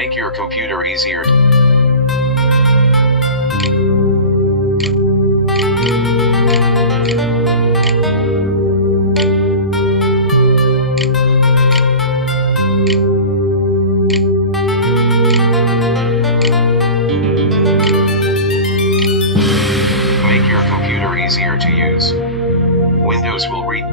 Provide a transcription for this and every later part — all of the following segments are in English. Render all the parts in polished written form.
Make your computer easier. Make your computer easier to use. Windows will read.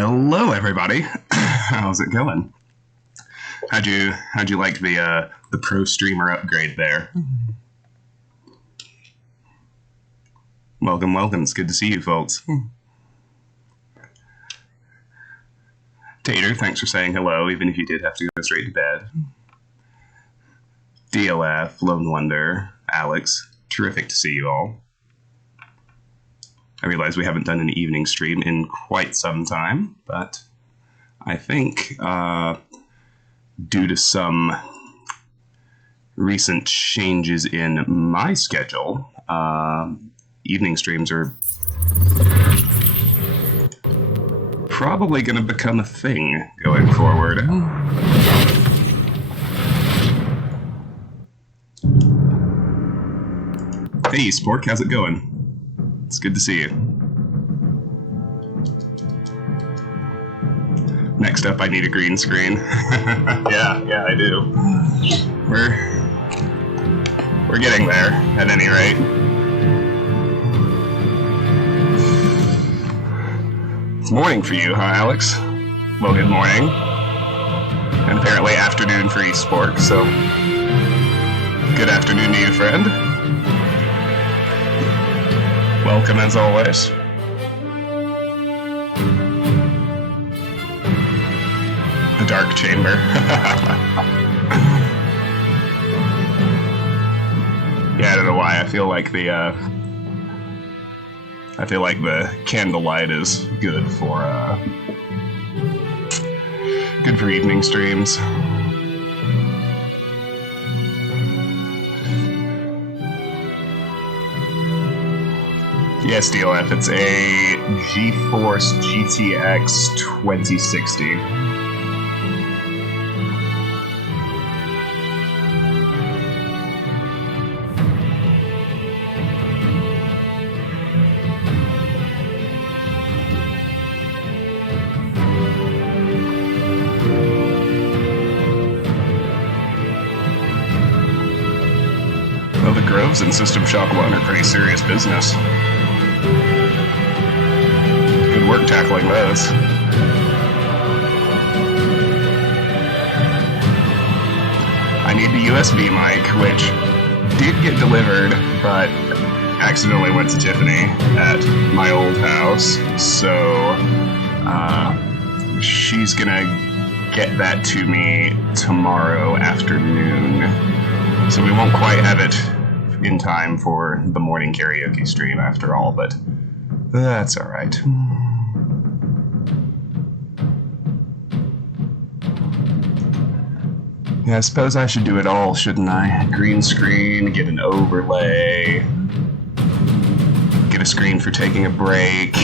Hello, everybody. How's it going? How'd you like the pro streamer upgrade there? Welcome. It's good to see you, folks. Tater, thanks for saying hello, even if you did have to go straight to bed. DLF, Lone Wonder, Alex, terrific to see you all. I realize we haven't done an evening stream in quite some time, but I think due to some recent changes in my schedule, evening streams are probably going to become a thing going forward. Hey, Spork, how's it going? It's good to see you. Next up, I need a green screen. Yeah, I do. We're getting there, at any rate. It's morning for you, huh, Alex? Well, good morning. And apparently afternoon for Spork, so good afternoon to you, friend. Welcome as always. The Dark Chamber. Yeah, I don't know why. I feel like the candlelight is good for evening streams. Yes, DLF, it's a GeForce GTX 2060. Well, the Groves and System Shock 1 are pretty serious business. Work tackling those. I need the USB mic, which did get delivered, but accidentally went to Tiffany at my old house, so she's gonna get that to me tomorrow afternoon. So we won't quite have it in time for the morning karaoke stream after all, but that's alright. Yeah, I suppose I should do it all, shouldn't I? Green screen, get an overlay, get a screen for taking a break,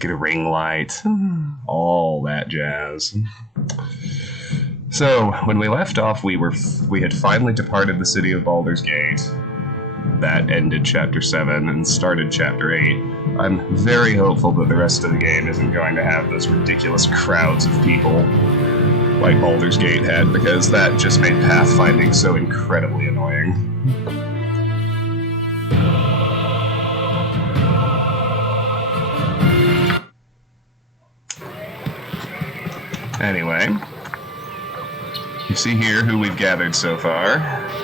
get a ring light, all that jazz. So, when we left off, we had finally departed the city of Baldur's Gate. That ended Chapter 7 and started Chapter 8. I'm very hopeful that the rest of the game isn't going to have those ridiculous crowds of people like Baldur's Gate had, because that just made pathfinding so incredibly annoying. Anyway, you see here who we've gathered so far.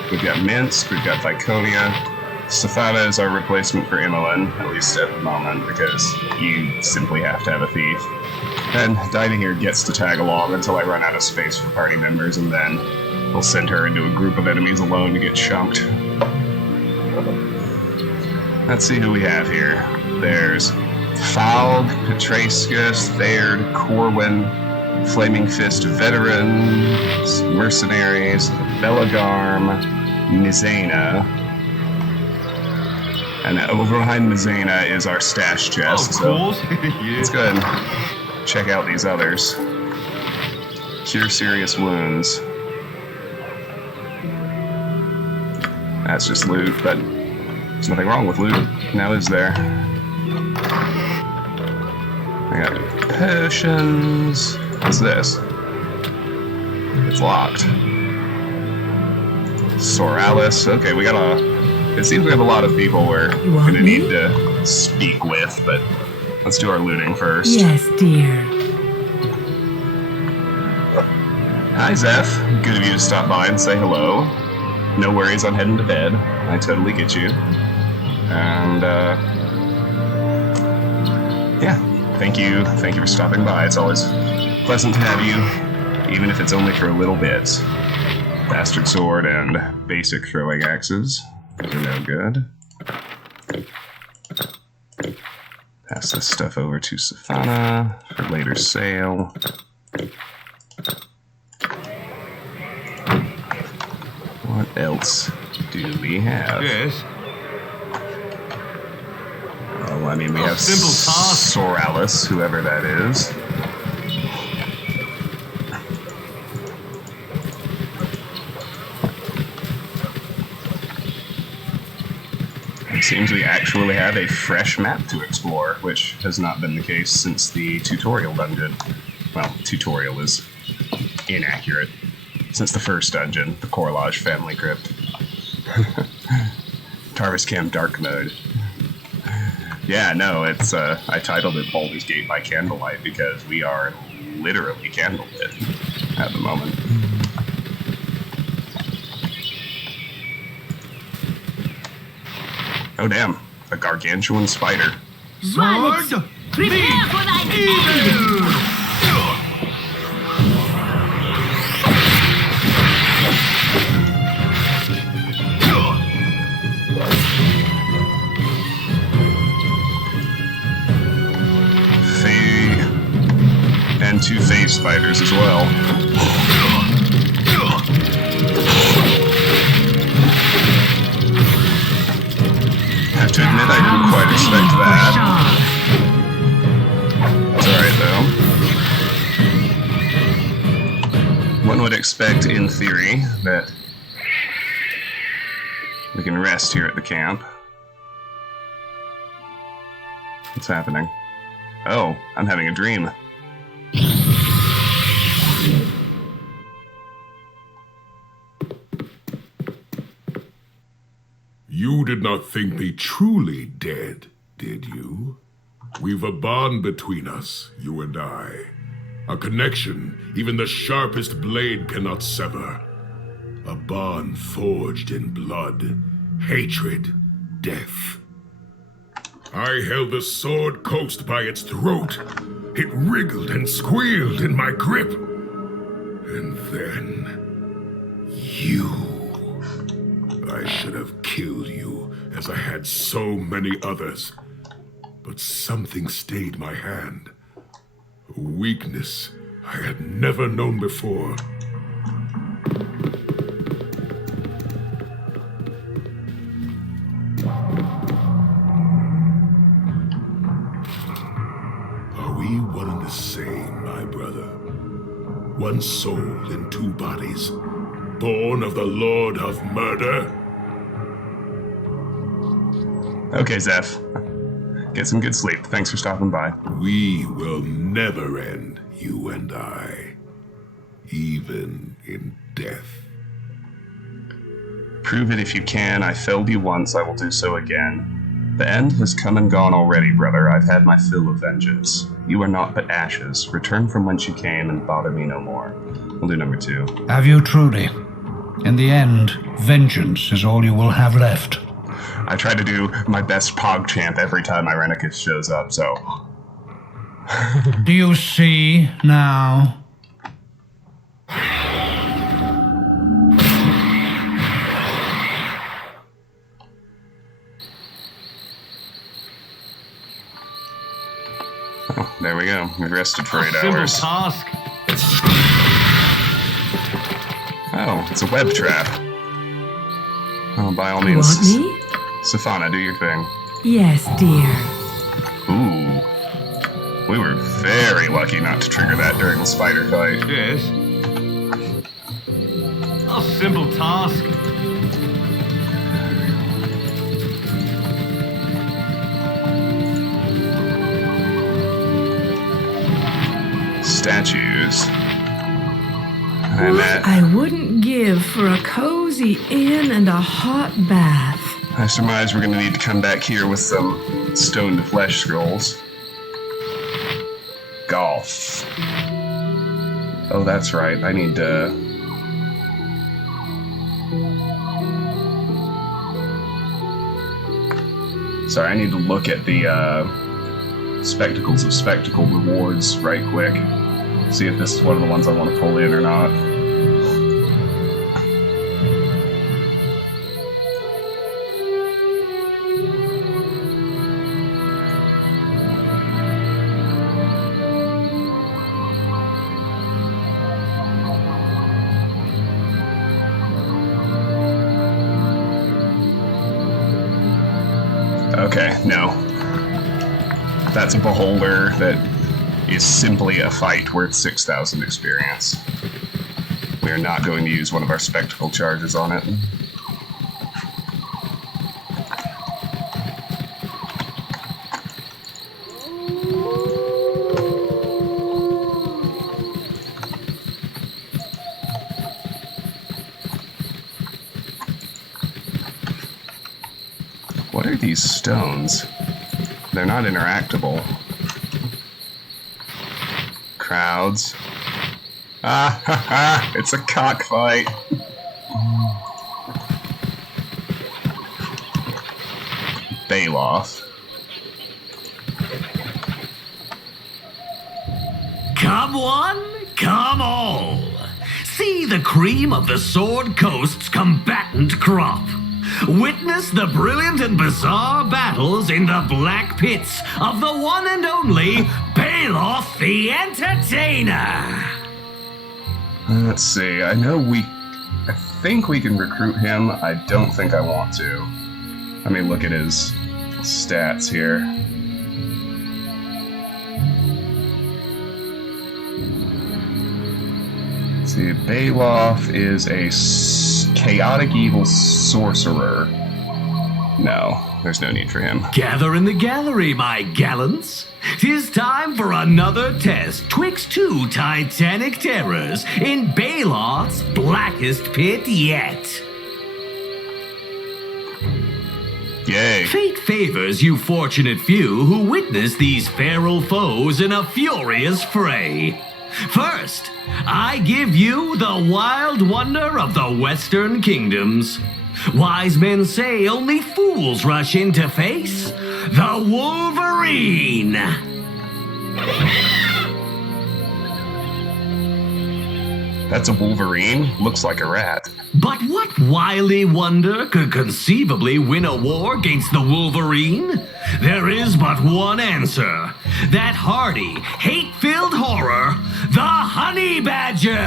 We've got Minsk, we've got Viconia. Safana is our replacement for Imolen, at least at the moment, because you simply have to have a thief. And Dinah here gets to tag along until I run out of space for party members, and then we'll send her into a group of enemies alone to get chunked. Let's see who we have here. There's Falg, Petrascus, Thayard, Corwin, Flaming Fist Veterans, Mercenaries, Belagarm, Mizena. And over behind Mizena is our stash chest. Oh, cool. So let's go ahead and check out these others. Cure serious wounds. That's just loot, but there's nothing wrong with loot. Now is there? I got potions. What's this? It's locked. Soralis. Okay, we got a... It seems we have a lot of people we're gonna need to speak with, but let's do our looting first. Yes, dear. Hi, Zeph. Good of you to stop by and say hello. No worries on heading to bed. I totally get you. And, yeah, thank you for stopping by. It's always pleasant to have you, even if it's only for a little bit. Bastard sword and basic throwing axes. Those are no good. Pass this stuff over to Safana for later sale. What else do we have? Yes. Oh, I mean, we have simple task. Soralis, whoever that is. It seems we actually have a fresh map to explore, which has not been the case since the tutorial dungeon. Well, tutorial is inaccurate. Since the first dungeon, the Corlage family crypt. Tarvis Camp Dark Mode. Yeah, no, it's, I titled it Baldur's Gate by Candlelight because we are literally candlelit at the moment. Oh damn, a gargantuan spider. Sword, prepare for thy end! And 2 phase spiders as well. Have to admit, I didn't quite expect that. It's alright though. One would expect, in theory, that we can rest here at the camp. What's happening? Oh, I'm having a dream. You did not think me truly dead, did you? We've a bond between us, you and I. A connection even the sharpest blade cannot sever. A bond forged in blood, hatred, death. I held the sword coast by its throat. It wriggled and squealed in my grip. And then... you... I should have killed you, as I had so many others. But something stayed my hand. A weakness I had never known before. Are we one and the same, my brother? One soul in 2 bodies, born of the Lord of Murder? Okay, Zeph. Get some good sleep. Thanks for stopping by. We will never end, you and I. Even in death. Prove it if you can. I failed you once, I will do so again. The end has come and gone already, brother. I've had my fill of vengeance. You are naught but ashes. Return from whence you came and bother me no more. We'll do number 2. Have you truly? In the end, vengeance is all you will have left. I try to do my best PogChamp every time Irenicus shows up, so... Do you see now? Oh, there we go. We rested for 8 Simple hours. task. Oh, it's a web trap. Oh, by all You means... want me? Safana, do your thing. Yes, dear. Ooh. We were very lucky not to trigger that during the spider fight. Yes. A simple task. Statues. What I wouldn't give for a cozy inn and a hot bath. I surmise we're going to need to come back here with some stone to flesh scrolls. Golf. Oh, that's right. I need to... Sorry, I need to look at the Spectacles of Spectacle rewards right quick. See if this is one of the ones I want to pull in or not. Okay, no. That's a beholder that is simply a fight worth 6,000 experience. We are not going to use one of our spectacle charges on it. What are these stones? They're not interactable. Crowds. Ah, ha, ha! It's a cockfight. Baloth. Come one, come all. See the cream of the Sword Coast's combatant crop. Witness the brilliant and bizarre battles in the black pits of the one and only Baloth the Entertainer. Let's see. I think we can recruit him. I don't think I want to. Let me look at his stats here. Let's see. Baloth is a chaotic evil sorcerer. No, there's no need for him. Gather in the gallery, my gallants. 'Tis time for another test twixt two titanic terrors in Baloth's blackest pit yet. Yay. Fate favors you fortunate few who witness these feral foes in a furious fray. First, I give you the wild wonder of the Western Kingdoms. Wise men say only fools rush in to face the Wolverine. That's a Wolverine? Looks like a rat. But what wily wonder could conceivably win a war against the Wolverine? There is but one answer. That hardy, hate-filled horror, the Honey Badger!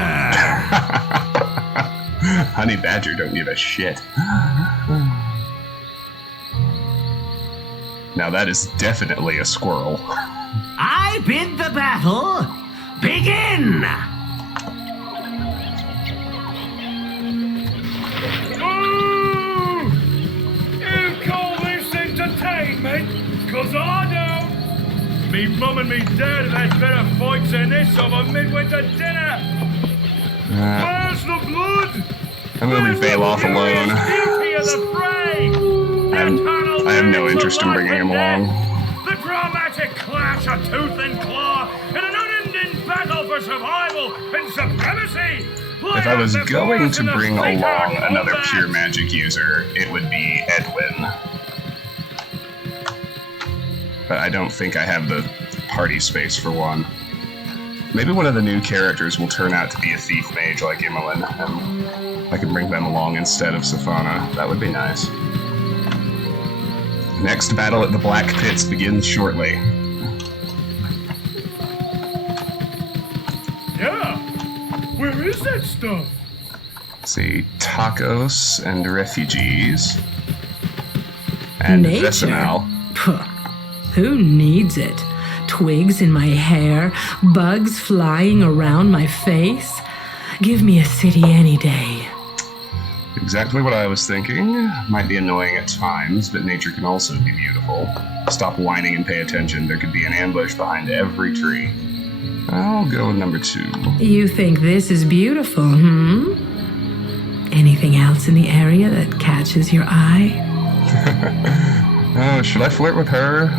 Honey Badger don't give a shit. Now that is definitely a squirrel. I bid the battle begin! Ooh! You call this entertainment? 'Cause I don't. Me mum and me dad have had better fights than this over midwinter dinner. Where's the blood? I'm gonna leave Baloth alone. Beauty of the fray. I have no interest in bringing him along. The dramatic clash of tooth and claw in an unending battle for survival and supremacy. If I was going to bring along another pure magic user, it would be Edwin. But I don't think I have the party space for one. Maybe one of the new characters will turn out to be a thief mage like Imolen, and I can bring them along instead of Safana. That would be nice. Next battle at the Black Pits begins shortly. Yeah. Where is that stuff? Let's see, tacos and refugees. And Nature? Vecinal. Puh. Who needs it? Twigs in my hair, bugs flying around my face. Give me a city any day. Exactly what I was thinking. Might be annoying at times, but nature can also be beautiful. Stop whining and pay attention. There could be an ambush behind every tree. I'll go with number 2. You think this is beautiful, Anything else in the area that catches your eye? Oh, should I flirt with her?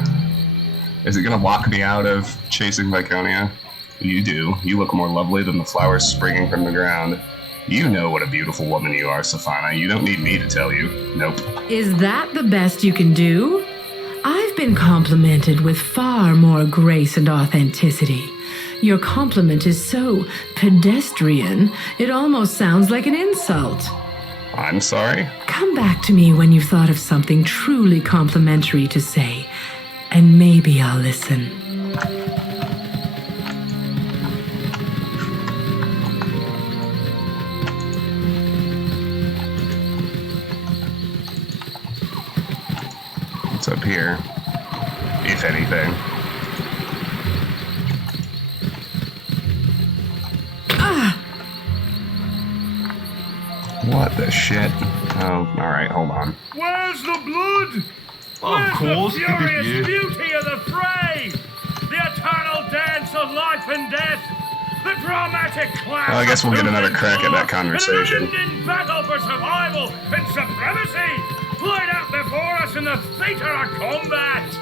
Is it gonna lock me out of chasing Viconia? You do. You look more lovely than the flowers springing from the ground. You know what a beautiful woman you are, Safana. You don't need me to tell you. Nope. Is that the best you can do? I've been complimented with far more grace and authenticity. Your compliment is so pedestrian, it almost sounds like an insult. I'm sorry? Come back to me when you've thought of something truly complimentary to say, and maybe I'll listen. What's up here? If anything. What the shit? Oh, alright, hold on. Where's the blood? Of course, the furious yeah. beauty of the fray? The eternal dance of life and death? The dramatic clash Well, I guess we'll of get another tooth and crack at that claw, conversation. An unending battle for survival and supremacy played out before us in the theater of combat.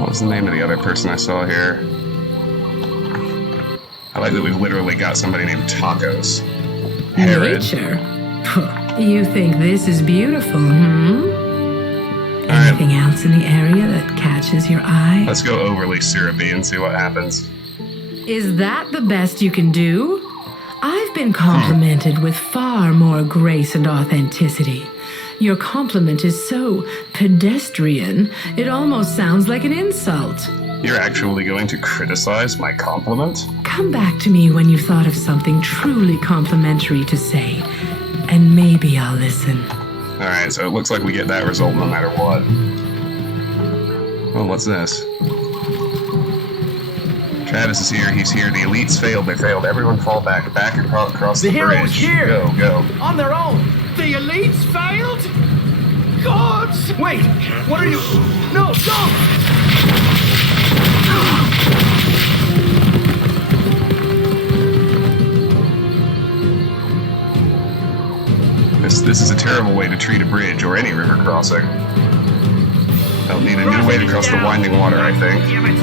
What was the name of the other person I saw here? I like that we've literally got somebody named Tacos. Herod. Nature? You think this is beautiful, Anything else in the area that catches your eye? Let's go overly syrupy and see what happens. Is that the best you can do? I've been complimented with far more grace and authenticity. Your compliment is so pedestrian, it almost sounds like an insult. You're actually going to criticize my compliment? Come back to me when you've thought of something truly complimentary to say, and maybe I'll listen. Alright, so it looks like we get that result no matter what. Oh, what's this? Travis is here, he's here. The elites failed, they failed. Everyone fall back across the The bridge. heroes here! Go. On their own! The elites failed? Gods! Wait, what are you... No, don't! This is a terrible way to treat a bridge or any river crossing. They'll need a new way to cross the winding water, I think. Damn it!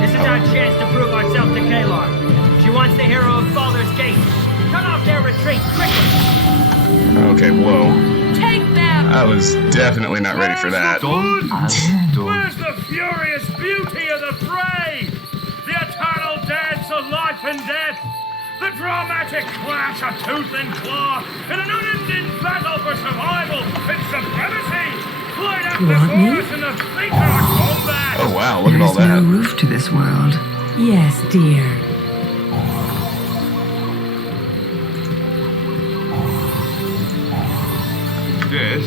This is our chance to prove ourselves to Kalar. She wants the hero of Baldur's Gate. Cut off their retreat, quickly! Okay, whoa. Take them! I was definitely not ready for that. Where's the furious beauty of the fray? The eternal dance of life and death? The dramatic clash of tooth and claw in an unending battle for survival and supremacy played out before us in the theater of combat. Oh wow, look at all There's no that. roof to this world. Yes, dear. Yes.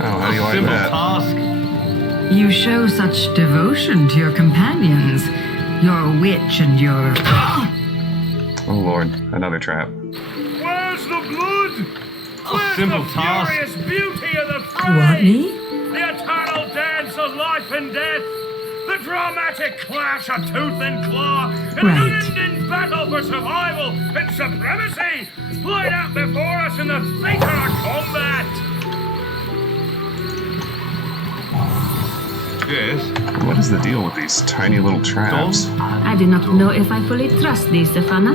Oh, how do you like Simple that? task. You show such devotion to your companions, your witch and your... Oh lord, another trap. Where's the blood? Where's simple the task. furious beauty of the fray? You want me? The eternal dance of life and death? The dramatic clash of tooth and claw in an Right. unending battle for survival and supremacy played out before us in the theater of combat. Yes. What is the deal with these tiny little traps? I do not know if I fully trust thee, Stefana.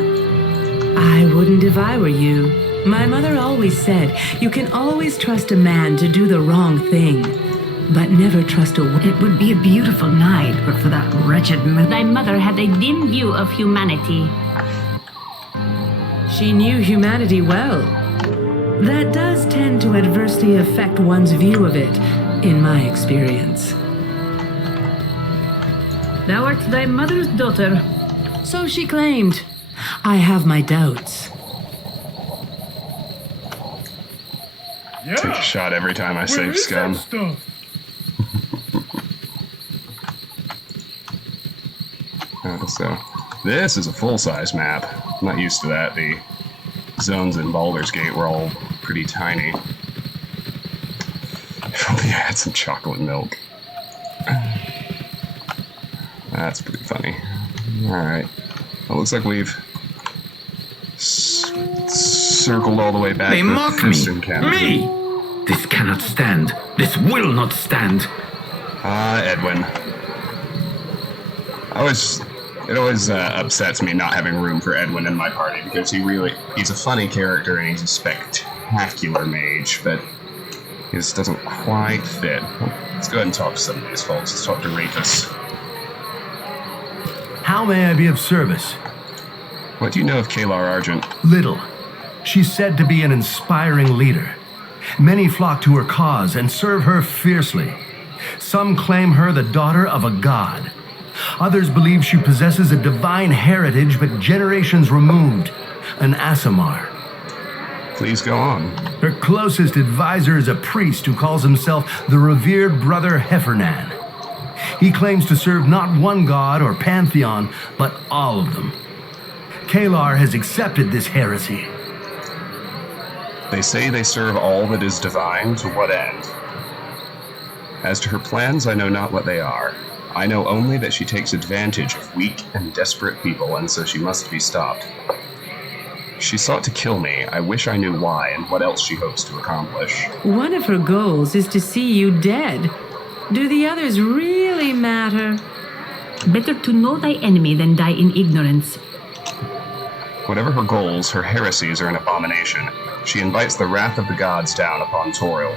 I wouldn't if I were you. My mother always said, you can always trust a man to do the wrong thing, but never trust a woman. It would be a beautiful night, but for that wretched moon. Thy mother had a dim view of humanity. She knew humanity well. That does tend to adversely affect one's view of it, in my experience. Thou art thy mother's daughter. So she claimed. I have my doubts. Take a shot every time I Where save is scum. that stuff? So, this is a full-size map. I'm not used to that. The zones in Baldur's Gate were all pretty tiny. If only I had some chocolate milk. That's pretty funny. Alright. Well, looks like we've circled all the way back. They to mock me! Kristen Kennedy. Me! This cannot stand. This will not stand. Edwin. It always upsets me not having room for Edwin in my party, because he's a funny character and he's a spectacular mage, but he just doesn't quite fit. Let's go ahead and talk to some of these folks. Let's talk to Rafus. How may I be of service? What do you know of Kalar Argent? Little. She's said to be an inspiring leader. Many flock to her cause and serve her fiercely. Some claim her the daughter of a god. Others believe she possesses a divine heritage but generations removed, an Aasimar. Please go on. Her closest advisor is a priest who calls himself the revered brother Heffernan. He claims to serve not one god or pantheon, but all of them. Kalar has accepted this heresy. They say they serve all that is divine. To what end? As to her plans, I know not what they are. I know only that she takes advantage of weak and desperate people, and so she must be stopped. She sought to kill me. I wish I knew why and what else she hopes to accomplish. One of her goals is to see you dead. Do the others really matter? Better to know thy enemy than die in ignorance. Whatever her goals, her heresies are an abomination. She invites the wrath of the gods down upon Toril.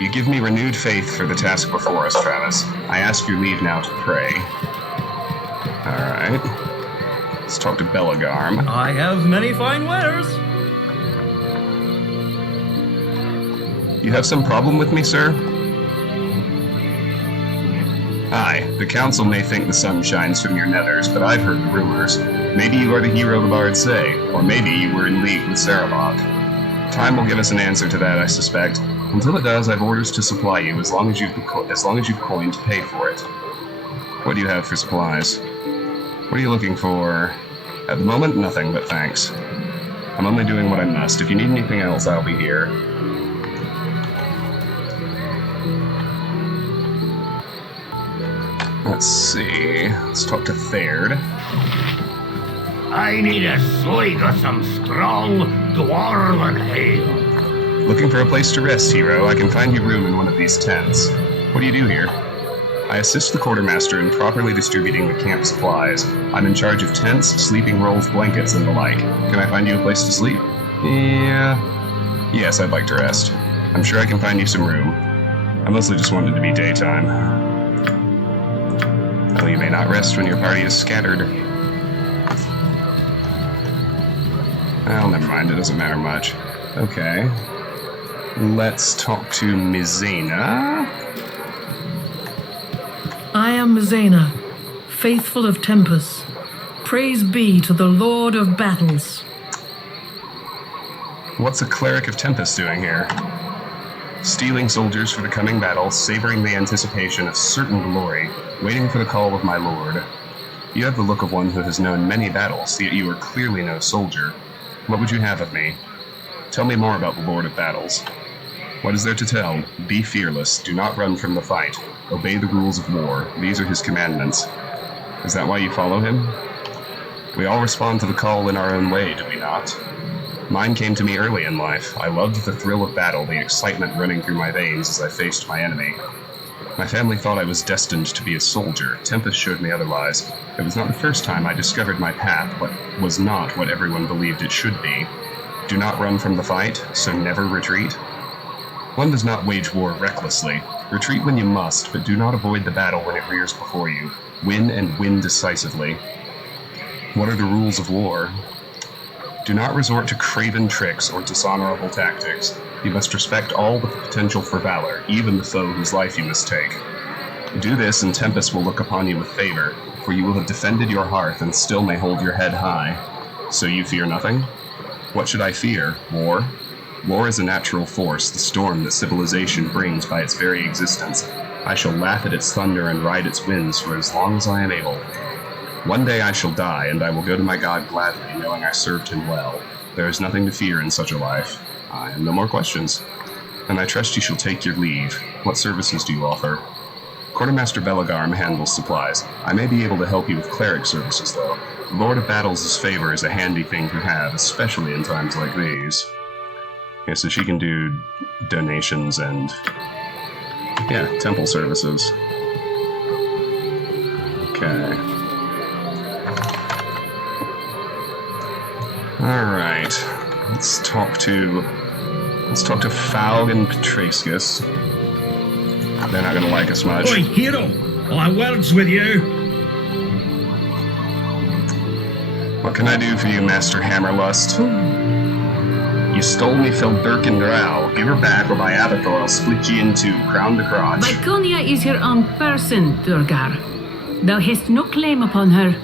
You give me renewed faith for the task before us, Travis. I ask your leave now to pray. Alright. Let's talk to Belagarm. I have many fine wares. You have some problem with me, sir? Aye, the council may think the sun shines from your nethers, but I've heard the rumors. Maybe you are the hero the bards say, or maybe you were in league with Sarabok. Time will give us an answer to that, I suspect. Until it does, I've orders to supply you as long as you've coined to pay for it. What do you have for supplies? What are you looking for? At the moment, nothing, but thanks. I'm only doing what I must. If you need anything else, I'll be here. Let's see. Let's talk to Therd. I need a swig of some strong dwarven ale. Looking for a place to rest, hero. I can find you room in one of these tents. What do you do here? I assist the quartermaster in properly distributing the camp supplies. I'm in charge of tents, sleeping rolls, blankets, and the like. Can I find you a place to sleep? Yeah. Yes, I'd like to rest. I'm sure I can find you some room. I mostly just wanted to be daytime. Though you may not rest when your party is scattered. Well, never mind, it doesn't matter much. Okay. Let's talk to Mizena. I am Mizena, faithful of Tempest. Praise be to the Lord of Battles. What's a cleric of Tempest doing here? Stealing soldiers for the coming battle, savoring the anticipation of certain glory, waiting for the call of my lord. You have the look of one who has known many battles, yet you are clearly no soldier. What would you have of me? Tell me more about the Lord of Battles. What is there to tell? Be fearless. Do not run from the fight. Obey the rules of war. These are his commandments. Is that why you follow him? We all respond to the call in our own way, do we not? Mine came to me early in life. I loved the thrill of battle, the excitement running through my veins as I faced my enemy. My family thought I was destined to be a soldier. Tempest showed me otherwise. It was not the first time I discovered my path, but was not what everyone believed it should be. Do not run from the fight, so never retreat. One does not wage war recklessly. Retreat when you must, but do not avoid the battle when it rears before you. Win and win decisively. What are the rules of war? Do not resort to craven tricks or dishonorable tactics. You must respect all with the potential for valor, even the foe whose life you must take. Do this, and Tempest will look upon you with favor, for you will have defended your hearth and still may hold your head high. So you fear nothing? What should I fear? War? War is a natural force, the storm that civilization brings by its very existence. I shall laugh at its thunder and ride its winds for as long as I am able. One day I shall die, and I will go to my God gladly, knowing I served him well. There is nothing to fear in such a life. I have no more questions. And I trust you shall take your leave. What services do you offer? Quartermaster Belagarm handles supplies. I may be able to help you with cleric services, though. The Lord of Battles' favor is a handy thing to have, especially in times like these. Okay, so she can do donations and, yeah, temple services. Okay. Alright. Let's talk to Falg and Petrascus. They're not gonna like us much. Oi, hero! My word's with you! What can I do for you, Master Hammerlust? You stole me Feldurkin Drow. Give her back, or by Avathor I'll split you in two, crown to crotch. Viconia is your own person, Durgar. Thou hast no claim upon her.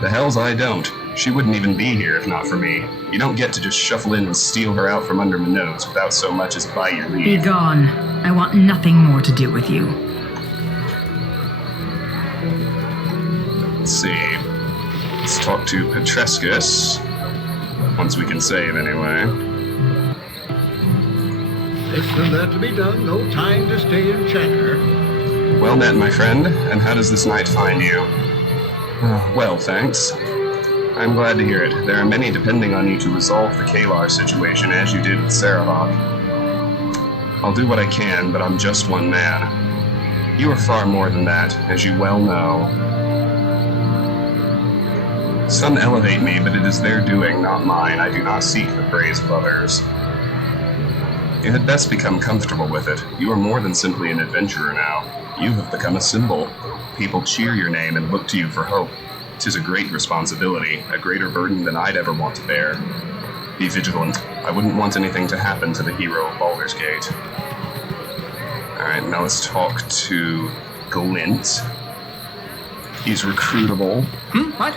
The hells I don't. She wouldn't even be here if not for me. You don't get to just shuffle in and steal her out from under my nose without so much as by your leave. Be gone. I want nothing more to do with you. Let's see. Let's talk to Petrascus. Once we can save, anyway. Isn't that to be done? No time to stay and chatter. Well met, my friend. And how does this night find you? Well, thanks. I'm glad to hear it. There are many depending on you to resolve the Kalar situation, as you did with Sarahawk. I'll do what I can, but I'm just one man. You are far more than that, as you well know. Some elevate me, but it is their doing, not mine. I do not seek the praise of others. You had best become comfortable with it. You are more than simply an adventurer now. You have become a symbol. People cheer your name and look to you for hope. 'Tis a great responsibility, a greater burden than I'd ever want to bear. Be vigilant. I wouldn't want anything to happen to the hero of Baldur's Gate. Alright, now let's talk to Glint. He's recruitable. What?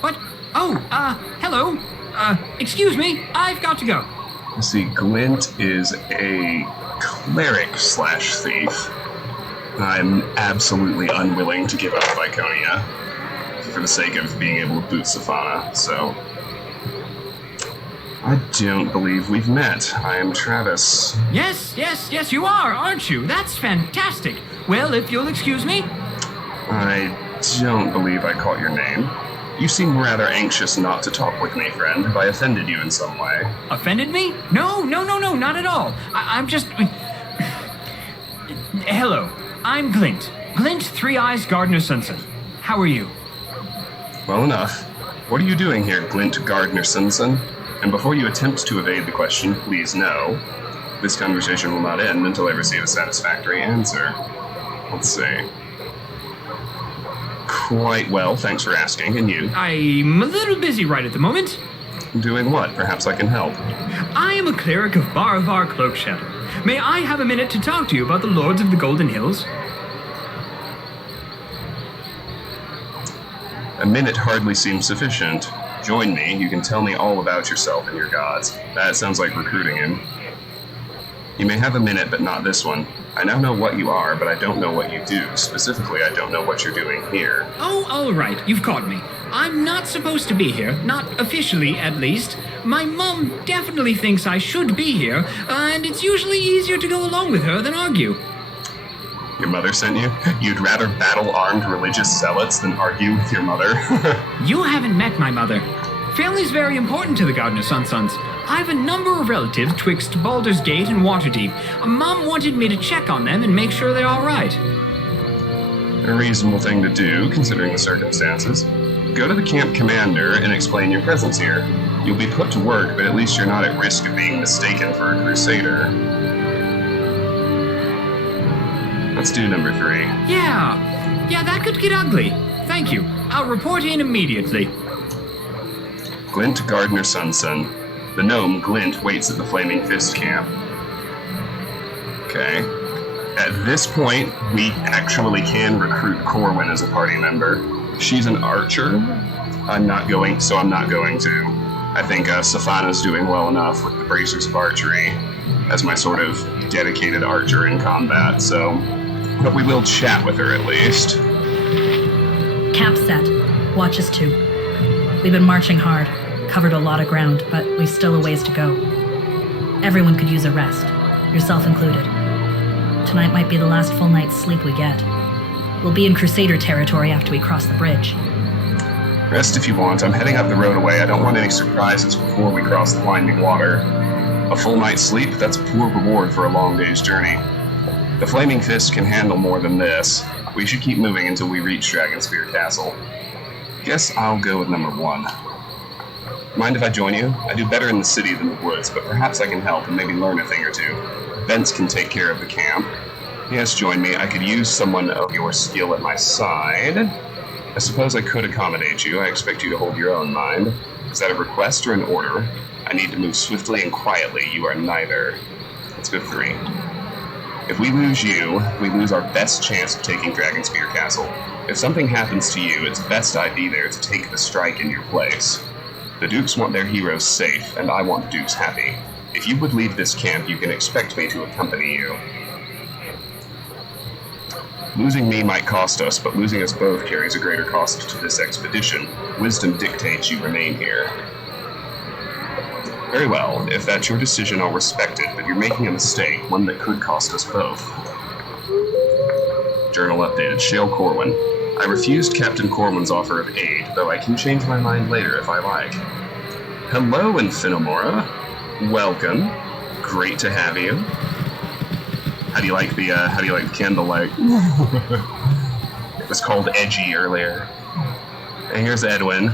What? Oh, hello. Excuse me, I've got to go. Let's see, Glint is a cleric/thief. I'm absolutely unwilling to give up Viconia for the sake of being able to boot Safana, so I don't believe we've met. I am Travis. Yes, you are, aren't you? That's fantastic. Well, if you'll excuse me. I don't believe I caught your name. You seem rather anxious not to talk with me, friend. Have I offended you in some way? Offended me? No, not at all. I'm just... Hello, I'm Glint. Glint Three Eyes Gardener Sunson. How are you? Well enough. What are you doing here, Glint Gardner Simpson? And before you attempt to evade the question, please know, this conversation will not end until I receive a satisfactory answer. Let's see. Quite well, thanks for asking, and you? I'm a little busy right at the moment. Doing what? Perhaps I can help. I am a cleric of Baravar Cloakshadow. May I have a minute to talk to you about the Lords of the Golden Hills? A minute hardly seems sufficient. Join me, you can tell me all about yourself and your gods. That sounds like recruiting him. You may have a minute, but not this one. I now know what you are, but I don't know what you do. Specifically, I don't know what you're doing here. Oh, all right, you've caught me. I'm not supposed to be here, not officially at least. My mom definitely thinks I should be here, and it's usually easier to go along with her than argue. Your mother sent you? You'd rather battle armed religious zealots than argue with your mother? You haven't met my mother. Family's very important to the Gardener Sunsons. I've a number of relatives twixt Baldur's Gate and Waterdeep. Mom wanted me to check on them and make sure they're all right. A reasonable thing to do, considering the circumstances. Go to the camp commander and explain your presence here. You'll be put to work, but at least you're not at risk of being mistaken for a crusader. Let's do number 3. Yeah, that could get ugly. Thank you. I'll report in immediately. Glint Gardner Sunson. The gnome Glint waits at the Flaming Fist camp. Okay. At this point, we actually can recruit Corwin as a party member. She's an archer. I'm not going to. I think Safana's doing well enough with the Bracers of Archery as my sort of dedicated archer in combat, so... But we will chat with her at least. Camp set. Watch us too. We've been marching hard, covered a lot of ground, but we've still a ways to go. Everyone could use a rest, yourself included. Tonight might be the last full night's sleep we get. We'll be in Crusader territory after we cross the bridge. Rest if you want. I'm heading up the road away. I don't want any surprises before we cross the winding water. A full night's sleep? That's a poor reward for a long day's journey. The Flaming Fist can handle more than this. We should keep moving until we reach Dragonspear Castle. Guess I'll go with number 1. Mind if I join you? I do better in the city than the woods, but perhaps I can help and maybe learn a thing or two. Bence can take care of the camp. Yes, join me. I could use someone of your skill at my side. I suppose I could accommodate you. I expect you to hold your own mind. Is that a request or an order? I need to move swiftly and quietly. You are neither. Let's go 3. If we lose you, we lose our best chance of taking Dragonspear Castle. If something happens to you, it's best I be there to take the strike in your place. The Dukes want their heroes safe, and I want the Dukes happy. If you would leave this camp, you can expect me to accompany you. Losing me might cost us, but losing us both carries a greater cost to this expedition. Wisdom dictates you remain here. Very well. If that's your decision, I'll respect it, but you're making a mistake, one that could cost us both. Journal updated. Shale Corwin. I refused Captain Corwin's offer of aid, though I can change my mind later if I like. Hello, Infinimora. Welcome. Great to have you. How do you like the candlelight? It was called edgy earlier. And here's Edwin.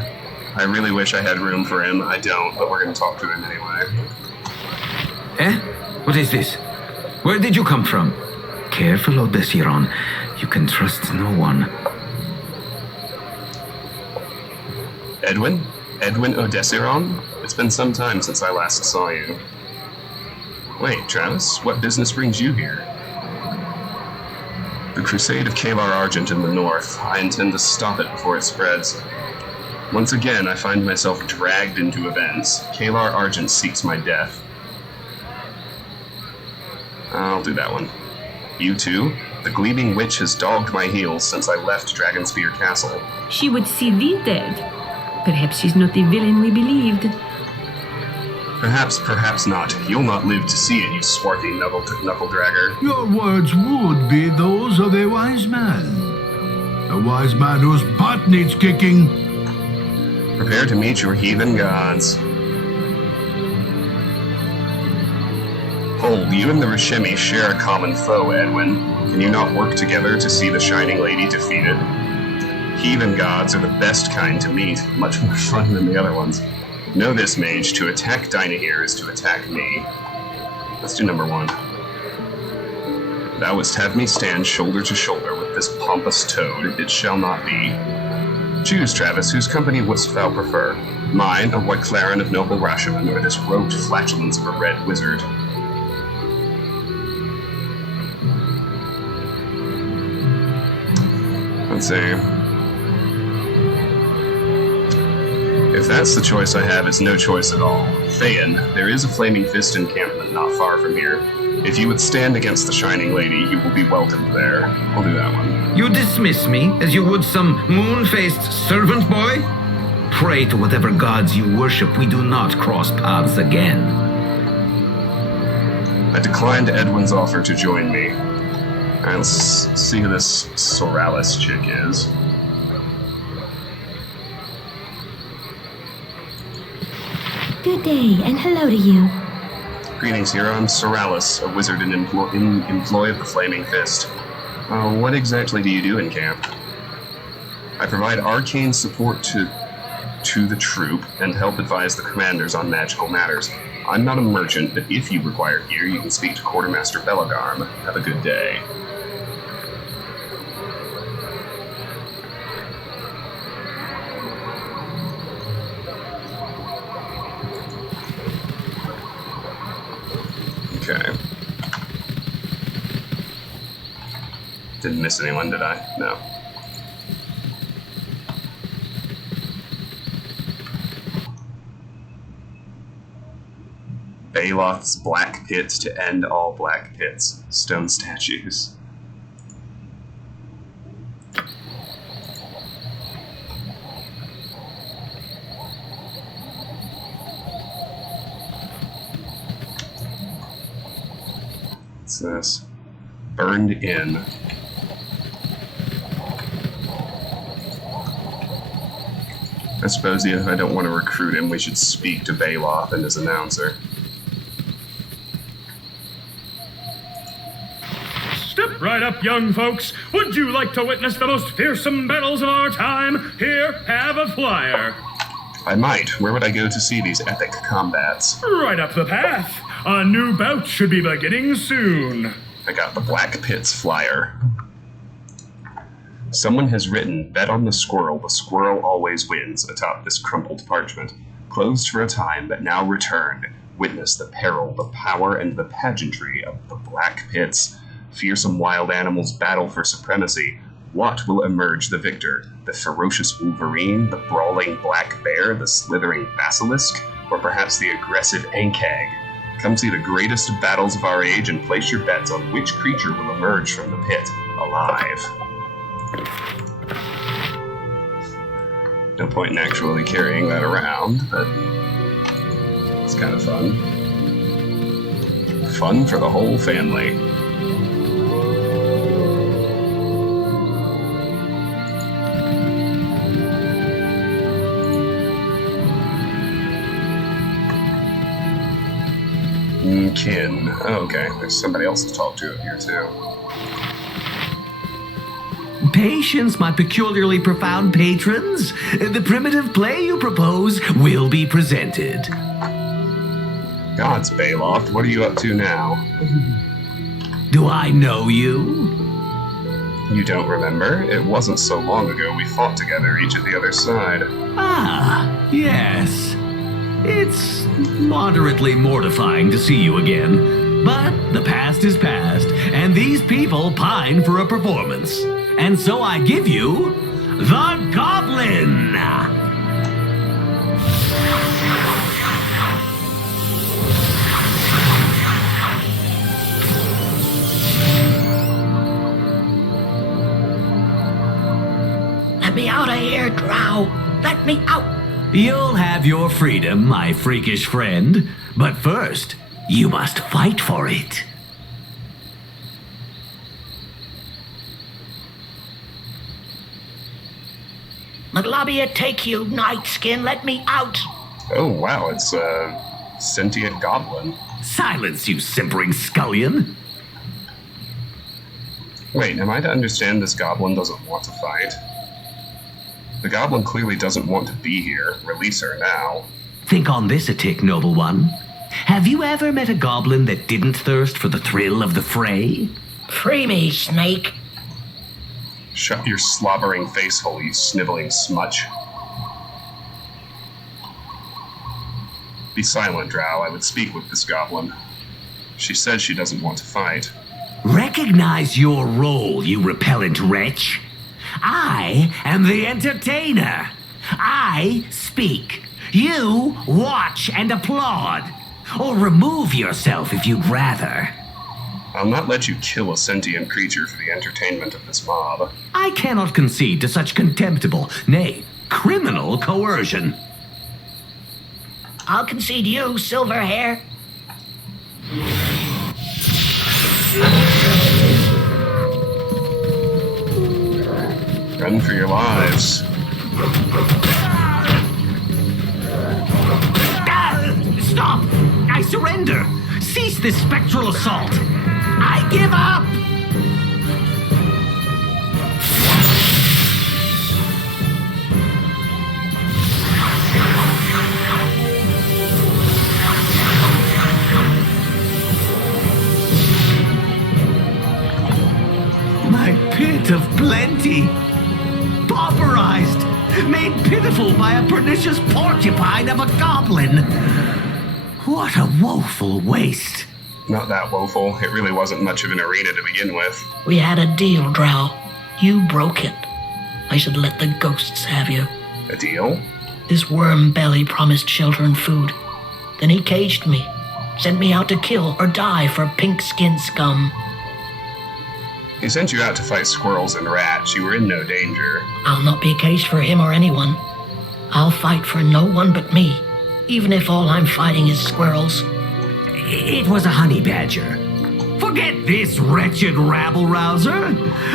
I really wish I had room for him. I don't, but we're going to talk to him anyway. Eh? What is this? Where did you come from? Careful, Odessiron. You can trust no one. Edwin? Edwin Odessiron? It's been some time since I last saw you. Wait, Travis, what business brings you here? The Crusade of Kalar Argent in the north. I intend to stop it before it spreads. Once again, I find myself dragged into events. Kalar Argent seeks my death. I'll do that one. You too? The Gleaming Witch has dogged my heels since I left Dragonspear Castle. She would see thee dead. Perhaps she's not the villain we believed. Perhaps, perhaps not. You'll not live to see it, you swarthy knuckle-dragger. Your words would be those of a wise man. A wise man whose butt needs kicking. Prepare to meet your heathen gods. Hold, you and the Rishemi share a common foe, Edwin. Can you not work together to see the Shining Lady defeated? Heathen gods are the best kind to meet, much more fun than the other ones. Know this, mage, to attack Dynahir is to attack me. Let's do number 1. Thou wouldst have me stand shoulder to shoulder with this pompous toad. It shall not be. Choose, Travis, whose company wouldst thou prefer? Mine, a white clarin of noble Rashomon, or this robed flatulence of a red wizard? Let's see. If that's the choice I have, it's no choice at all. Thayan, there is a Flaming Fist encampment not far from here. If you would stand against the Shining Lady, you will be welcomed there. I'll do that one. You dismiss me as you would some moon-faced servant boy? Pray to whatever gods you worship we do not cross paths again. I declined Edwin's offer to join me. Alright, let's see who this Soralis chick is. Good day, and hello to you. Greetings, hero. I'm Soralis, a wizard in employ of the Flaming Fist. What exactly do you do in camp? I provide arcane support to the troop and help advise the commanders on magical matters. I'm not a merchant, but if you require gear, you can speak to Quartermaster Bellagarm. Have a good day. Okay. Didn't miss anyone, did I? No. Baloth's Black Pit to end all black pits. Stone statues. What's this? Burned in. I suppose if I don't want to recruit him, we should speak to Baloth and his announcer. Step right up, young folks. Would you like to witness the most fearsome battles of our time? Here, have a flyer. I might. Where would I go to see these epic combats? Right up the path. A new bout should be beginning soon. I got the Black Pits flyer. Someone has written, "Bet on the squirrel always wins," atop this crumpled parchment. Closed for a time, but now returned. Witness the peril, the power, and the pageantry of the Black Pits. Fearsome wild animals battle for supremacy. What will emerge the victor? The ferocious wolverine, the brawling black bear, the slithering basilisk, or perhaps the aggressive ankag? Come see the greatest battles of our age and place your bets on which creature will emerge from the pit alive. No point in actually carrying that around, but it's kind of fun. Fun for the whole family. Kin. Oh, okay, there's somebody else to talk to up here, too. Patience, my peculiarly profound patrons. The primitive play you propose will be presented. Gods, Baloth, what are you up to now? Do I know you? You don't remember? It wasn't so long ago we fought together, each at the other side. Ah, yes. It's moderately mortifying to see you again. But the past is past, and these people pine for a performance. And so I give you the Goblin! Let me out of here, Drow! Let me out! You'll have your freedom, my freakish friend. But first, you must fight for it. Maglabia, take you, Nightskin. Let me out. Oh, wow, it's a sentient goblin. Silence, you simpering scullion. Wait, am I to understand this goblin doesn't want to fight? The goblin clearly doesn't want to be here. Release her now. Think on this a tick, noble one. Have you ever met a goblin that didn't thirst for the thrill of the fray? Free me, Snake. Shut your slobbering face hole, you sniveling smutch. Be silent, Drow. I would speak with this goblin. She says she doesn't want to fight. Recognize your role, you repellent wretch. I am the entertainer. I speak. You watch and applaud. Or remove yourself if you'd rather. I'll not let you kill a sentient creature for the entertainment of this mob. I cannot concede to such contemptible, nay, criminal coercion. I'll concede you, Silverhair. Run for your lives. Stop! I surrender! Cease this spectral assault! I give up! My pit of plenty! Pauperized! Made pitiful by a pernicious porcupine of a goblin! What a woeful waste. Not that woeful. It really wasn't much of an arena to begin with. We had a deal, Drow. You broke it. I should let the ghosts have you. A deal? This worm belly promised shelter and food. Then he caged me. Sent me out to kill or die for pink-skinned scum. He sent you out to fight squirrels and rats. You were in no danger. I'll not be caged for him or anyone. I'll fight for no one but me. Even if all I'm fighting is squirrels. It was a honey badger. Forget this wretched rabble-rouser.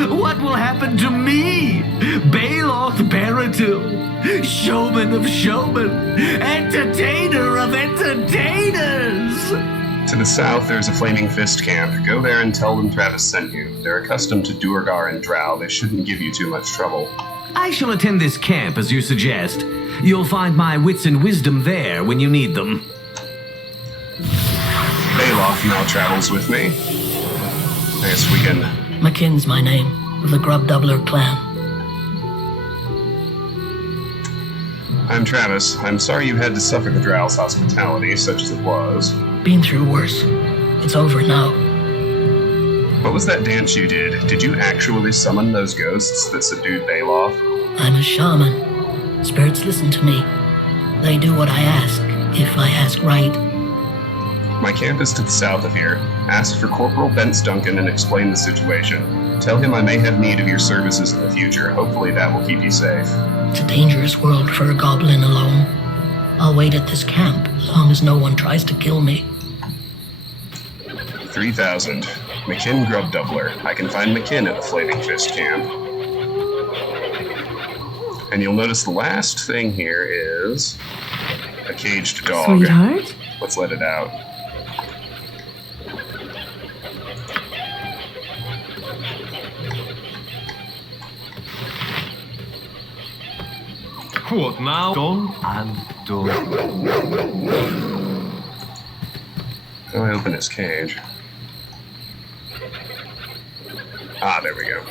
What will happen to me, Baeloth Baratil, showman of showmen, entertainer of entertainers? To the south, there's a Flaming Fist camp. Go there and tell them Travis sent you. They're accustomed to Duergar and Drow. They shouldn't give you too much trouble. I shall attend this camp as you suggest. You'll find my wits and wisdom there when you need them. Baeloth now travels with me. I guess we can... McKinn's my name, of the Grub Doubler clan. I'm Travis. I'm sorry you had to suffer the Drow's hospitality, such as it was. Been through worse. It's over now. What was that dance you did? Did you actually summon those ghosts that subdued Baeloth? I'm a shaman. Spirits listen to me. They do what I ask, if I ask right. My camp is to the south of here. Ask for Corporal Bence Duncan and explain the situation. Tell him I may have need of your services in the future. Hopefully that will keep you safe. It's a dangerous world for a goblin alone. I'll wait at this camp, as long as no one tries to kill me. 3,000. McKinn Grub Doubler. I can find McKinn at the Flaming Fist camp. And you'll notice the last thing here is a caged dog. Sweetheart? Let's let it out. What now? Done and done. How do I open his cage? Ah, there we go.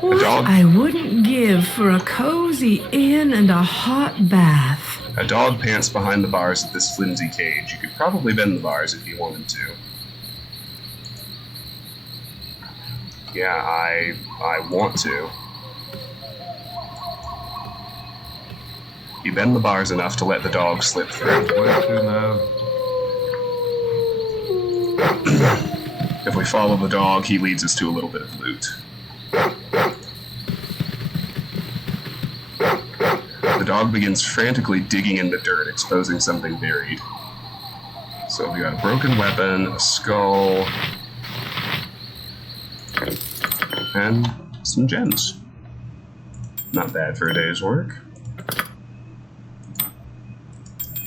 What A dog? I wouldn't give for a cozy inn and a hot bath. A dog pants behind the bars of this flimsy cage. You could probably bend the bars if you wanted to. Yeah, I want to. You bend the bars enough to let the dog slip through. Where to now? If we follow the dog, he leads us to a little bit of loot. The dog begins frantically digging in the dirt, exposing something buried. So we got a broken weapon, a skull, and some gems. Not bad for a day's work.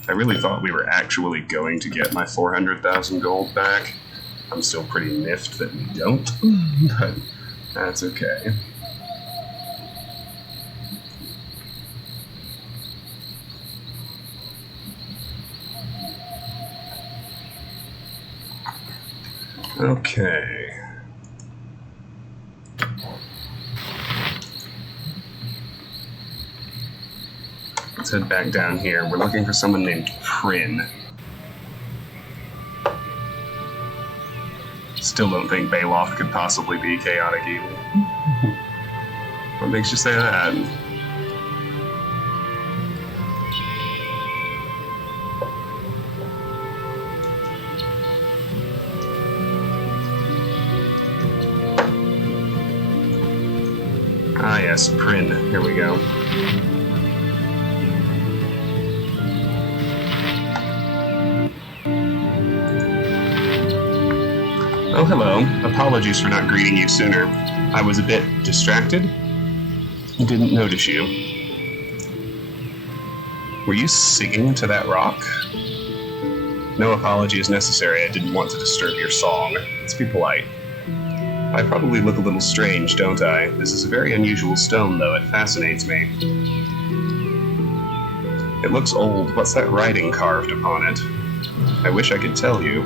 I really thought we were actually going to get my 400,000 gold back. I'm still pretty miffed that we don't, but that's okay. Okay. Let's head back down here. We're looking for someone named Prin. Still don't think Baeloth could possibly be chaotic evil. What makes you say that? Ah yes, Prin. Here we go. Oh, hello. Apologies for not greeting you sooner. I was a bit distracted. Didn't notice you. Were you singing to that rock? No apology is necessary. I didn't want to disturb your song. Let's be polite. I probably look a little strange, don't I? This is a very unusual stone, though. It fascinates me. It looks old. What's that writing carved upon it? I wish I could tell you.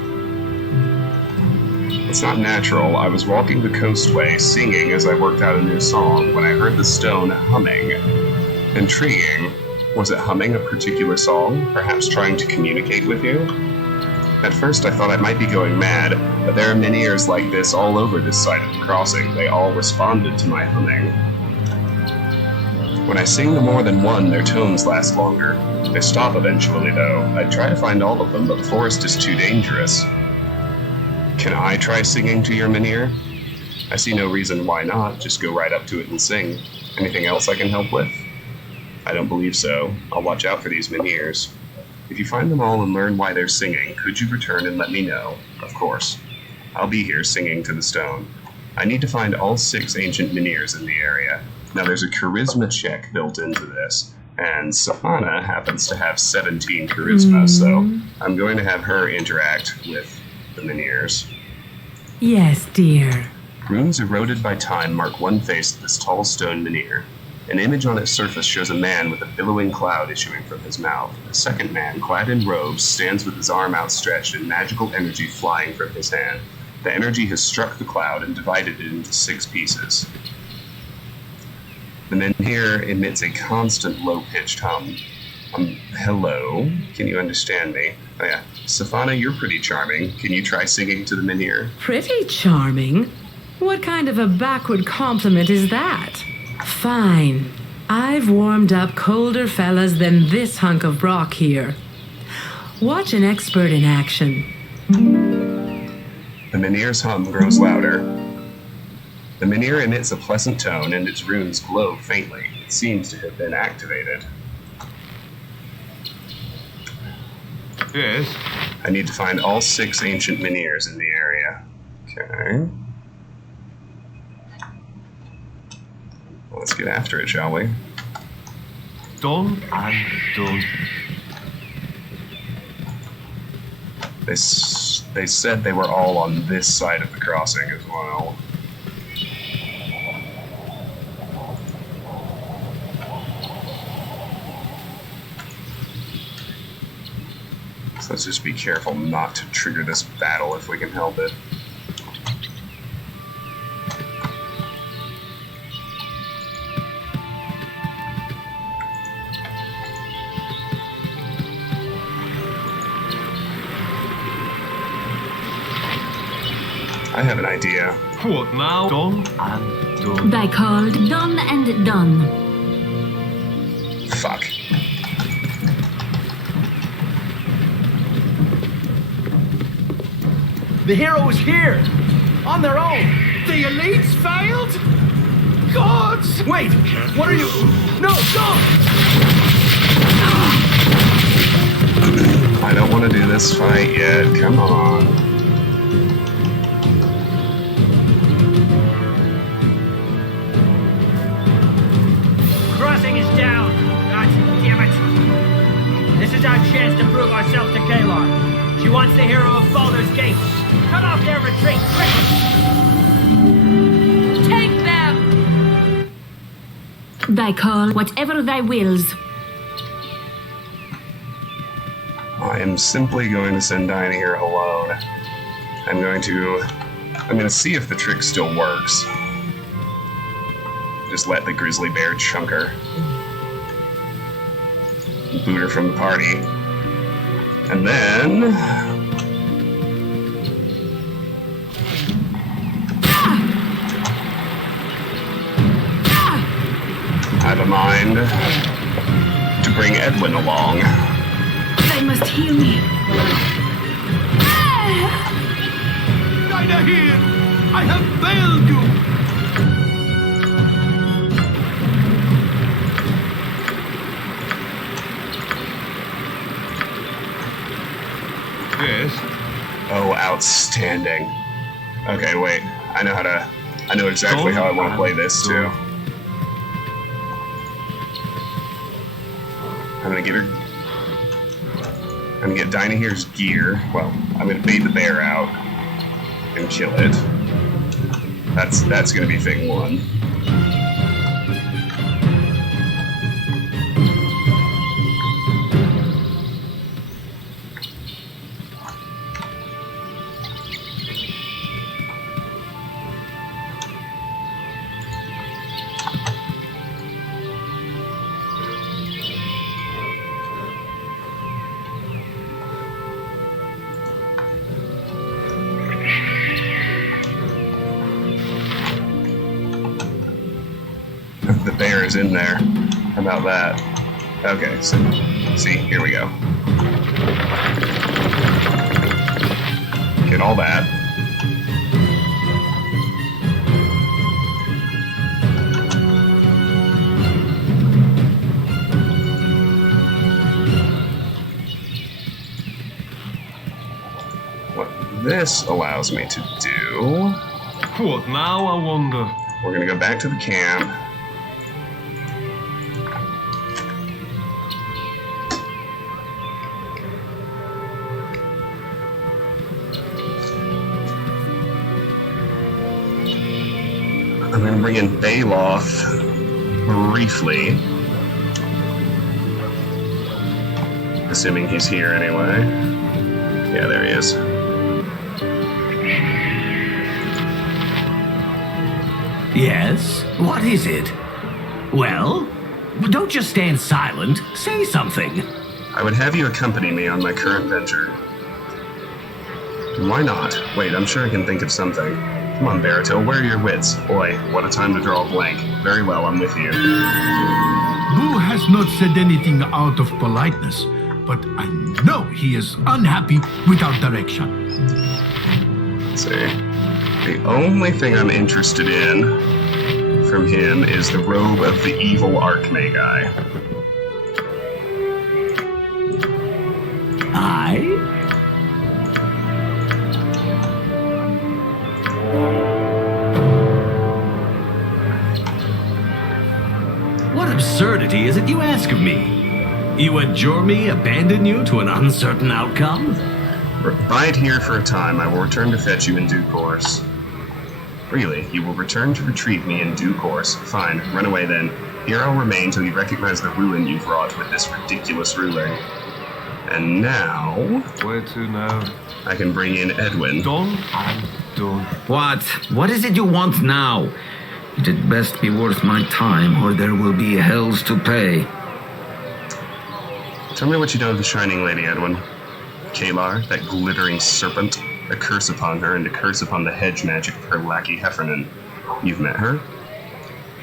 It's not natural. I was walking the coastway, singing as I worked out a new song, when I heard the stone humming. Intriguing. Was it humming a particular song, perhaps trying to communicate with you? At first I thought I might be going mad, but there are miniers like this all over this side of the crossing. They all responded to my humming. When I sing to more than one, their tones last longer. They stop eventually, though. I'd try to find all of them, but the forest is too dangerous. Can I try singing to your minier? I see no reason why not. Just go right up to it and sing. Anything else I can help with? I don't believe so. I'll watch out for these miniers. If you find them all and learn why they're singing, could you return and let me know? Of course. I'll be here singing to the stone. I need to find all 6 ancient menhirs in the area. Now there's a charisma check built into this, and Safana happens to have 17 charisma, so I'm going to have her interact with the menhirs. Yes, dear. Runes eroded by time mark one face of this tall stone menhir. An image on its surface shows a man with a billowing cloud issuing from his mouth. A second man, clad in robes, stands with his arm outstretched and magical energy flying from his hand. The energy has struck the cloud and divided it into 6 pieces. The menhir emits a constant low-pitched hum. Hello? Can you understand me? Oh yeah. Safana, you're pretty charming. Can you try singing to the menhir? Pretty charming? What kind of a backward compliment is that? Fine. I've warmed up colder fellas than this hunk of rock here. Watch an expert in action. The menhir's hum grows louder. The menhir emits a pleasant tone and its runes glow faintly. It seems to have been activated. Yes? I need to find all 6 ancient menhirs in the area. Okay. Well, let's get after it, shall we? Done and done. They said they were all on this side of the crossing as well. So let's just be careful not to trigger this battle if we can help it. I have an idea. What now? Done and done. They called done and done. Fuck. The hero is here! On their own! The elites failed? Gods! Wait! What are you... No, don't! I don't want to do this fight yet. Come on. Crossing is down. God damn it. This is our chance to prove ourselves to Kalar. She wants the hero of Baldur's Gate. Cut off their retreat, quickly! Take them! They call whatever they wills. I am simply going to send Dinah here alone. I'm going to see if the trick still works. Just let the grizzly bear chunk her. Boot her from the party. And then... I have a mind to bring Edwin along. They must heal me. Dinah here! I have failed you! Yes? Oh, outstanding. Okay, wait. I know exactly how I want to play this, too. I'm gonna get Dinah here's gear. Well, I'm gonna bait the bear out and kill it. That's gonna be thing 1. The bear is in there. How about that? Okay, so see, here we go. Get all that. this allows me to do... What now, I wonder? We're gonna go back to the camp. I'm gonna bring in Baloth briefly. Assuming he's here anyway. Yeah, there he is. Yes? What is it? Well, don't just stand silent. Say something. I would have you accompany me on my current venture. Why not? Wait, I'm sure I can think of something. Come on, Baratil, where are your wits? Boy, what a time to draw a blank. Very well, I'm with you. Boo has not said anything out of politeness, but I know he is unhappy with our direction. Let's see. The only thing I'm interested in from him is the robe of the evil Archmagi. What absurdity is it you ask of me? You adjure me abandon you to an uncertain outcome? Bide here for a time. I will return to fetch you in due course. Really, you will return to retrieve me in due course. Fine, run away then. Here I'll remain till you recognize the ruin you've wrought with this ridiculous ruler. And now... Where to now? I can bring in Edwin. Done and done. What? What is it you want now? It had best be worth my time, or there will be hells to pay. Tell me what you know of the Shining Lady, Edwin. Kalar, that glittering serpent, a curse upon her and a curse upon the hedge magic of her lackey Heffernan. You've met her?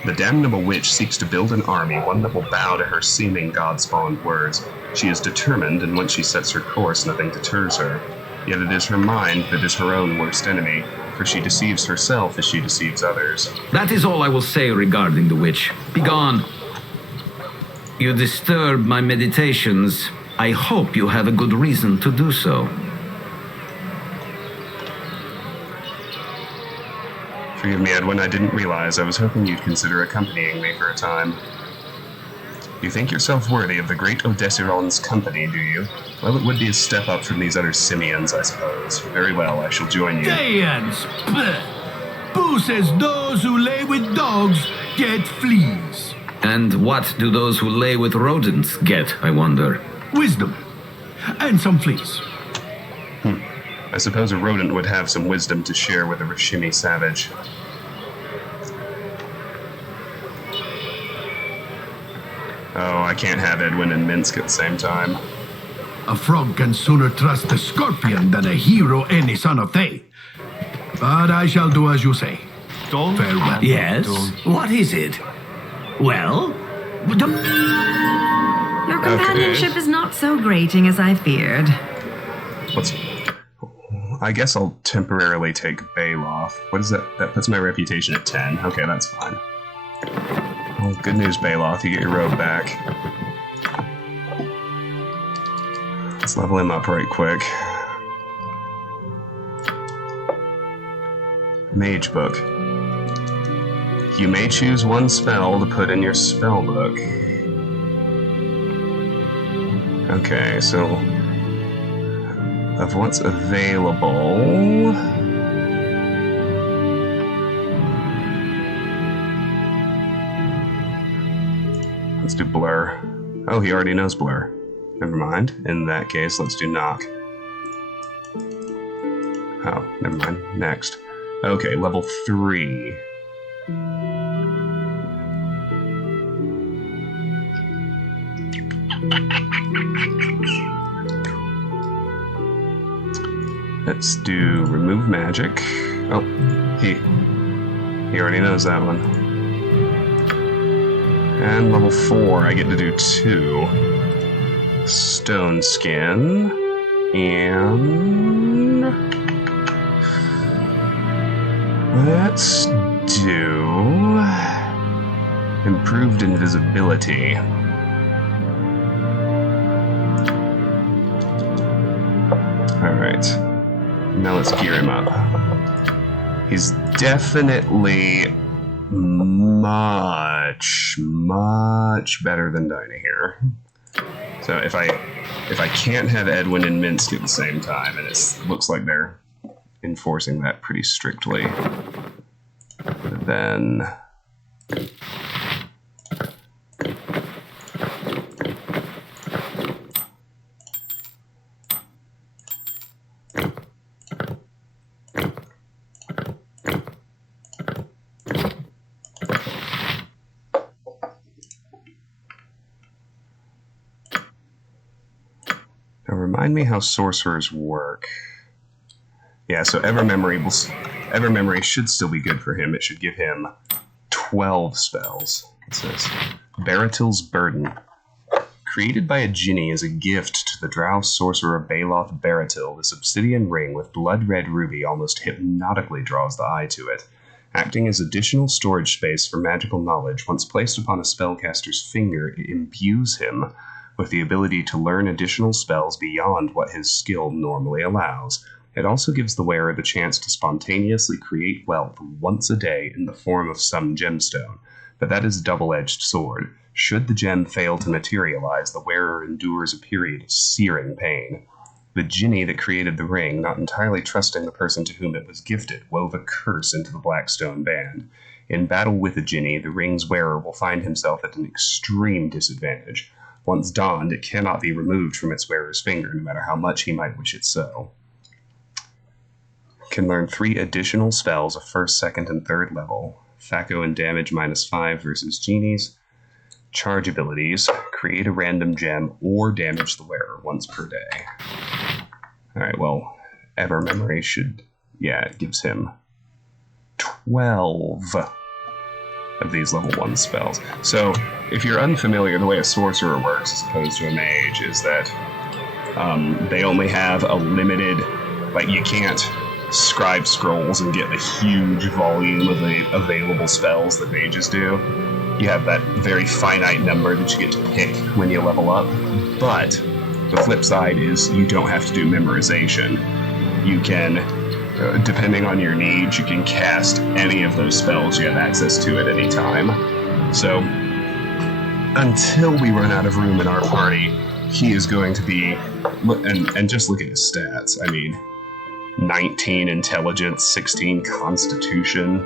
The damnable witch seeks to build an army, one that will bow to her seeming god-spawned words. She is determined, and once she sets her course, nothing deters her. Yet it is her mind that is her own worst enemy, for she deceives herself as she deceives others. That is all I will say regarding the witch. Begone. You disturb my meditations. I hope you have a good reason to do so. Forgive me, Edwin, I didn't realize. I was hoping you'd consider accompanying me for a time. You think yourself worthy of the great Odessiron's company, do you? Well, it would be a step up from these other simians, I suppose. Very well, I shall join you. Dance! Boo says those who lay with dogs get fleas. And what do those who lay with rodents get, I wonder? Wisdom. And some fleas. I suppose a rodent would have some wisdom to share with a Rashimi savage. Oh, I can't have Edwin and Minsk at the same time. A frog can sooner trust a scorpion than a hero any son of Thay. But I shall do as you say. Done. Farewell. Yes? What is it? Well? Your companionship is not so grating as I feared. I guess I'll temporarily take Baloth. What is that? That puts my reputation at 10. Okay, that's fine. Well, good news, Baloth. You get your robe back. Let's level him up right quick. Mage Book. You may choose one spell to put in your spell book. Okay, so... of what's available... Let's do Blur. Oh, he already knows Blur. Never mind. In that case, let's do Knock. Oh, never mind. Next. Okay, level 3. Let's do Remove Magic. Oh, he already knows that one. And level 4, I get to do 2. Stone Skin. And... let's do... Improved Invisibility. Alright. Now let's gear him up. He's definitely much better than Dinah here. So if I can't have Edwin and Minsk at the same time, and it looks like they're enforcing that pretty strictly, then remind me how sorcerers work. Yeah, so Evermemory should still be good for him. It should give him 12 spells. What's this? Baratil's Burden. Created by a Jinni as a gift to the drow sorcerer Baloth Baratil, this obsidian ring with blood-red ruby almost hypnotically draws the eye to it. Acting as additional storage space for magical knowledge, once placed upon a spellcaster's finger, it imbues him with the ability to learn additional spells beyond what his skill normally allows. It also gives the wearer the chance to spontaneously create wealth once a day in the form of some gemstone, but that is a double-edged sword. Should the gem fail to materialize, the wearer endures a period of searing pain. The Jinni that created the ring, not entirely trusting the person to whom it was gifted, wove a curse into the Blackstone Band. In battle with the Jinni, the ring's wearer will find himself at an extreme disadvantage. Once donned, it cannot be removed from its wearer's finger, no matter how much he might wish it so. Can learn 3 additional spells of 1st, 2nd, and 3rd level. Thaco and damage -5 versus genies. Charge abilities. Create a random gem or damage the wearer once per day. Alright, well, Evermemory should... yeah, it gives him 12 of these level 1 spells. So, if you're unfamiliar, the way a sorcerer works as opposed to a mage is that they only have a limited... like, you can't scribe scrolls and get the huge volume of the available spells that mages do. You have that very finite number that you get to pick when you level up. But the flip side is you don't have to do memorization. You can, depending on your needs, you can cast any of those spells you have access to at any time. So, until we run out of room in our party, he is going to be... and just look at his stats. I mean... 19 intelligence, 16 constitution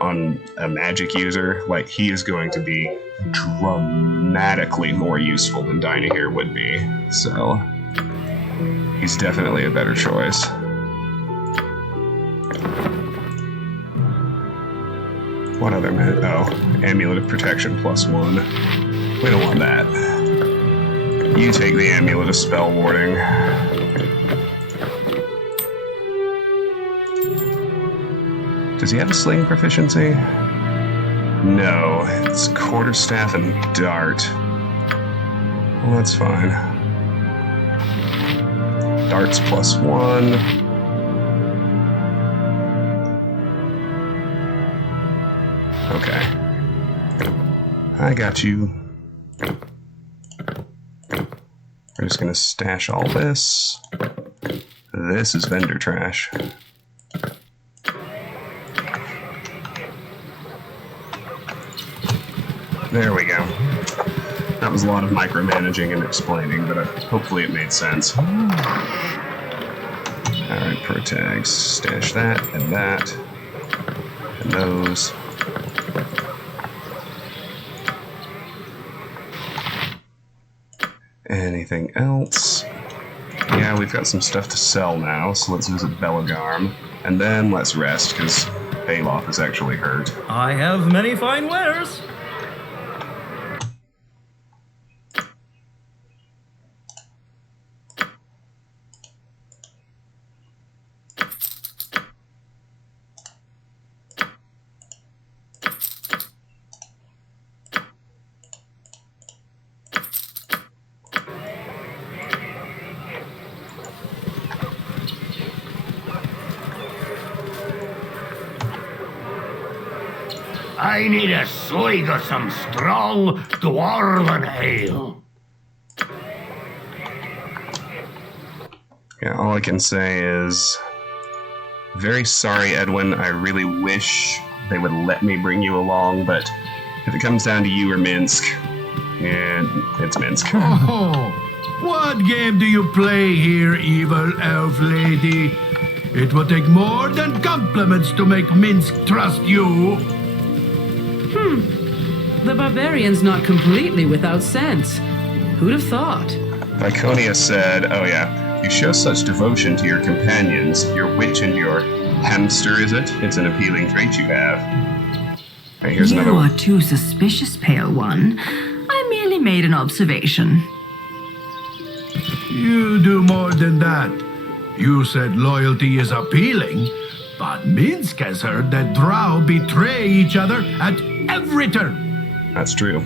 on a magic user. Like, he is going to be dramatically more useful than Dinah here would be. So, he's definitely a better choice. What other Amulet of Protection +1. We don't want that. You take the Amulet of Spell Warding. Does he have a sling proficiency? No, it's quarterstaff and dart. Well, that's fine. Darts +1. Okay. I got you. We're just gonna stash all this. This is vendor trash. There we go. That was a lot of micromanaging and explaining, but hopefully it made sense. Alright, pro tags. Stash that, and those. Anything else? Yeah, we've got some stuff to sell now, so let's visit Belagarm. And then let's rest, because Baloth is actually hurt. I have many fine wares. I need a swig of some strong dwarven ale. Yeah, all I can say is Very sorry, Edwin. I really wish they would let me bring you along, but if it comes down to you or Minsk, it's Minsk. Oh, what game do you play here, evil elf lady? It will take more than compliments to make Minsk trust you. The barbarian's not completely without sense. Who'd have thought? Viconia said, oh yeah, you show such devotion to your companions, your witch and your hamster, is it? It's an appealing trait you have. Right, here's another You one. are too suspicious, Pale One. I merely made an observation. You do more than that. You said loyalty is appealing, but Minsk has heard that drow betray each other at every turn. That's true.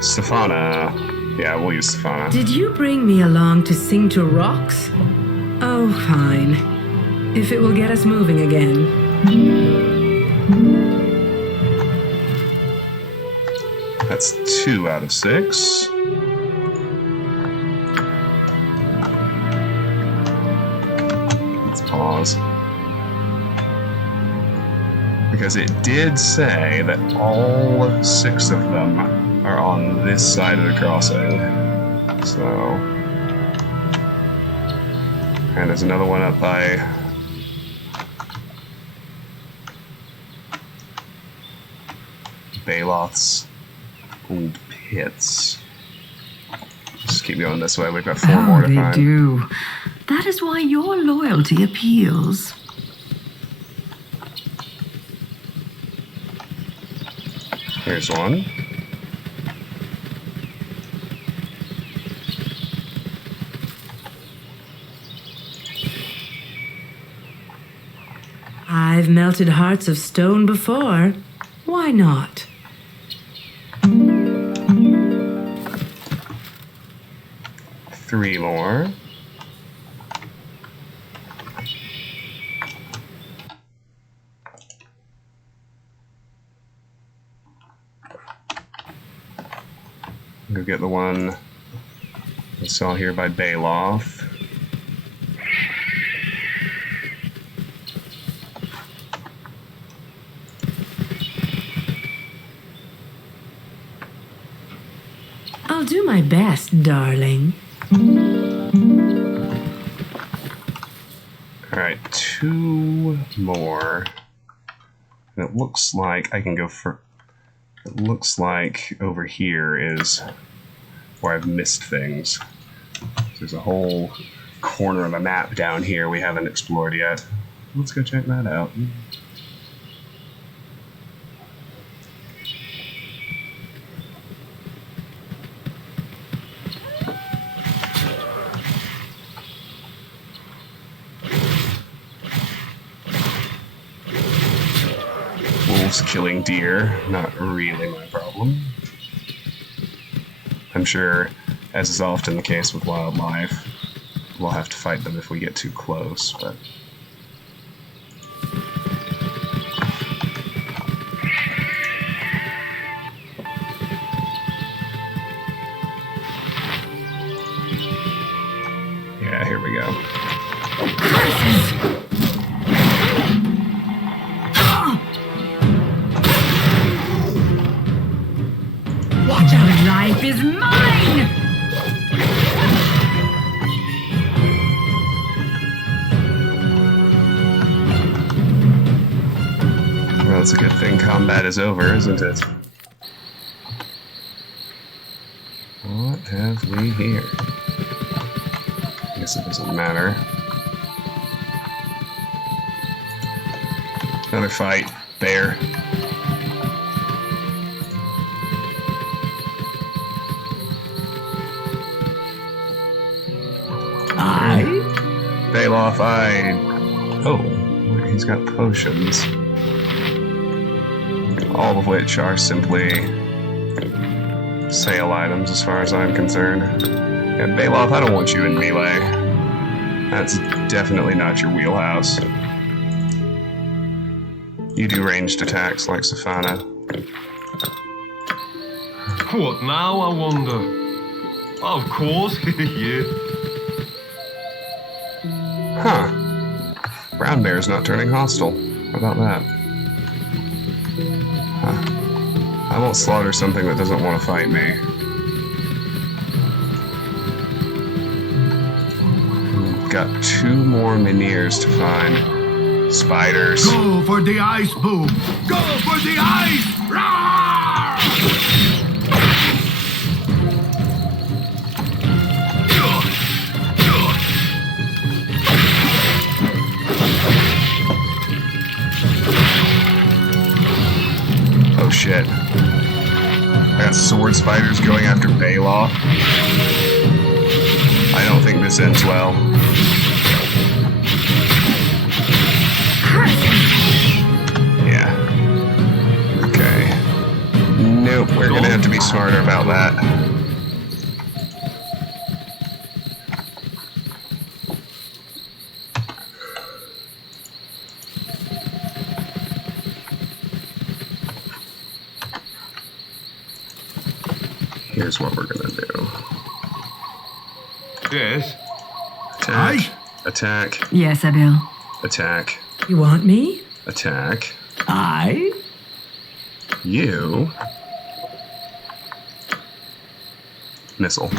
Stefana. Yeah, we'll use Stefana. Did you bring me along to sing to rocks? Oh, fine. If it will get us moving again. That's 2 out of 6. Let's pause. Because it did say that all 6 of them are on this side of the crossing. So... And there's another one up by... Baloth's old pits. Just keep going this way. We've got 4 more to They find. do. That is why your loyalty appeals. Here's one. I've melted hearts of stone before. Why not? Three more. Go get the one I saw here by Baloth. I'll do my best, darling. Alright, 2 more. And it looks like I can go for... It looks like over here is where I've missed things. There's a whole corner of a map down here we haven't explored yet. Let's go check that out. Wolves killing deer, not really my problem. I'm sure, as is often the case with wildlife, we'll have to fight them if we get too close, but... Yeah, here we go. Watch out, life is mine! Well, it's a good thing combat is over, isn't it? What have we here? I guess it doesn't matter. Another fight. Bear. Baloth, Oh, he's got potions. All of which are simply sale items as far as I'm concerned. Yeah, Baloth, I don't want you in melee. That's definitely not your wheelhouse. You do ranged attacks like Safana. What now, I wonder? Of course, yeah. Huh. Brown bear's not turning hostile. How about that? Huh. I won't slaughter something that doesn't want to fight me. Got 2 more Miniers to find. Spiders. Go for the ice boom! Go for the ice! Roar! Oh shit. I got sword spiders going after Baloth. I don't think this ends well. Yeah. Okay. Nope, we're gonna have to be smarter about that. Here's what we're gonna do. Yes. Attack. Attack. Yes, Abil. Attack. You want me? Attack. I? You. Missile.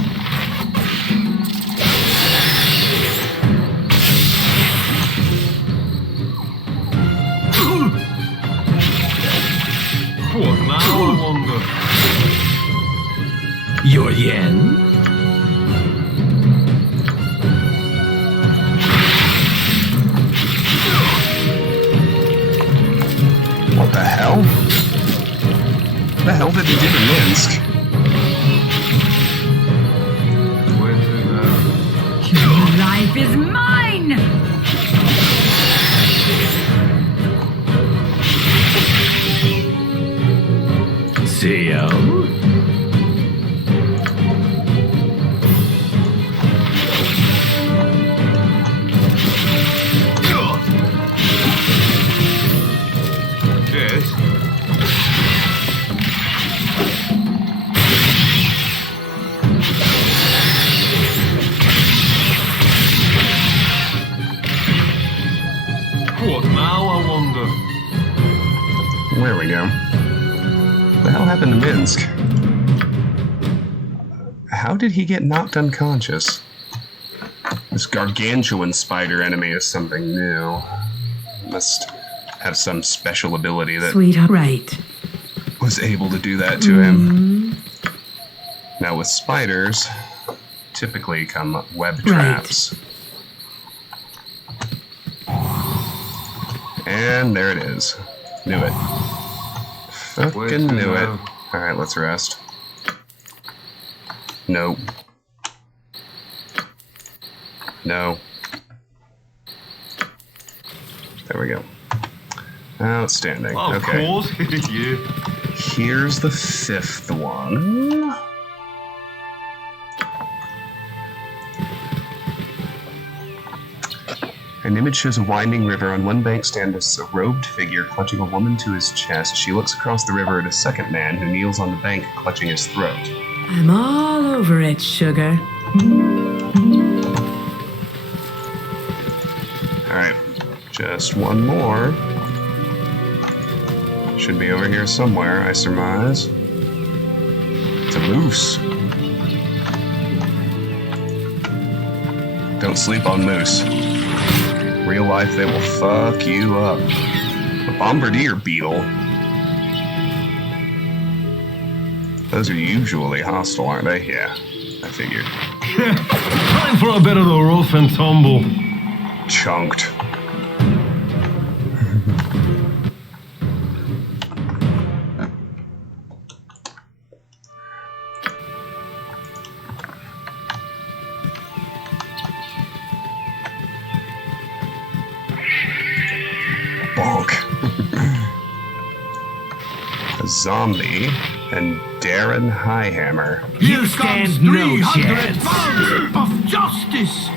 What now, I wonder? Your yen? What the hell? What the hell did he do to Minsk? Where to now? Your life is mine! CEO? Yes. What now, I wonder? There we go. What the hell happened to Minsk? How did he get knocked unconscious? This gargantuan spider enemy is something new. Must have some special ability that Sweetheart. Right. was able to do that to him. Now with spiders, typically come web traps. And there it is. Knew it. Fucking knew it. Alright, let's rest. No. No. There we go. Outstanding. Of Okay. course, yeah. Here's the 5th one. An image shows a winding river. On one bank stands a robed figure clutching a woman to his chest. She looks across the river at a second man who kneels on the bank clutching his throat. I'm all over it, sugar. Alright, just one more. Should be over here somewhere, I surmise. It's a moose. Don't sleep on moose. Real life, they will fuck you up. A bombardier beetle. Those are usually hostile, aren't they? Yeah, I figured. Time for a bit of the rough and tumble. Chunked. Bonk. A zombie and Darren Highhammer. Here comes 300 pounds of justice!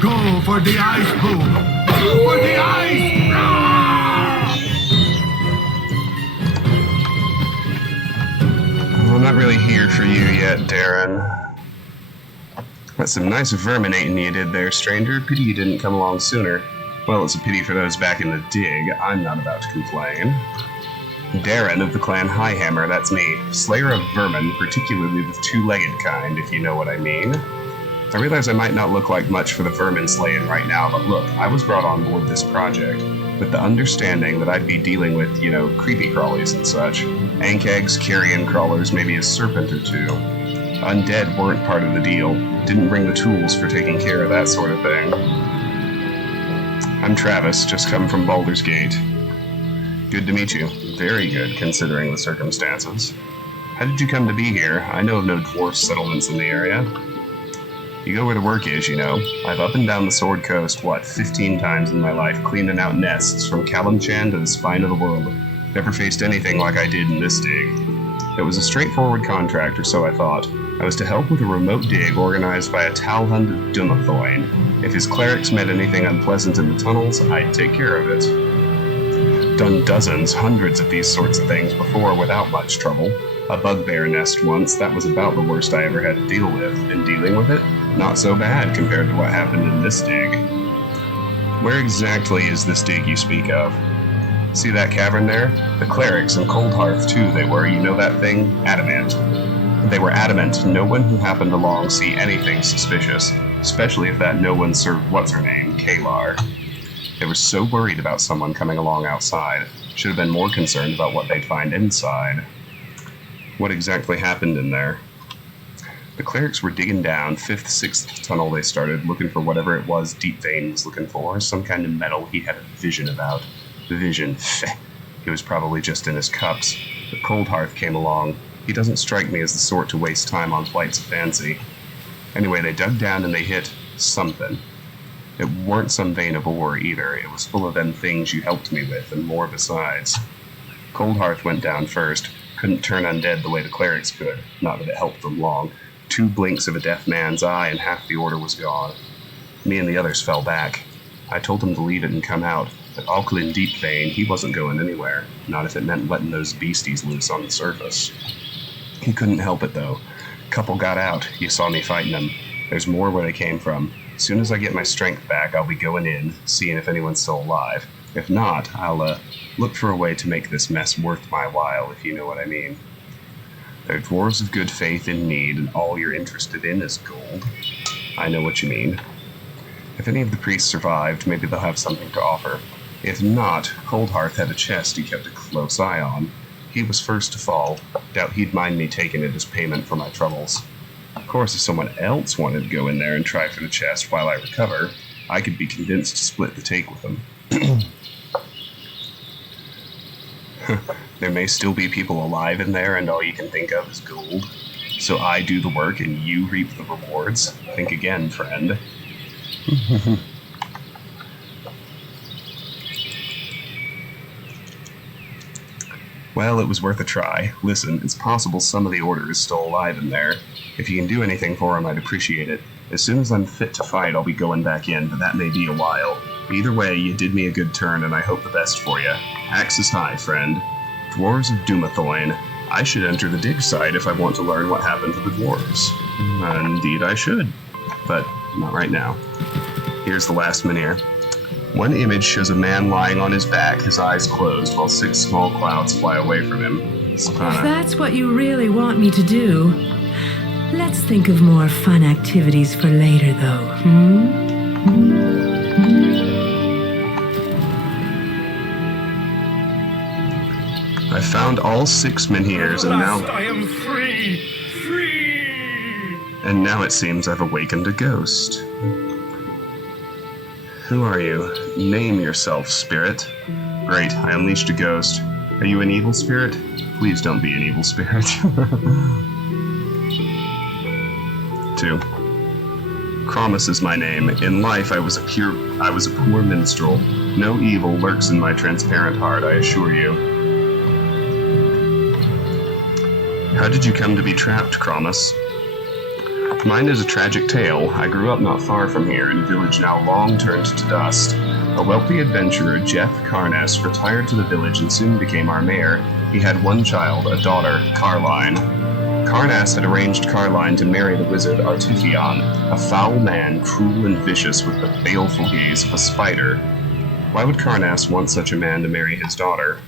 Go for the ice boom! Go for the ice! Well, I'm not really here for you yet, Darren. That's some nice verminating you did there, stranger. Pity you didn't come along sooner. Well, it's a pity for those back in the dig. I'm not about to complain. Darren of the clan Highhammer, that's me. Slayer of vermin, particularly the two-legged kind, if you know what I mean. I realize I might not look like much for the vermin slaying right now, but look, I was brought on board this project with the understanding that I'd be dealing with, creepy crawlies and such. Ankegs, carrion crawlers, maybe a serpent or two. Undead weren't part of the deal. Didn't bring the tools for taking care of that sort of thing. I'm Travis, just come from Baldur's Gate. Good to meet you. Very good, considering the circumstances. How did you come to be here? I know of no dwarf settlements in the area. You go where the work is, I've up and down the Sword Coast, 15 times in my life, cleaning out nests from Kalimchan to the spine of the world. Never faced anything like I did in this dig. It was a straightforward contract, or so I thought. I was to help with a remote dig organized by a Talhund of Dumathoin. If his clerics met anything unpleasant in the tunnels, I'd take care of it. Done dozens, hundreds of these sorts of things before without much trouble. A bugbear nest once, that was about the worst I ever had to deal with, and dealing with it, not so bad compared to what happened in this dig. Where exactly is this dig you speak of? See that cavern there? The clerics and Coldhearth too, they were, that thing? Adamant. They were adamant no one who happened along see anything suspicious, especially if that no one served what's-her-name, Kalar. They were so worried about someone coming along outside, should have been more concerned about what they'd find inside. What exactly happened in there? The clerics were digging down, 5th, 6th tunnel they started, looking for whatever it was Deepvein was looking for, some kind of metal he had a vision about. Vision. He was probably just in his cups. But Coldhearth came along. He doesn't strike me as the sort to waste time on flights of fancy. Anyway, they dug down and they hit something. It weren't some vein of ore either. It was full of them things you helped me with, and more besides. Coldhearth went down first. Couldn't turn undead the way the clerics could. Not that it helped them long. 2 blinks of a deaf man's eye and half the order was gone. Me and the others fell back. I told him to leave it and come out, but Alkalin Deepvein, he wasn't going anywhere. Not if it meant letting those beasties loose on the surface. He couldn't help it, though. Couple got out. You saw me fighting them. There's more where they came from. As soon as I get my strength back, I'll be going in, seeing if anyone's still alive. If not, I'll, look for a way to make this mess worth my while, if you know what I mean. They're dwarves of good faith in need, and all you're interested in is gold. I know what you mean. If any of the priests survived, maybe they'll have something to offer. If not, Coldhearth had a chest he kept a close eye on. He was first to fall. Doubt he'd mind me taking it as payment for my troubles. Of course, if someone else wanted to go in there and try for the chest while I recover, I could be convinced to split the take with them. There may still be people alive in there and all you can think of is gold. So I do the work and you reap the rewards. Think again, friend. Well, it was worth a try. Listen, it's possible some of the Order is still alive in there. If you can do anything for him, I'd appreciate it. As soon as I'm fit to fight, I'll be going back in, but that may be a while. Either way, you did me a good turn, and I hope the best for you. Axe is high, friend. Dwarves of Dumathoin. I should enter the dig site if I want to learn what happened to the dwarves. Indeed I should. But not right now. Here's the last Mynheer. One image shows a man lying on his back, his eyes closed, while 6 small clouds fly away from him. If that's what you really want me to do, let's think of more fun activities for later, though, I found all 6 Mynheers, and now I am free! Free! And now it seems I've awakened a ghost. Who are you? Name yourself, spirit. Great, I unleashed a ghost. Are you an evil spirit? Please don't be an evil spirit. 2. Cromus is my name. In life, I was a poor minstrel. No evil lurks in my transparent heart, I assure you. How did you come to be trapped, Cromus? Mine is a tragic tale. I grew up not far from here, in a village now long turned to dust. A wealthy adventurer, Jeff Carness, retired to the village and soon became our mayor. He had one child, a daughter, Carline. Karnas had arranged Carline to marry the wizard Artifion, a foul man, cruel and vicious with the baleful gaze of a spider. Why would Karnas want such a man to marry his daughter?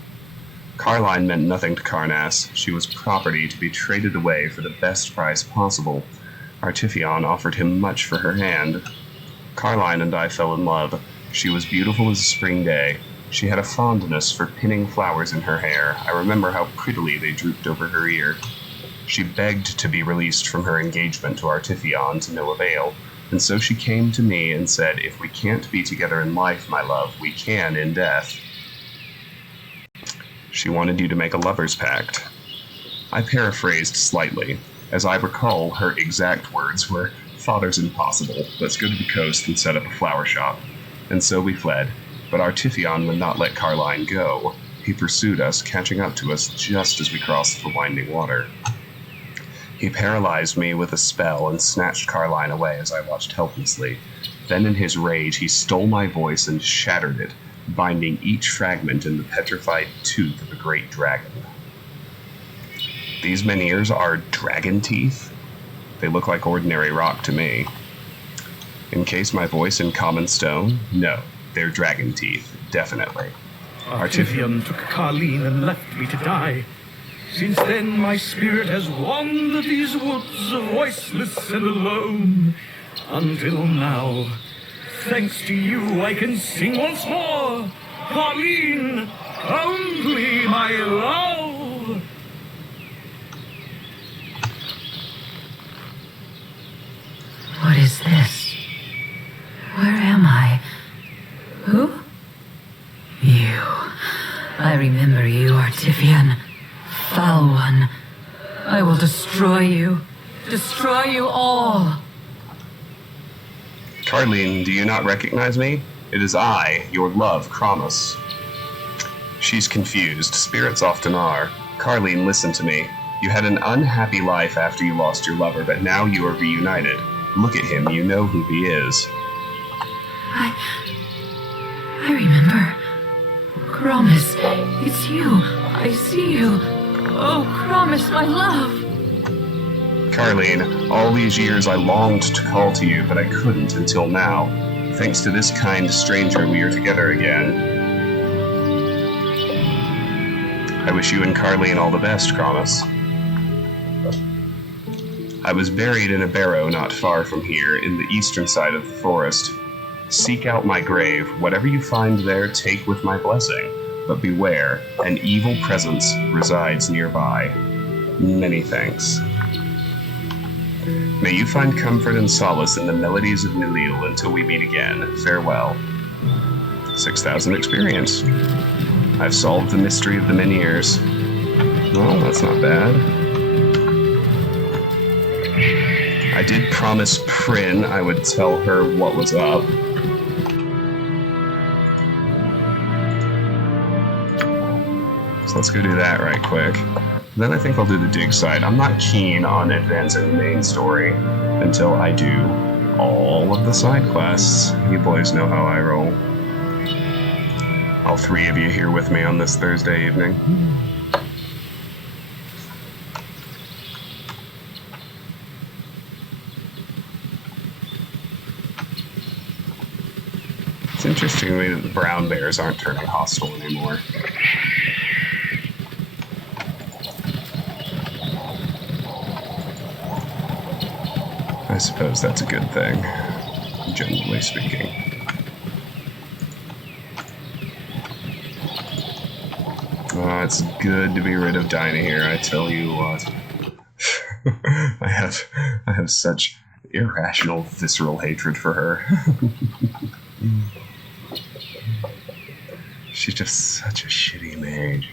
Carline meant nothing to Karnas. She was property to be traded away for the best price possible. Artifion offered him much for her hand. Carline and I fell in love. She was beautiful as a spring day. She had a fondness for pinning flowers in her hair. I remember how prettily they drooped over her ear. She begged to be released from her engagement to Artifion to no avail, and so she came to me and said, "If we can't be together in life, my love, we can in death." She wanted you to make a lover's pact. I paraphrased slightly. As I recall, her exact words were, "Father's impossible. Let's go to the coast and set up a flower shop." And so we fled, but Artifion would not let Carline go. He pursued us, catching up to us just as we crossed the winding water. He paralyzed me with a spell and snatched Carline away as I watched helplessly. Then in his rage, he stole my voice and shattered it, binding each fragment in the petrified tooth of a great dragon. These menhirs are dragon teeth? They look like ordinary rock to me. Encase my voice in common stone? No, they're dragon teeth, definitely. Artifion took Carline and left me to die. Since then my spirit has wandered these woods, voiceless and alone, until now. Thanks to you, I can sing once more. Carline, come to me, my love. What is this? Where am I? Who? You. I remember you, Artifion. Foul one. I will destroy you. Destroy you all. Carline, do you not recognize me? It is I, your love, Kramus. She's confused. Spirits often are. Carline, listen to me. You had an unhappy life after you lost your lover, but now you are reunited. Look at him, you know who he is. I remember. Kramus, it's you. I see you. Oh, Kramus, my love. Carline, all these years I longed to call to you, but I couldn't until now. Thanks to this kind stranger, we are together again. I wish you and Carline all the best, Kramus. I was buried in a barrow not far from here, in the eastern side of the forest. Seek out my grave. Whatever you find there, take with my blessing. But beware, an evil presence resides nearby. Many thanks. May you find comfort and solace in the melodies of Nilil until we meet again. Farewell. 6,000 experience. I've solved the mystery of the menhirs. Well, that's not bad. I did promise Prin I would tell her what was up. So let's go do that right quick. Then I think I'll do the dig side. I'm not keen on advancing the main story until I do all of the side quests. You boys know how I roll. All three of you here with me on this Thursday evening. It's interesting to me that the brown bears aren't turning hostile anymore. I suppose that's a good thing, generally speaking. Oh, it's good to be rid of Dinah here, I tell you what. I have such irrational, visceral hatred for her. She's just such a shitty mage.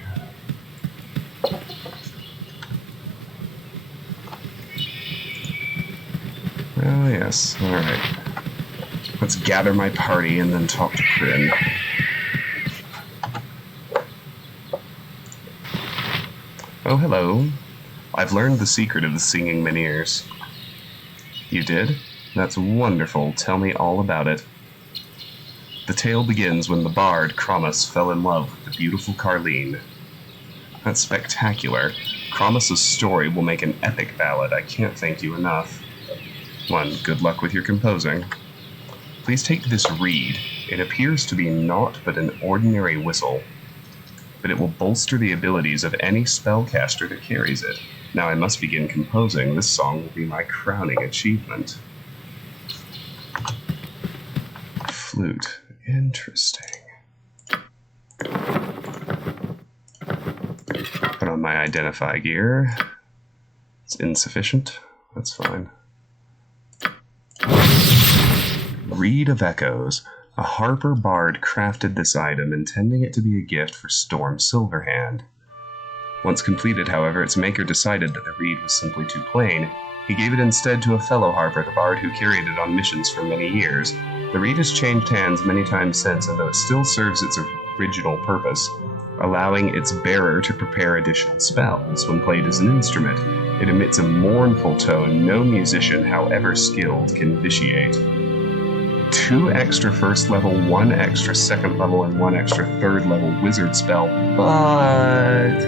Oh, yes. Alright. Let's gather my party and then talk to Kryn. Oh, hello. I've learned the secret of the singing menhirs. You did? That's wonderful. Tell me all about it. The tale begins when the bard, Kramus, fell in love with the beautiful Carline. That's spectacular. Kronos' story will make an epic ballad. I can't thank you enough. 1. Good luck with your composing. Please take this reed. It appears to be naught but an ordinary whistle, but it will bolster the abilities of any spellcaster that carries it. Now I must begin composing. This song will be my crowning achievement. Flute. Interesting. Put on my identify gear. It's insufficient. That's fine. Reed of Echoes. A harper bard crafted this item, intending it to be a gift for Storm Silverhand. Once completed, however, its maker decided that the reed was simply too plain. He gave it instead to a fellow harper, the bard who carried it on missions for many years. The reed has changed hands many times since, and though it still serves its original purpose, allowing its bearer to prepare additional spells when played as an instrument, it emits a mournful tone no musician, however skilled, can vitiate. 2 extra first level, 1 extra second level, and 1 extra third level wizard spell, but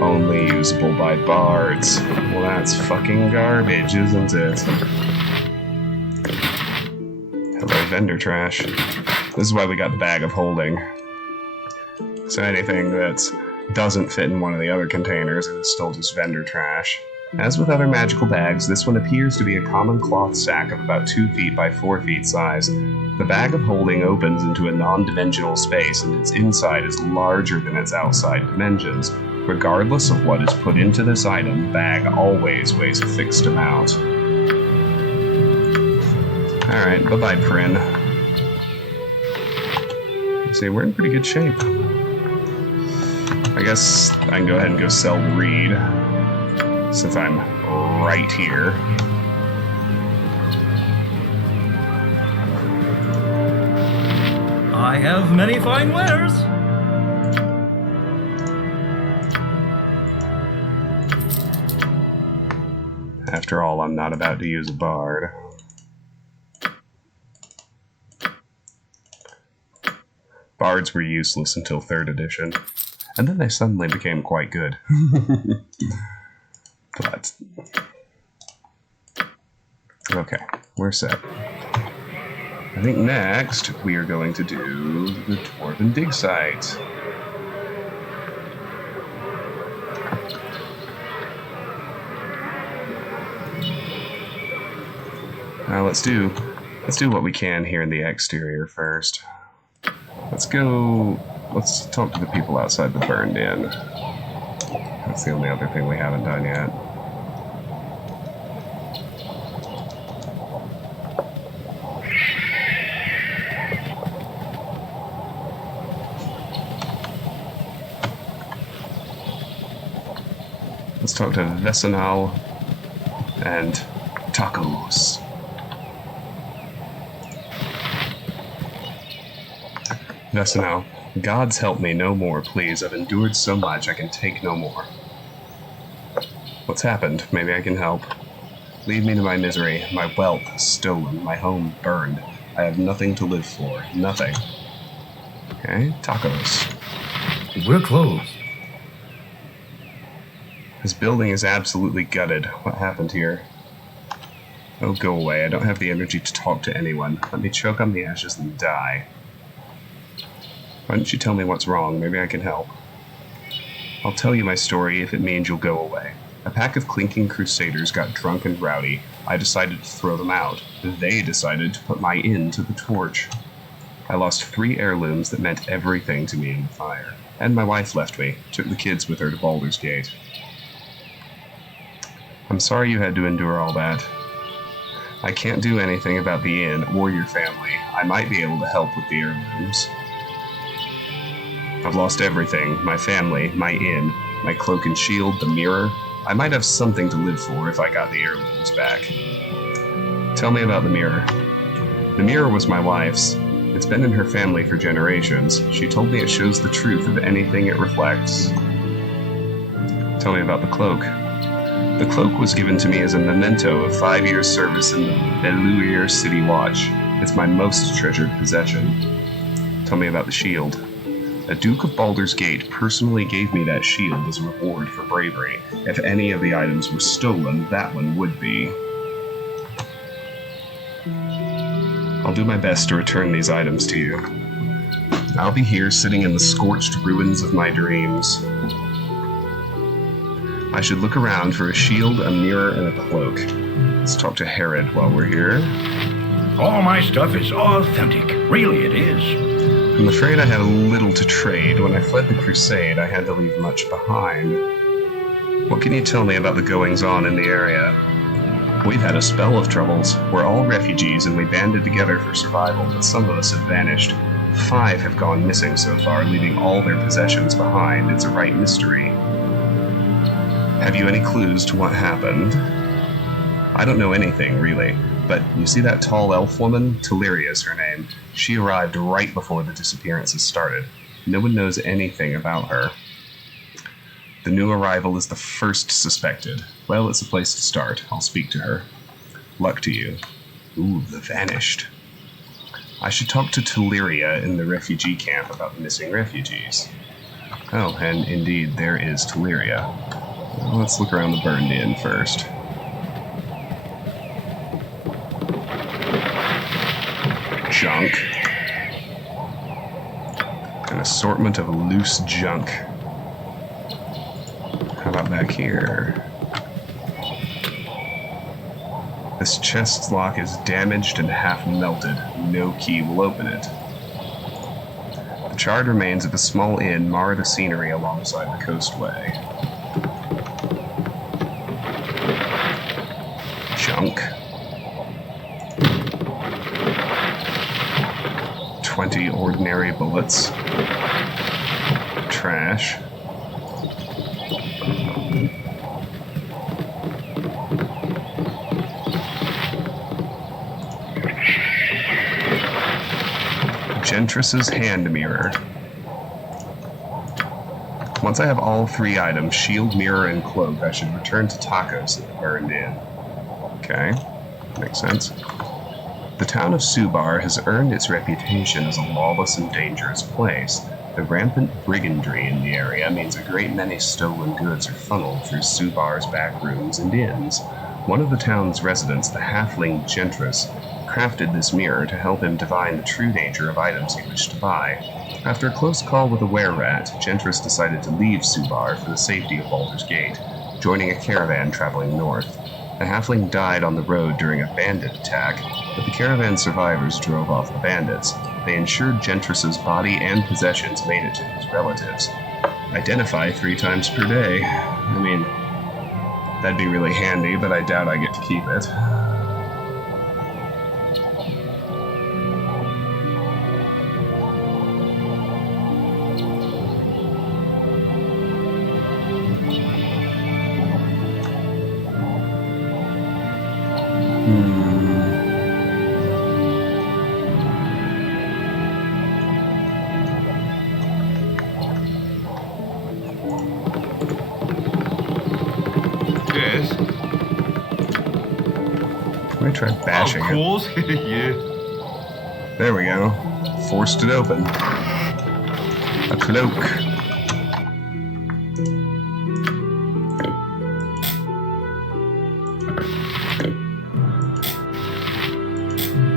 only usable by bards. Well, that's fucking garbage, isn't it? Hello, vendor trash. This is why we got the bag of holding. So anything that doesn't fit in one of the other containers is still just vendor trash. As with other magical bags, this one appears to be a common cloth sack of about 2 feet by 4 feet size. The bag of holding opens into a non-dimensional space, and its inside is larger than its outside dimensions. Regardless of what is put into this item, the bag always weighs a fixed amount. Alright, bye-bye, Prin. See, we're in pretty good shape. I guess I can go ahead and go sell Reed, since I'm right here. I have many fine wares. After all, I'm not about to use a bard. Bards were useless until 3rd edition, and then they suddenly became quite good. But okay, we're set. I think next we are going to do the Dwarven Dig Site. Now let's do what we can here in the exterior first. Let's talk to the people outside the burned inn. That's the only other thing we haven't done yet. Let's talk to Vesenal and Tacos. Vesenal, gods help me no more, please. I've endured so much, I can take no more. What's happened? Maybe I can help. Leave me to my misery. My wealth stolen. My home burned. I have nothing to live for. Nothing. Okay, Tacos. We're closed. This building is absolutely gutted. What happened here? Oh, go away. I don't have the energy to talk to anyone. Let me choke on the ashes and die. Why don't you tell me what's wrong? Maybe I can help. I'll tell you my story if it means you'll go away. A pack of clinking crusaders got drunk and rowdy. I decided to throw them out. They decided to put my inn to the torch. I lost 3 heirlooms that meant everything to me in the fire. And my wife left me, took the kids with her to Baldur's Gate. I'm sorry you had to endure all that. I can't do anything about the inn or your family. I might be able to help with the heirlooms. I've lost everything. My family, my inn, my cloak and shield, the mirror. I might have something to live for if I got the heirlooms back. Tell me about the mirror. The mirror was my wife's. It's been in her family for generations. She told me it shows the truth of anything it reflects. Tell me about the cloak. The cloak was given to me as a memento of 5 years' service in the Baldur City Watch. It's my most treasured possession. Tell me about the shield. The Duke of Baldur's Gate personally gave me that shield as a reward for bravery. If any of the items were stolen, that one would be. I'll do my best to return these items to you. I'll be here sitting in the scorched ruins of my dreams. I should look around for a shield, a mirror, and a cloak. Let's talk to Herod while we're here. All my stuff is authentic. Really, it is. I'm afraid I had little to trade. When I fled the crusade, I had to leave much behind. What can you tell me about the goings-on in the area? We've had a spell of troubles. We're all refugees and we banded together for survival, but some of us have vanished. 5 have gone missing so far, leaving all their possessions behind. It's a right mystery. Have you any clues to what happened? I don't know anything, really. But you see that tall elf woman? Teleria is her name. She arrived right before the disappearances started. No one knows anything about her. The new arrival is the first suspected. Well, it's a place to start. I'll speak to her. Luck to you. Ooh, the vanished. I should talk to Teleria in the refugee camp about the missing refugees. Oh, and indeed, there is Teleria. Let's look around the burned inn first. Junk. An assortment of loose junk. How about back here? This chest's lock is damaged and half melted. No key will open it. The charred remains of a small inn mar the scenery alongside the coastway. Junk. 20 ordinary bullets. Trash. Gentress's hand mirror. Once I have all 3 items, shield, mirror, and cloak, I should return to Tacos at the burned inn. Okay, makes sense. The town of Subar has earned its reputation as a lawless and dangerous place. The rampant brigandry in the area means a great many stolen goods are funneled through Subar's back rooms and inns. One of the town's residents, the halfling Gentress, crafted this mirror to help him divine the true nature of items he wished to buy. After a close call with a were-rat, Gentress decided to leave Subar for the safety of Baldur's Gate, joining a caravan traveling north. The halfling died on the road during a bandit attack, but the caravan survivors drove off the bandits. They ensured Gentress's body and possessions made it to his relatives. Identify 3 times per day. I mean, that'd be really handy, but I doubt I get to keep it. Yes. Let me try bashing Of course, yeah. There we go. Forced it open. A cloak.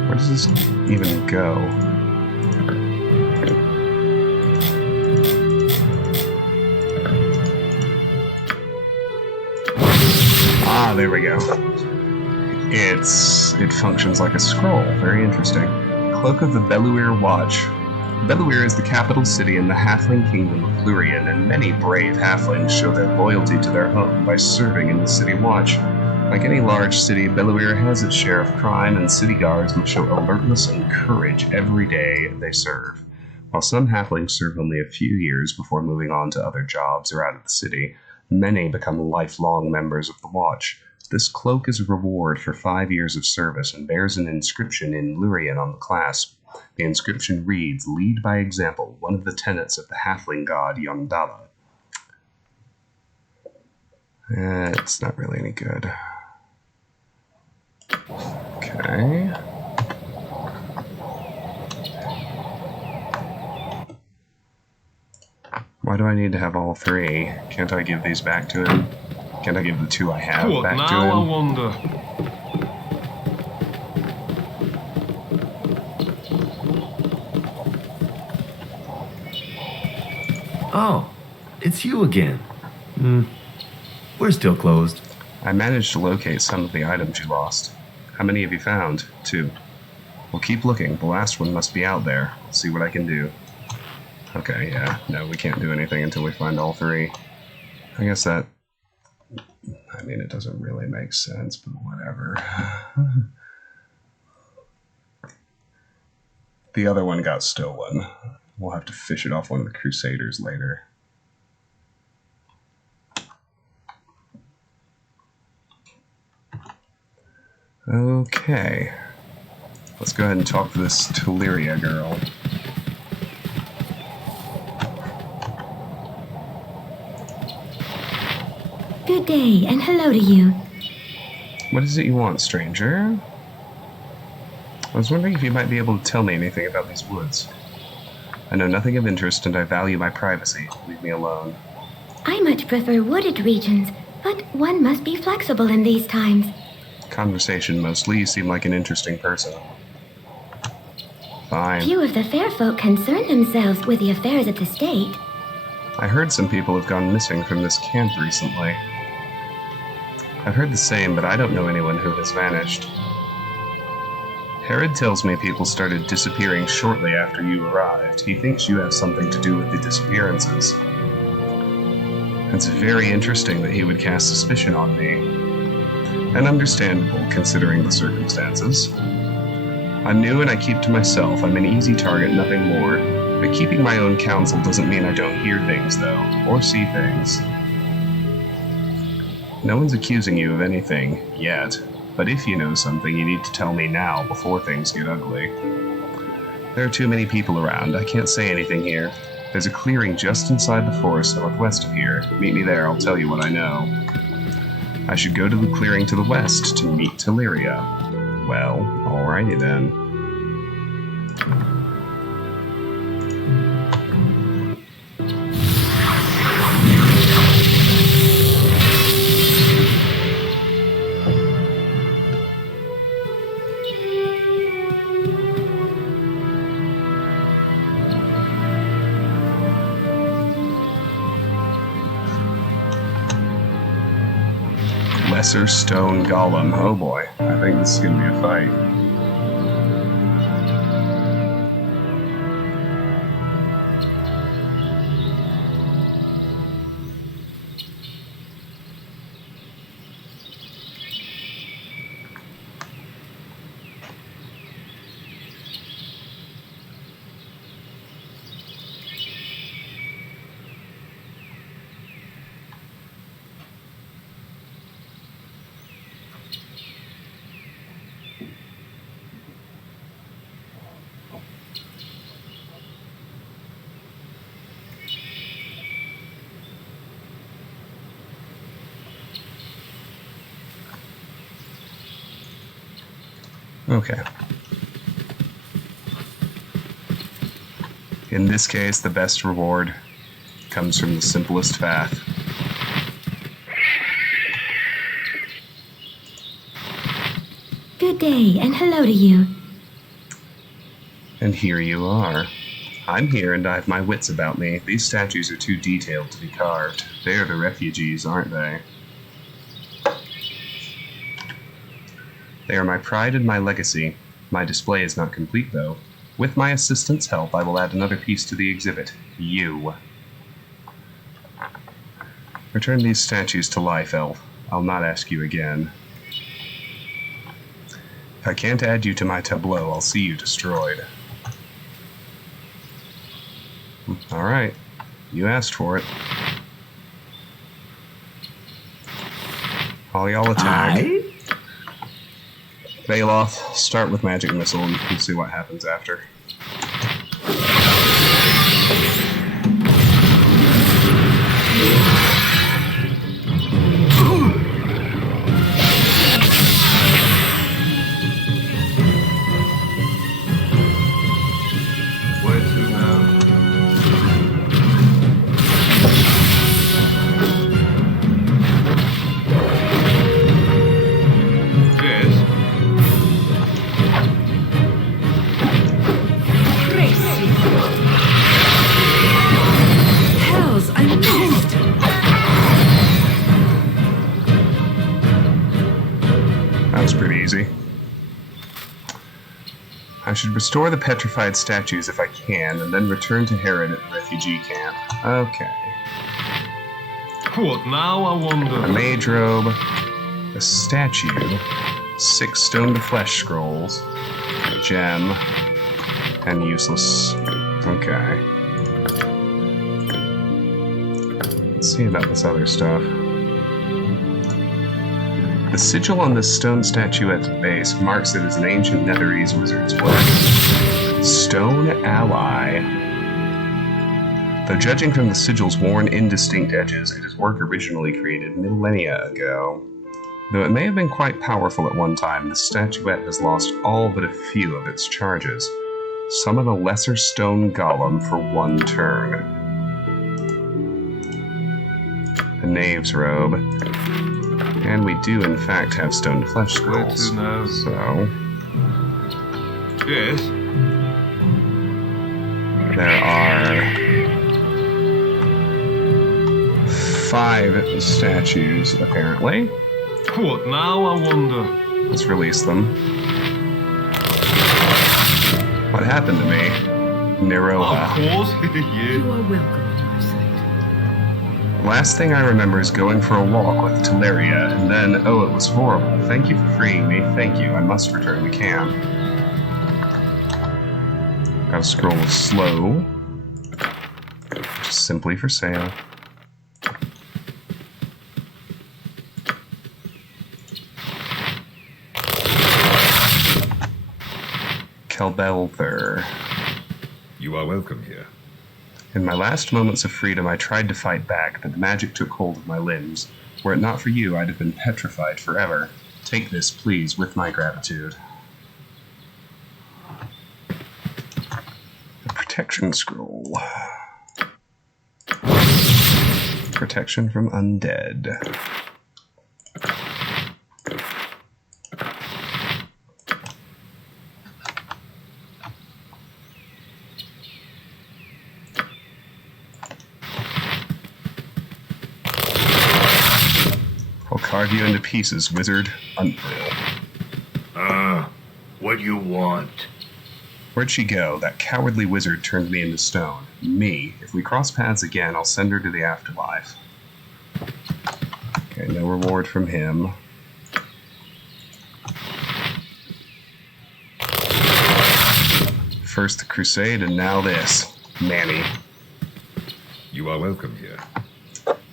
Where does this even go? Ah, there we go. It functions like a scroll. Very interesting. Cloak of the Baldur Watch. Baldur is the capital city in the halfling kingdom of Lurien, and many brave halflings show their loyalty to their home by serving in the city watch. Like any large city, Baldur has its share of crime, and city guards must show alertness and courage every day they serve. While some halflings serve only a few years before moving on to other jobs or out of the city, many become lifelong members of the Watch. This cloak is a reward for 5 years of service and bears an inscription in Lurien on the clasp. The inscription reads, "Lead by example, one of the tenets of the halfling god Yondala." It's not really any good. Okay. Why do I need to have all 3? Can't I give these back to him? Can't I give the 2 I have What back now, to I him? wonder? Oh, it's you again. We're still closed. I managed to locate some of the items you lost. How many have you found? 2. Well, keep looking. The last one must be out there. I'll see what I can do. Okay, yeah. No, we can't do anything until we find all 3. I guess that... I mean, it doesn't really make sense, but whatever. The other one got stolen. We'll have to fish it off one of the Crusaders later. Okay. Let's go ahead and talk to this Teleria girl. Good day, and hello to you. What is it you want, stranger? I was wondering if you might be able to tell me anything about these woods. I know nothing of interest, and I value my privacy. Leave me alone. I much prefer wooded regions, but one must be flexible in these times. Conversation mostly. You seem like an interesting person. Fine. Few of the fair folk concern themselves with the affairs of the state. I heard some people have gone missing from this camp recently. I've heard the same, but I don't know anyone who has vanished. Herod tells me people started disappearing shortly after you arrived. He thinks you have something to do with the disappearances. It's very interesting that he would cast suspicion on me. And understandable, considering the circumstances. I'm new and I keep to myself. I'm an easy target, nothing more. But keeping my own counsel doesn't mean I don't hear things, though, or see things. No one's accusing you of anything, yet. But if you know something, you need to tell me now, before things get ugly. There are too many people around. I can't say anything here. There's a clearing just inside the forest northwest of here. Meet me there, I'll tell you what I know. I should go to the clearing to the west to meet Teleria. Well, alrighty then. Lesser Stone Golem. Oh boy, I think this is going to be a fight. Okay. In this case, the best reward comes from the simplest path. Good day, and hello to you. And here you are. I'm here and I have my wits about me. These statues are too detailed to be carved. They are the refugees, aren't they? They are my pride and my legacy. My display is not complete, though. With my assistant's help, I will add another piece to the exhibit. You. Return these statues to life, Elf. I'll not ask you again. If I can't add you to my tableau, I'll see you destroyed. Alright. You asked for it. All y'all attack. Baloth, start with Magic Missile and we'll see what happens after. should restore the petrified statues if I can, and then return to Herod at the refugee camp. Okay. What now, I wonder? A mage robe, a statue, 6 stone-to-flesh scrolls, a gem, and useless. Okay. Let's see about this other stuff. The sigil on this stone statuette's base marks it as an ancient Netherese wizard's work. Stone Ally. Though judging from the sigil's worn, indistinct edges, it is work originally created millennia ago. Though it may have been quite powerful at one time, the statuette has lost all but a few of its charges. Summon a lesser stone golem for 1 turn. The knave's robe. And we do, in fact, have stone flesh scrolls. Where to now? So. Yes. There are 5 statues, apparently. What now, I wonder? Let's release them. What happened to me? Niroha. Of course, You are welcome in my sight. Last thing I remember is going for a walk with Teleria, and then, oh, it was horrible. Thank you for freeing me. Thank you. I must return to camp. Got a scroll of slow. Just simply for sale. Baldur. You are welcome here. In my last moments of freedom, I tried to fight back, but the magic took hold of my limbs. Were it not for you, I'd have been petrified forever. Take this, please, with my gratitude. The protection scroll. Protection from undead. Carve you into pieces, wizard. Unreal. What do you want? Where'd she go? That cowardly wizard turned me into stone. Me. If we cross paths again, I'll send her to the afterlife. Okay, no reward from him. First the crusade, and now this. Manny. You are welcome here.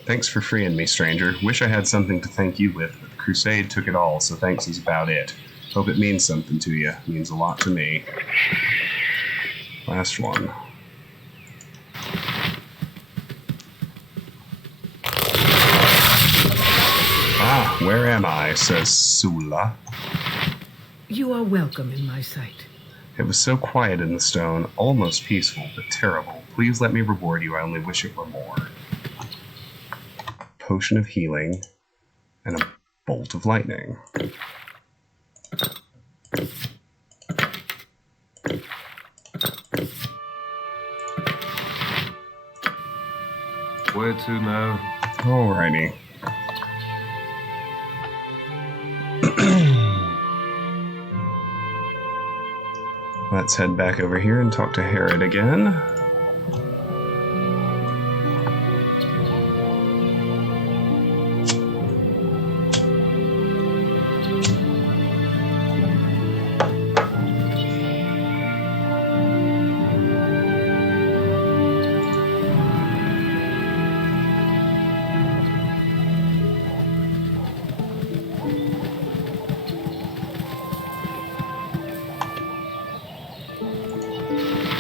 Thanks for freeing me, stranger. Wish I had something to thank you with, but the crusade took it all, so thanks is about it. Hope it means something to you. Means a lot to me. Last one. Ah, where am I? Says Sula. You are welcome in my sight. It was so quiet in the stone, almost peaceful, but terrible. Please let me reward you. I only wish it were more. Potion of healing, and a bolt of lightning. Where to now? Alrighty. Let's head back over here and talk to Herod again.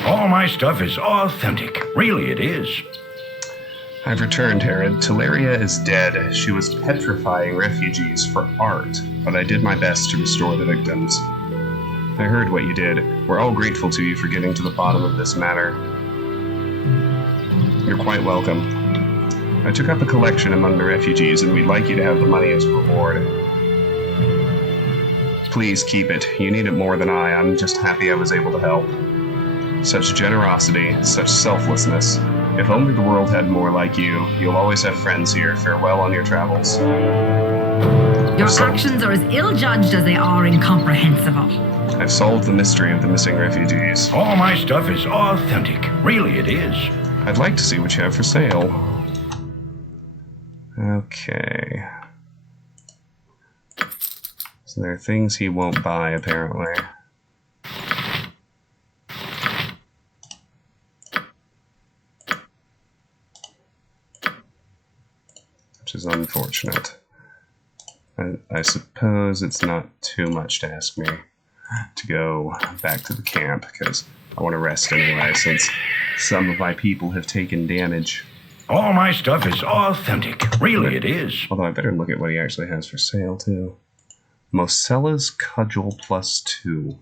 All my stuff is authentic. Really, it is. I've returned, Herod. Teleria is dead. She was petrifying refugees for art, but I did my best to restore the victims. I heard what you did. We're all grateful to you for getting to the bottom of this matter. You're quite welcome. I took up a collection among the refugees, and we'd like you to have the money as a reward. Please keep it. You need it more than I. I'm just happy I was able to help. Such generosity, such selflessness. If only the world had more like you. You'll always have friends here. Farewell on your travels. Your actions are as ill-judged as they are incomprehensible. I've solved the mystery of the missing refugees. All my stuff is authentic. Really, it is. I'd like to see what you have for sale. Okay. So there are things he won't buy, apparently. Which is unfortunate. I suppose it's not too much to ask me to go back to the camp, because I want to rest anyway, since some of my people have taken damage. All my stuff is authentic. Really, it is. Although I better look at what he actually has for sale, too. Mosella's Cudgel +2.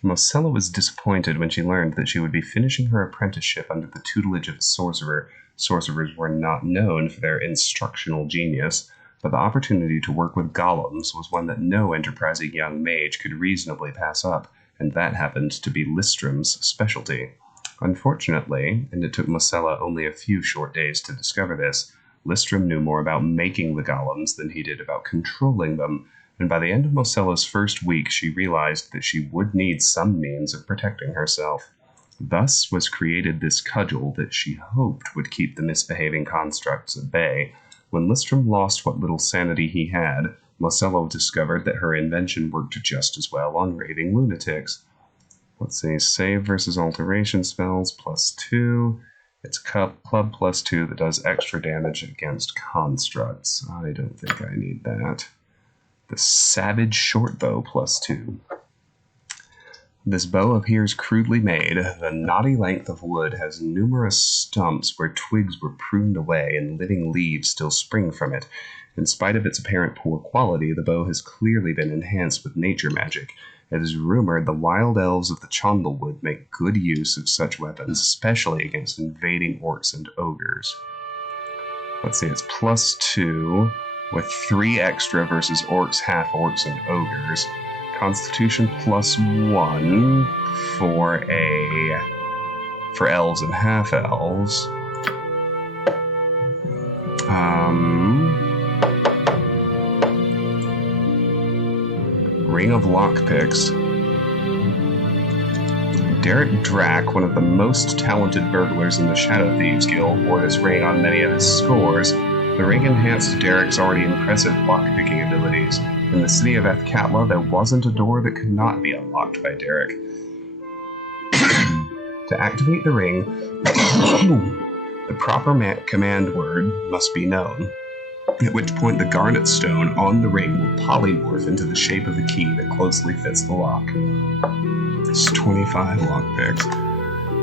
Mosella was disappointed when she learned that she would be finishing her apprenticeship under the tutelage of a sorcerer. Sorcerers were not known for their instructional genius, but the opportunity to work with golems was one that no enterprising young mage could reasonably pass up, and that happened to be Listrim's specialty. Unfortunately, and it took Mosella only a few short days to discover this, Listrim knew more about making the golems than he did about controlling them, and by the end of Mosella's first week she realized that she would need some means of protecting herself. Thus was created this cudgel that she hoped would keep the misbehaving constructs at bay. When Listrim lost what little sanity he had, Mosella discovered that her invention worked just as well on raving lunatics. Let's see, save versus alteration spells +2. It's club +2 that does extra damage against constructs. I don't think I need that. The savage short bow +2. This bow appears crudely made. The knotty length of wood has numerous stumps where twigs were pruned away and living leaves still spring from it. In spite of its apparent poor quality, the bow has clearly been enhanced with nature magic. It is rumored the wild elves of the Chandlewood make good use of such weapons, especially against invading orcs and ogres. Let's see, it's +2 with 3 extra versus orcs, half-orcs, and ogres. Constitution +1 for elves and half-elves. Ring of Lockpicks. Derek Drack, one of the most talented burglars in the Shadow Thieves Guild, wore this ring on many of his scores. The ring enhanced Derek's already impressive lockpicking abilities. In the city of Athkatla, there wasn't a door that could not be unlocked by Derek. To activate the ring, the proper command word must be known, at which point the garnet stone on the ring will polymorph into the shape of the key that closely fits the lock. It's 25 lockpicks.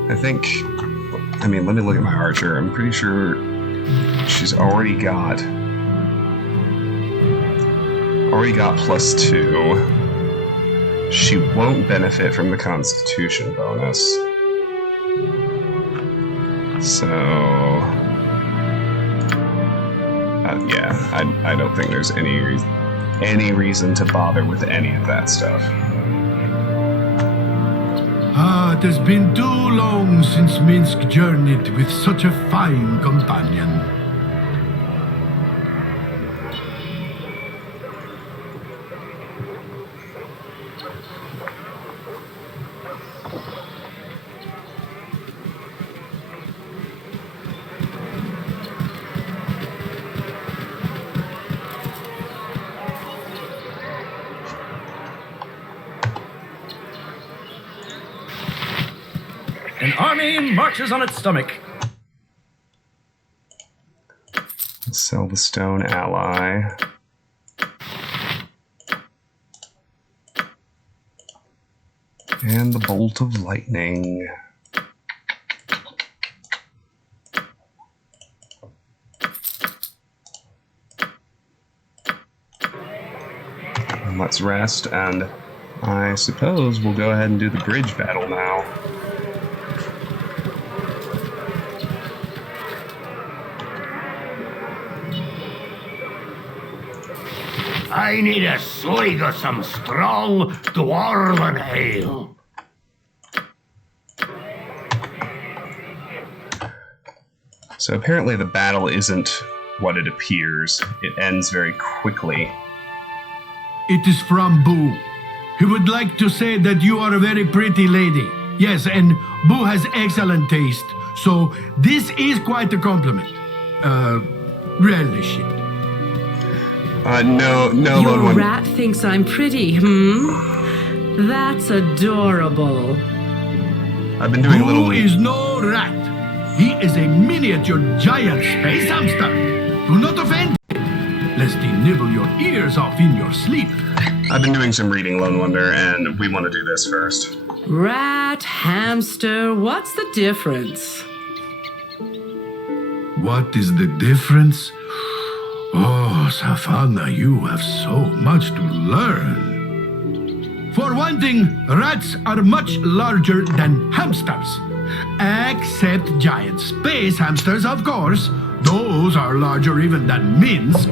let me look at my archer. I'm pretty sure she's already got +2. She won't benefit from the Constitution bonus. So, I don't think there's any reason to bother with any of that stuff. It has been too long since Minsk journeyed with such a fine companion. An army marches on its stomach. Sell the stone ally. And the bolt of lightning. And let's rest, and I suppose we'll go ahead and do the bridge battle now. I need a swig of some strong dwarven ale. So apparently the battle isn't what it appears. It ends very quickly. It is from Boo. He would like to say that you are a very pretty lady. Yes, and Boo has excellent taste. So this is quite a compliment. Relish it. No, Your Lone Wonder. rat thinks I'm pretty, That's adorable. I've been doing a little. Boo is no rat. He is a miniature giant space hamster. Do not offend, lest he nibble your ears off in your sleep. I've been doing some reading, Lone Wonder, and we want to do this first. Rat, hamster, what's the difference? What is the difference? Oh, Savannah, you have so much to learn. For one thing, rats are much larger than hamsters. Except giant space hamsters, of course. Those are larger even than Minsk.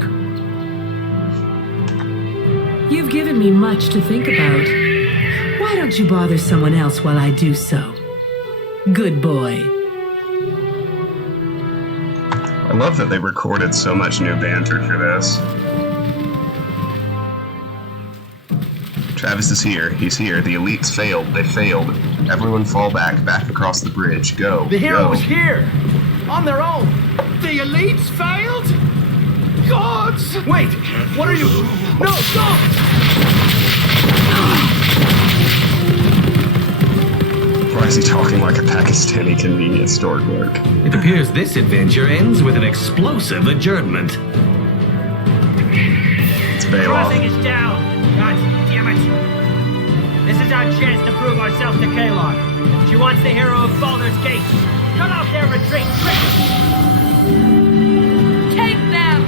You've given me much to think about. Why don't you bother someone else while I do so? Good boy. I love that they recorded so much new banter for this. Travis is here. He's here. The elites failed. They failed. Everyone fall back. Back across the bridge. Go. The hero go. was here! On their own! The elites failed? Gods! Wait! What are you... No, stop! Why is he talking like a Pakistani convenience store clerk? It appears this adventure ends with an explosive adjournment. It's Bailoff. Crossing is down! God damn it! This is our chance to prove ourselves to Kalon. She wants the hero of Baldur's Gate. Cut off their retreat, quick! Take them!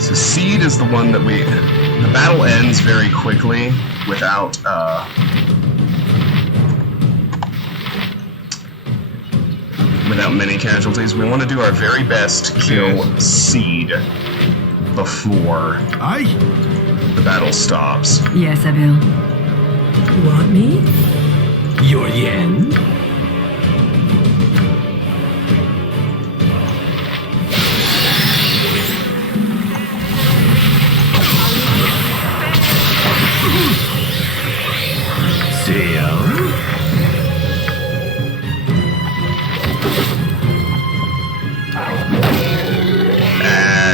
So Seed is the one that we... The battle ends very quickly without, without many casualties. We want to do our very best to kill Seed before the battle stops. Yes, I will. You want me? Your yen?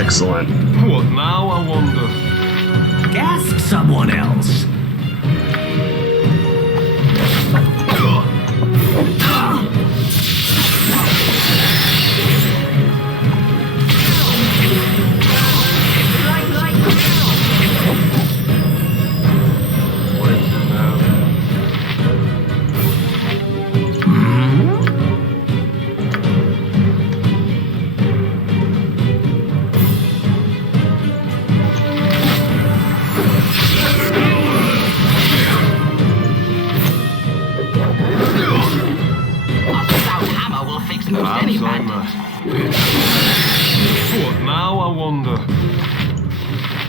Excellent. What now, I wonder? Ask someone else. What now, I wonder?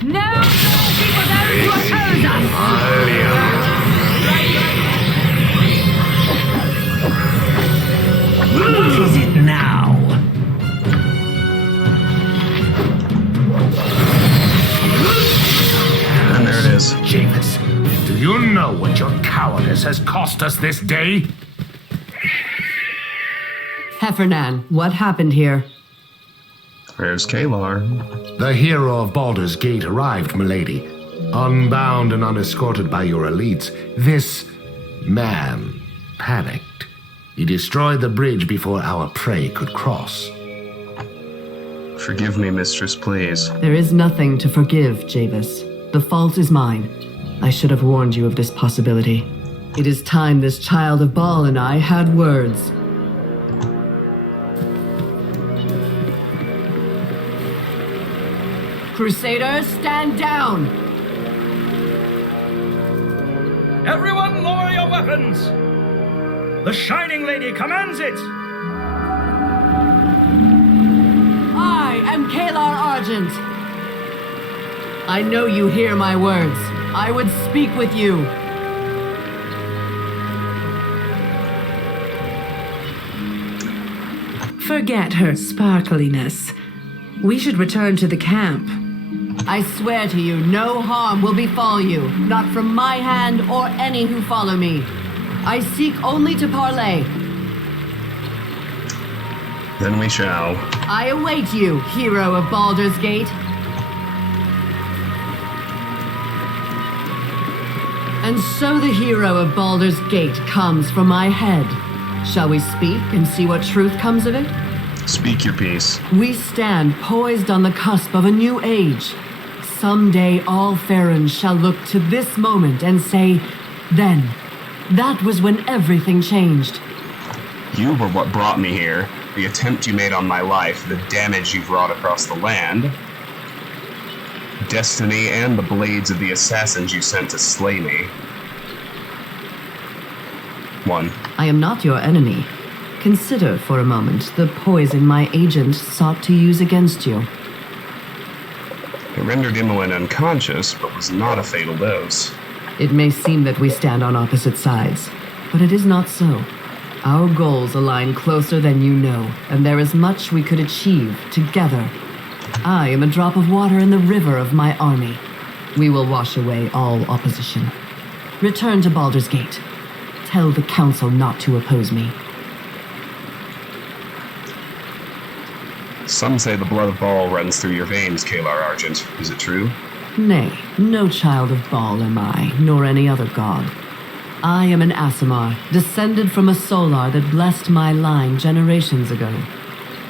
No people dare to oppose us! What is it now? And there it is. Javis, do you know what your cowardice has cost us this day? Heffernan, what happened here? There's Kalar. The hero of Baldur's Gate arrived, milady. Unbound and unescorted by your elites, this man panicked. He destroyed the bridge before our prey could cross. Forgive me, mistress, please. There is nothing to forgive, Javis. The fault is mine. I should have warned you of this possibility. It is time this child of Baal and I had words. Crusaders, stand down! Everyone lower your weapons! The Shining Lady commands it! I am Kalar Argent. I know you hear my words. I would speak with you. Forget her sparkliness. We should return to the camp. I swear to you, no harm will befall you, not from my hand or any who follow me. I seek only to parley. Then we shall. I await you, hero of Baldur's Gate. And so the hero of Baldur's Gate comes from my head. Shall we speak and see what truth comes of it? Speak your piece. We stand poised on the cusp of a new age. Someday all Farrens shall look to this moment and say, then, that was when everything changed. You were what brought me here. The attempt you made on my life, the damage you've wrought across the land, destiny, and the blades of the assassins you sent to slay me. 1. I am not your enemy. Consider for a moment the poison my agent sought to use against you. It rendered Imoen unconscious, but was not a fatal dose. It may seem that we stand on opposite sides, but it is not so. Our goals align closer than you know, and there is much we could achieve together. I am a drop of water in the river of my army. We will wash away all opposition. Return to Baldur's Gate. Tell the council not to oppose me. Some say the blood of Baal runs through your veins, Kalar Argent. Is it true? Nay, no child of Baal am I, nor any other god. I am an Aasimar, descended from a Solar that blessed my line generations ago.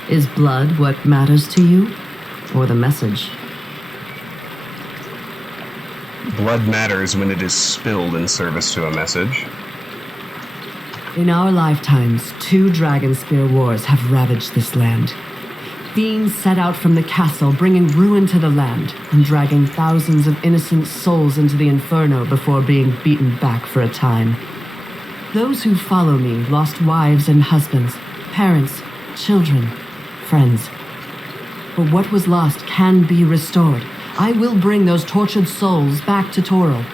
Is blood what matters to you, or the message? Blood matters when it is spilled in service to a message. In our lifetimes, 2 Dragonspear wars have ravaged this land. Fiends set out from the castle, bringing ruin to the land, and dragging thousands of innocent souls into the inferno before being beaten back for a time. Those who follow me lost wives and husbands, parents, children, friends. But what was lost can be restored. I will bring those tortured souls back to Toril.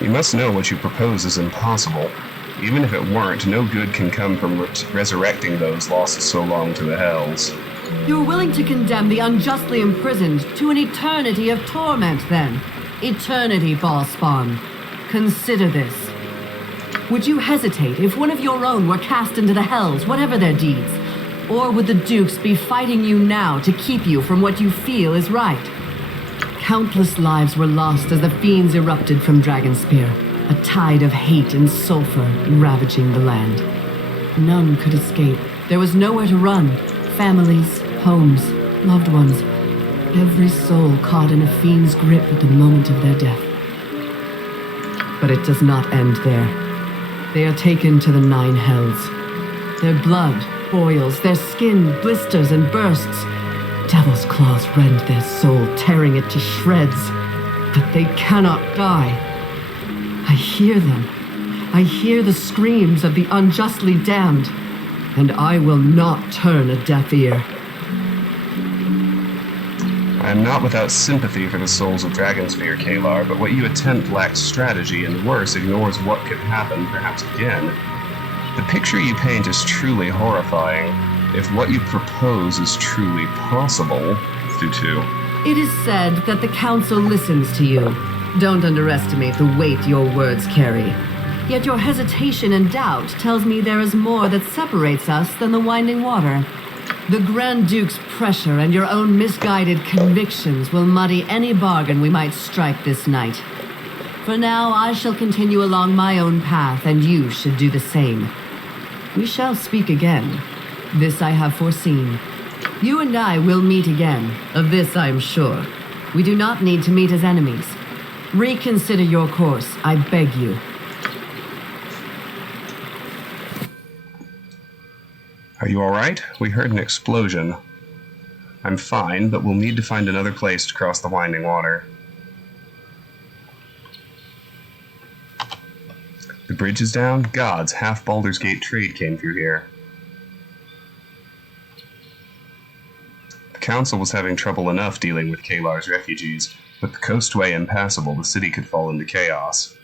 You must know what you propose is impossible. Even if it weren't, no good can come from resurrecting those lost so long to the hells. You're willing to condemn the unjustly imprisoned to an eternity of torment, then? Eternity, Ballspawn. Consider this. Would you hesitate if one of your own were cast into the hells, whatever their deeds? Or would the Dukes be fighting you now to keep you from what you feel is right? Countless lives were lost as the fiends erupted from Dragonspear. A tide of hate and sulfur ravaging the land. None could escape. There was nowhere to run. Families, homes, loved ones. Every soul caught in a fiend's grip at the moment of their death. But it does not end there. They are taken to the 9 hells. Their blood boils, their skin blisters and bursts. Devil's claws rend their soul, tearing it to shreds. But they cannot die. I hear them. I hear the screams of the unjustly damned, and I will not turn a deaf ear. I am not without sympathy for the souls of Dragonspear, Kalar, but what you attempt lacks strategy, and worse, ignores what could happen, perhaps again. The picture you paint is truly horrifying. If what you propose is truly possible, Tutu. It is said that the council listens to you. Don't underestimate the weight your words carry. Yet your hesitation and doubt tells me there is more that separates us than the winding water. The Grand Duke's pressure and your own misguided convictions will muddy any bargain we might strike this night. For now, I shall continue along my own path, and you should do the same. We shall speak again. This I have foreseen. You and I will meet again. Of this I am sure. We do not need to meet as enemies. Reconsider your course, I beg you. Are you alright? We heard an explosion. I'm fine, but we'll need to find another place to cross the winding water. The bridge is down? Gods, half Baldur's Gate trade came through here. The council was having trouble enough dealing with Kalar's refugees. With the coastway impassable, the city could fall into chaos.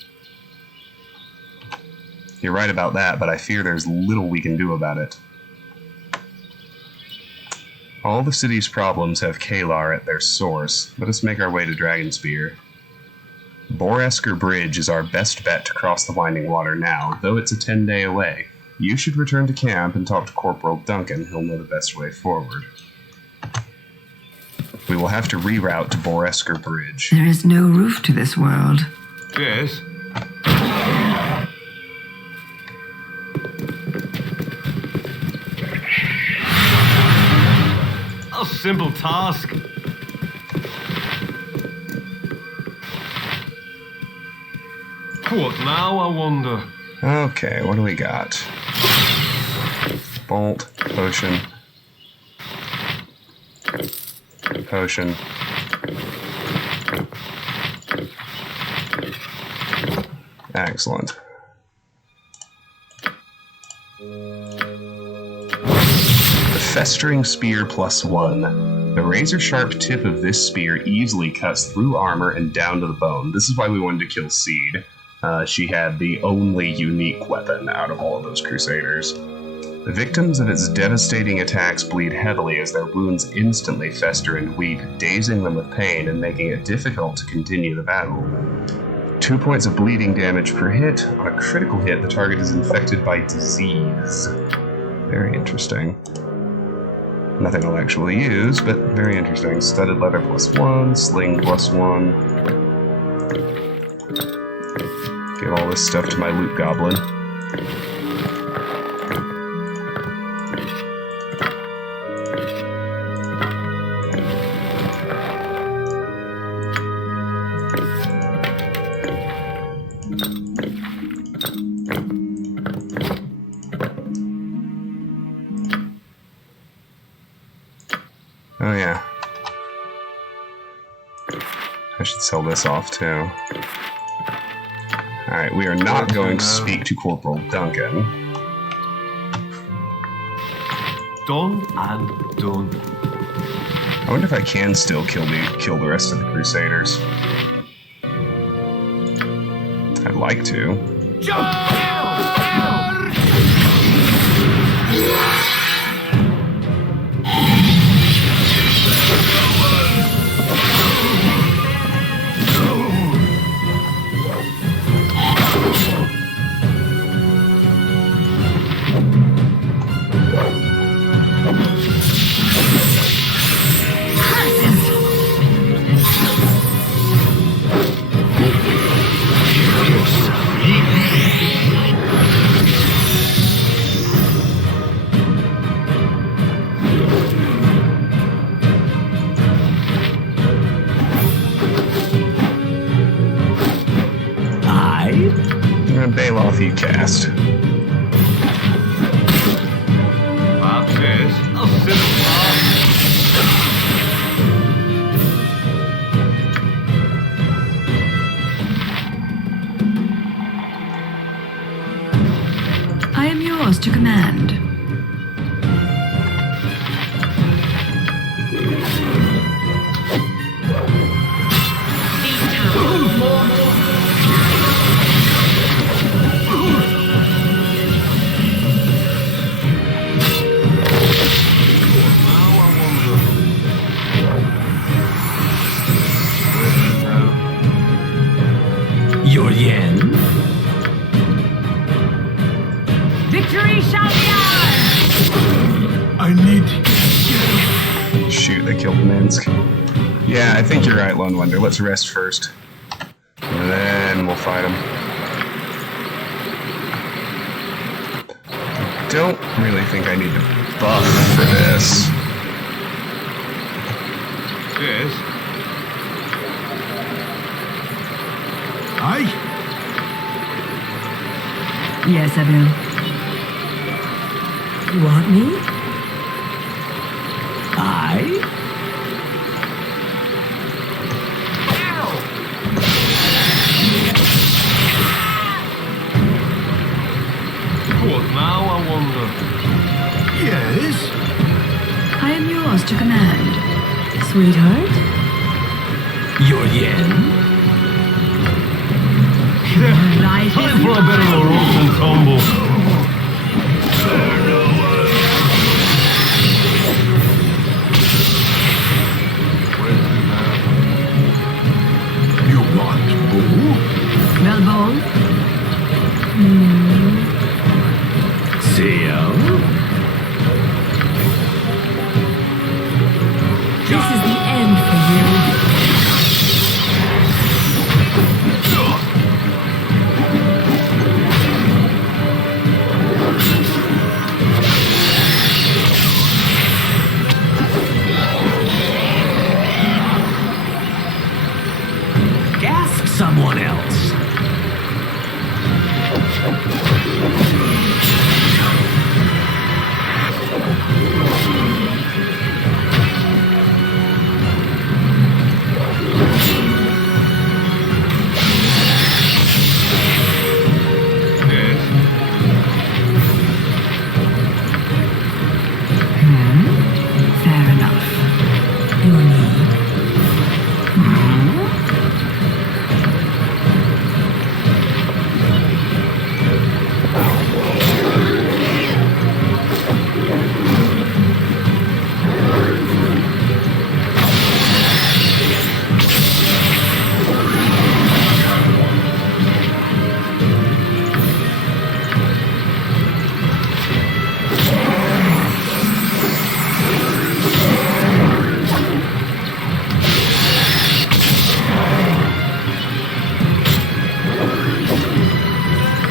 You're right about that, but I fear there's little we can do about it. All the city's problems have Kalar at their source. Let us make our way to Dragonspear. Boresker Bridge is our best bet to cross the Winding Water now, though it's a 10-day away. You should return to camp and talk to Corporal Duncan. He'll know the best way forward. We will have to reroute to Boresker Bridge. There is no roof to this world. Yes? A simple task. What now, I wonder? Okay, what do we got? Bolt, potion. Potion. Excellent. The Festering Spear +1. The razor-sharp tip of this spear easily cuts through armor and down to the bone. This is why we wanted to kill Seed. She had the only unique weapon out of all of those Crusaders. The victims of its devastating attacks bleed heavily as their wounds instantly fester and weep, dazing them with pain and making it difficult to continue the battle. 2 points of bleeding damage per hit. On a critical hit, the target is infected by disease. Very interesting. Nothing I'll actually use, but very interesting. Studded leather +1, sling +1. Give all this stuff to my loot goblin. Oh yeah. I should sell this off too. Alright, we are not going to speak to Corporal Duncan. Done and done. I wonder if I can still kill the rest of the Crusaders. I'd like to. You cast. I am yours to command. Victory shall be ours! I need... Shoot, they killed Minsk. Yeah, I think you're right, Lone Wonder. Let's rest first. And then we'll fight him. Don't really think I need to buff for this. Yes? Aye? Yes, I do. You want me? What now, I wonder? Yes? I am yours to command. Sweetheart? Your yen? Life Time for a bit of a rough and tumble. Melbourne? Theo? This is the end for you. Ask someone else. Fair enough. Your need.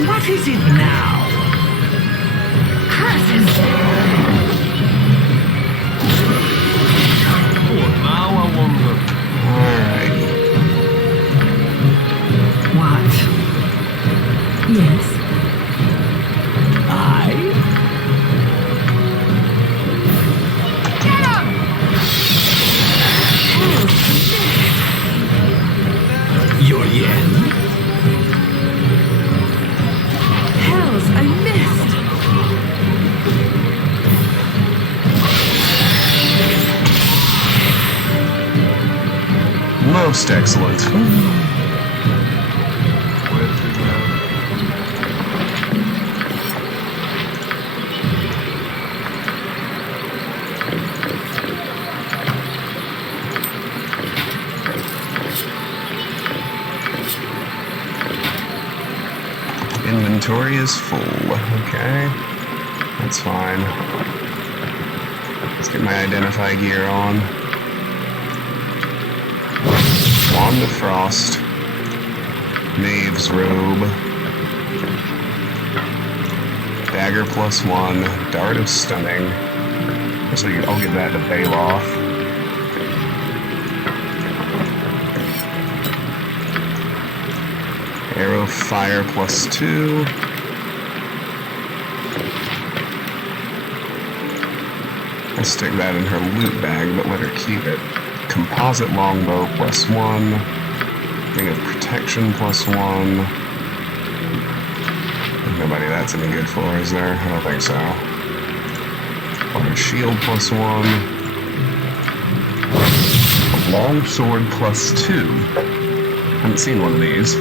What is it now? Curses! What now, I wonder? Alright. What? Yes. You're Yen? Hells, I missed! Most excellent. Inventory is full. Okay. That's fine. Let's get my identify gear on. Wand of Frost. Knave's Robe. Dagger +1. Dart of Stunning. So I'll give that to Baloth. Arrow Fire +2. I'll stick that in her loot bag, but let her keep it. Composite Longbow +1. Ring of Protection +1. Nobody that's any good for, is there? I don't think so. Water Shield +1. A Long Sword +2. Haven't seen one of these.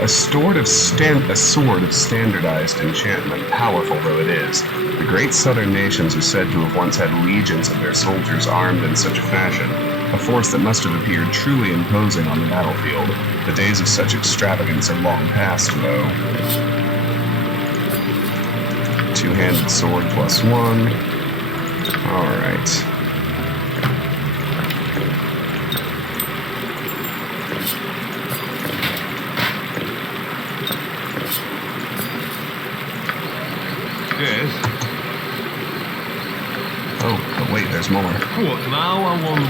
A sword of standardized enchantment, powerful though it is. The great southern nations are said to have once had legions of their soldiers armed in such a fashion, a force that must have appeared truly imposing on the battlefield. The days of such extravagance are long past, though. Two-handed sword +1. Alright. Yes. Oh, but wait, there's more. What now, I wonder?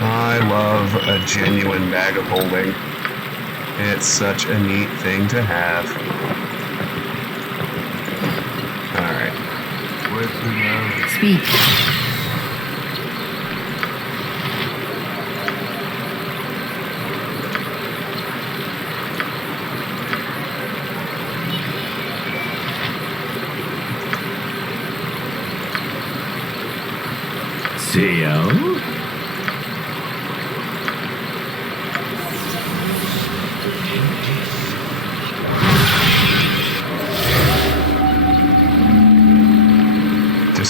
I love a genuine bag of holding. It's such a neat thing to have. Alright. Where's the now? Speak. Theo?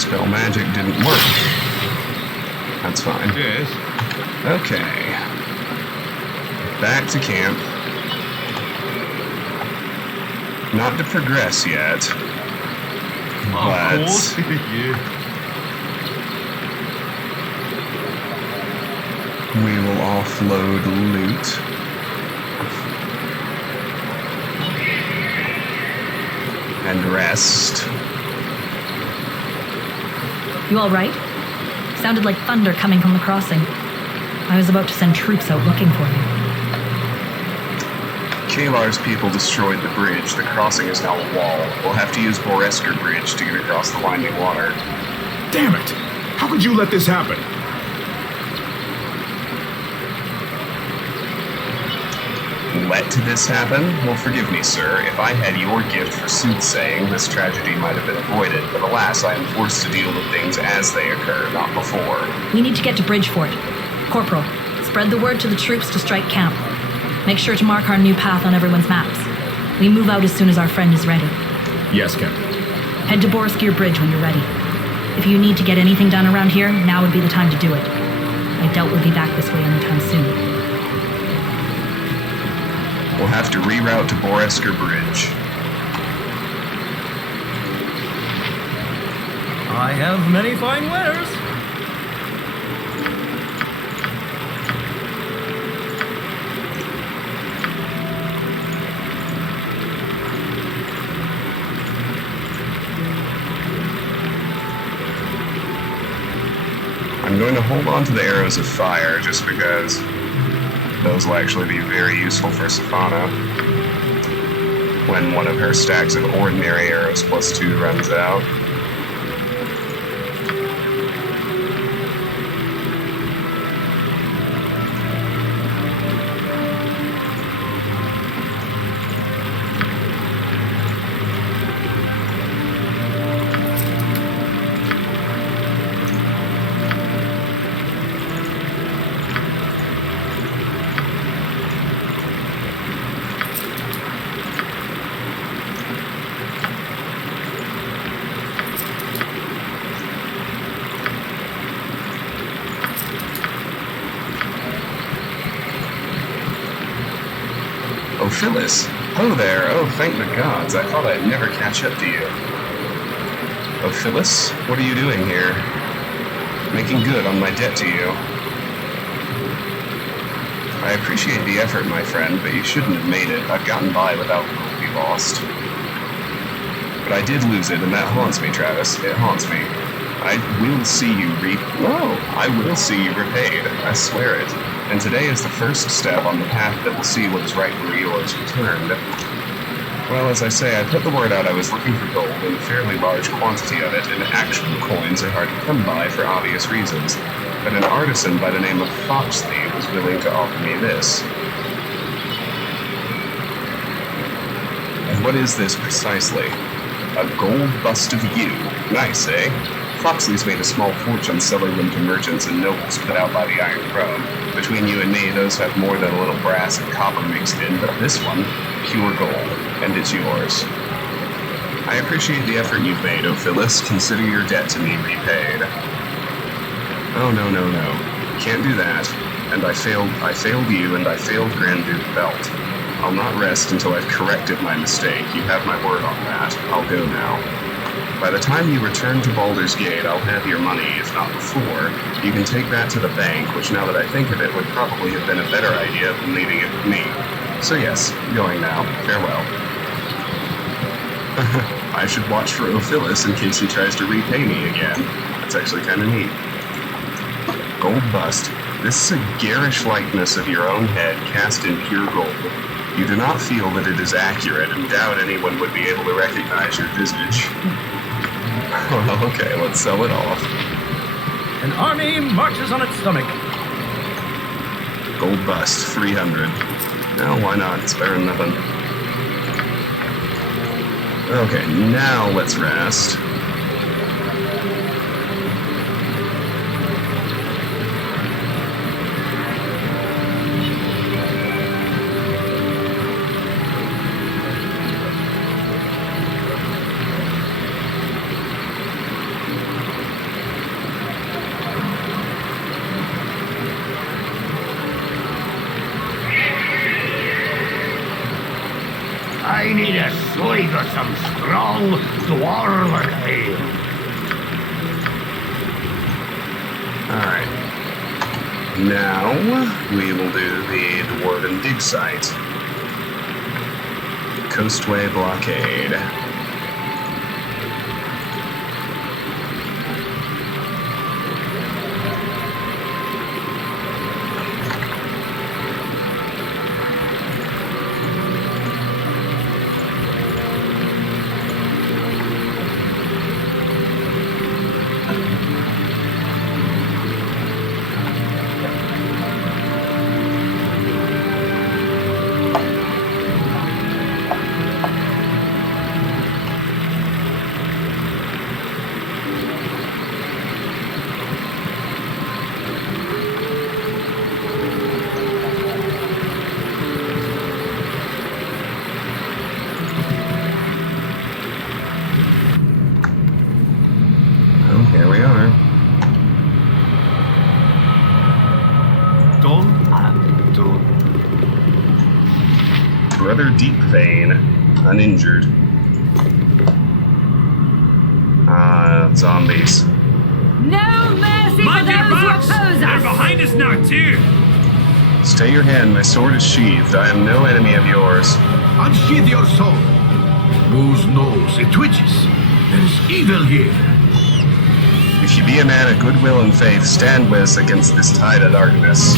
Dispel magic didn't work. That's fine. Yes. Okay. Back to camp. Not to progress yet. But Of course. Yeah. we will offload loot. And rest. You all right? Sounded like thunder coming from the crossing. I was about to send troops out looking for you. Kalar's people destroyed the bridge. The crossing is now a wall. We'll have to use Boresker Bridge to get across the winding water. Damn it! How could you let this happen? Let this happen? Well, forgive me, sir. If I had your gift for soothsaying, this tragedy might have been avoided. But alas, I am forced to deal with things as they occur, not before. We need to get to Bridgefort. Corporal, spread the word to the troops to strike camp. Make sure to mark our new path on everyone's maps. We move out as soon as our friend is ready. Yes, Captain. Head to Boresker Bridge when you're ready. If you need to get anything done around here, now would be the time to do it. I doubt we'll be back this way anytime soon. We'll have to reroute to Boresker Bridge. I have many fine wares. I'm going to hold on to the arrows of fire just because those will actually be very useful for Safana when one of her stacks of ordinary arrows +2 runs out. Oh, Phyllis. Hello there. Oh, thank the gods. I thought I'd never catch up to you. Oh, Phyllis, what are you doing here? Making good on my debt to you. I appreciate the effort, my friend, but you shouldn't have made it. I've gotten by without what we lost. But I did lose it, and that haunts me, Travis. It haunts me. I will see you repaid. I swear it. And today is the first step on the path that will see what is rightfully yours returned. Well, as I say, I put the word out I was looking for gold in a fairly large quantity of it, and actual coins are hard to come by for obvious reasons. But an artisan by the name of Foxley was willing to offer me this. And what is this precisely? A gold bust of you. Nice, eh? Foxley's made a small fortune selling them to merchants and nobles put out by the Iron Throne. Between you and me, those have more than a little brass and copper mixed in, but this one, pure gold, and it's yours. I appreciate the effort you've made, O Phyllis. Consider your debt to me repaid. Oh, no. Can't do that. And I failed you, and I failed Grand Duke Belt. I'll not rest until I've corrected my mistake. You have my word on that. I'll go now. By the time you return to Baldur's Gate, I'll have your money, if not before. You can take that to the bank, which now that I think of it, would probably have been a better idea than leaving it with me. So yes, going now. Farewell. I should watch for Ophilus in case he tries to repay me again. That's actually kind of neat. Gold bust. This is a garish likeness of your own head cast in pure gold. You do not feel that it is accurate and doubt anyone would be able to recognize your visage. Well, okay, let's sell it off. An army marches on its stomach. Gold bust, 300. Now, why not? It's better than nothing. Okay, now let's rest. I need a swig of some strong dwarven ale. Alright. Now, we will do the Dwarven dig site. Coastway blockade. Brother Deep Vein, uninjured. Zombies. No mercy Mind for your those who backs! oppose They're us! behind us now, too! Stay your hand, my sword is sheathed. I am no enemy of yours. Unsheath your sword. Moose knows it twitches. There is evil here. If you be a man of goodwill and faith, stand with us against this tide of darkness.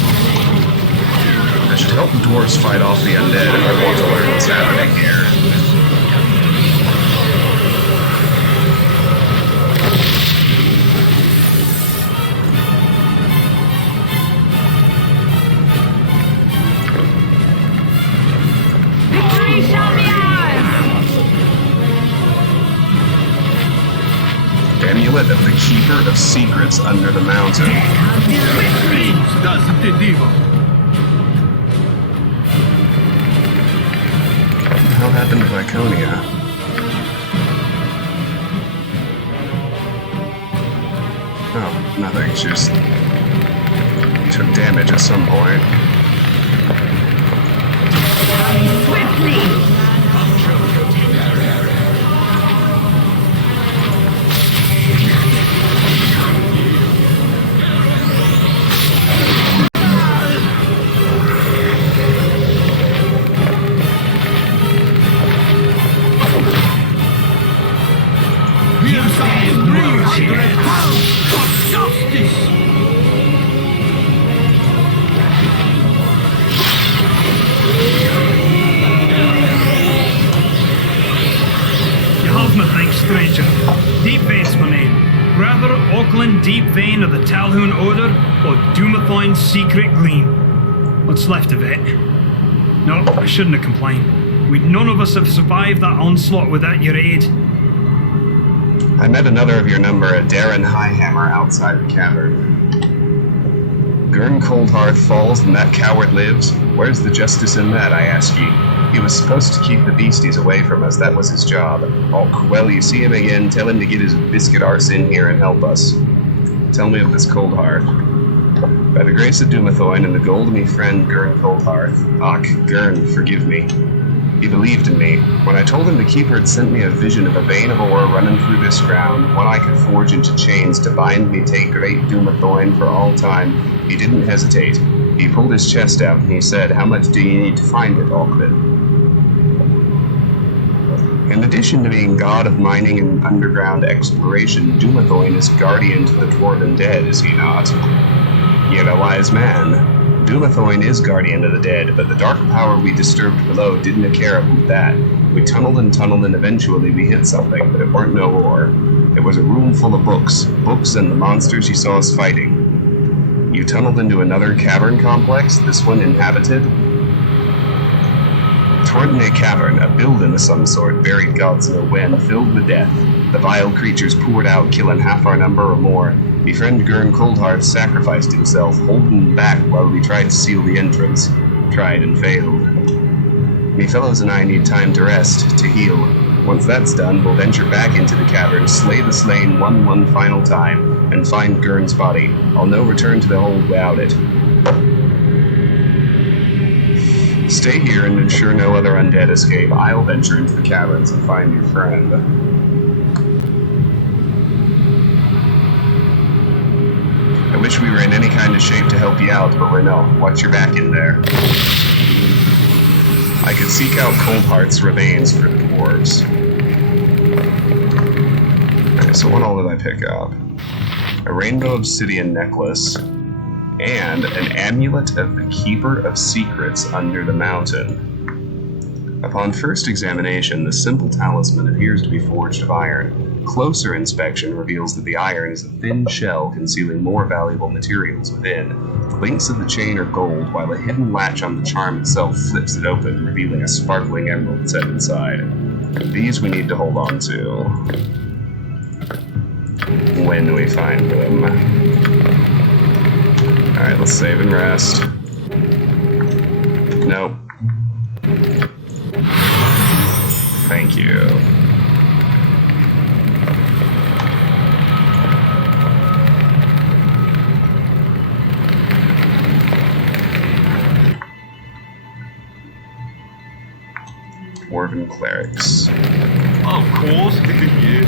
I should help the dwarves fight off the undead if I want to learn what's happening here. Victory shall be ours! Amulet of the Keeper of Secrets under the mountain. Doesn't it, Divo? What the hell happened to Lyconia? Oh, nothing. She just took damage at some point. Swiftly! Stranger. Deep Vein's my name. Rather Auckland Deep Vein of the Talhoun Order or Doomathoin's Secret Gleam. What's left of it? No, I shouldn't have complained. We'd none of us have survived that onslaught without your aid. I met another of your number at Darren Highhammer outside the cavern. Gurn Coldhearth falls and that coward lives? Where's the justice in that, I ask ye? He was supposed to keep the beasties away from us, that was his job. Oh, well, you see him again, tell him to get his biscuit arse in here and help us. Tell me of this Coldhearth. By the grace of Doomathoin and the gold of me friend Gurn Coldhearth, Gurn, forgive me. He believed in me. When I told him the Keeper had sent me a vision of a vein of ore running through this ground, one I could forge into chains to bind me to great Doomathoin for all time, he didn't hesitate. He pulled his chest out and he said, "How much do you need to find it, Auckland?" In addition to being god of mining and underground exploration, Doomathoin is guardian to the dwarven dead, is he not? Yet a wise man. Doomathoin is guardian of the dead, but the dark power we disturbed below didn't care about that. We tunneled and eventually we hit something, but it weren't no ore. It was a room full of books and the monsters you saw us fighting. You tunneled into another cavern complex, this one inhabited? Tordenay Cavern, a building of some sort, buried gods know when, filled with death. The vile creatures poured out, killing half our number or more. Me friend Gurn Coldhearth sacrificed himself, holding back while we tried to seal the entrance. Tried and failed. Me fellows and I need time to rest, to heal. Once that's done, we'll venture back into the cavern, slay the slain one final time, and find Gurn's body. I'll no return to the hold without it. Stay here and ensure no other undead escape. I'll venture into the caverns and find your friend. I wish we were in any kind of shape to help you out, but we're not. Watch your back in there. I could seek out Coldhearth's remains for the dwarves. Okay, so what all did I pick up? A rainbow obsidian necklace, and an amulet of the Keeper of Secrets under the mountain. Upon first examination, the simple talisman appears to be forged of iron. Closer inspection reveals that the iron is a thin shell concealing more valuable materials within. The links of the chain are gold, while a hidden latch on the charm itself flips it open, revealing a sparkling emerald set inside. These we need to hold on to when we find them. Alright, let's save and rest. Nope. Thank you. Dwarven clerics. Of course, you.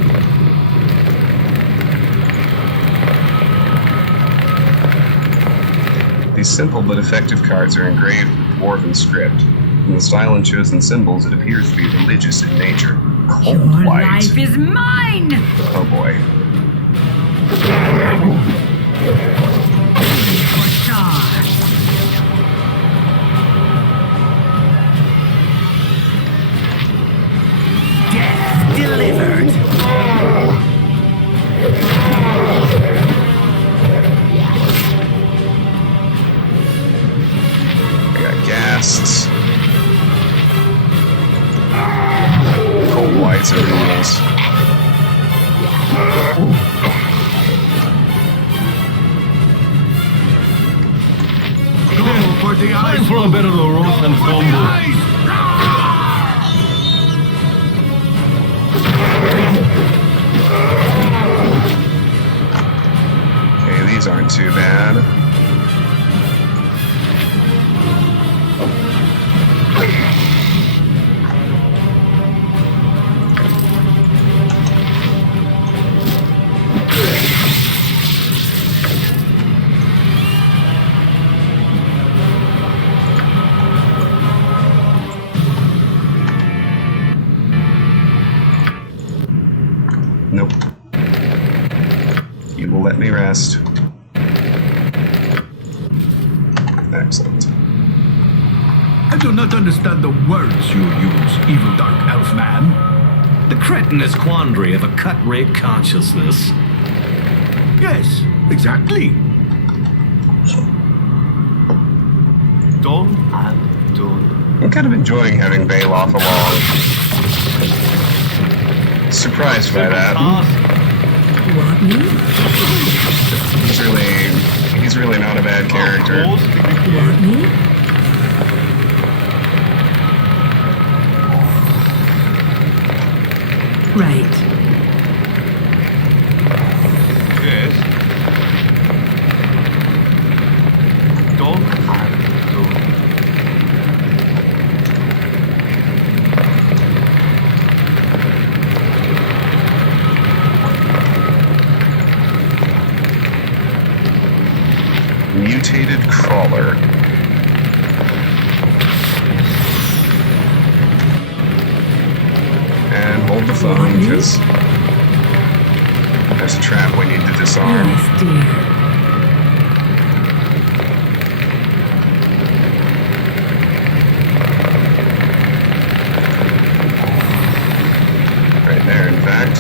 These simple but effective cards are engraved with dwarven script. In the style and chosen symbols, it appears to be religious in nature. Cold Your white. life is mine! Oh boy. Death delivered! I got ghasts. Cold whites and rules. Time for a bit of the rough and tumble. Okay, these aren't too bad. Nope. You will let me rest. Excellent. I do not understand the words you use, evil dark elf man. The cretinous quandary of a cut-rate consciousness. Yes, exactly. Done and done. I'm kind of enjoying having Bailoff along. Surprised by that. What, me? He's really not a bad character. What, me? Right. Yes. Done and done. Mutated crawler. And hold the phone, because there's a trap we need to disarm. Yes, dear. Right there, in fact.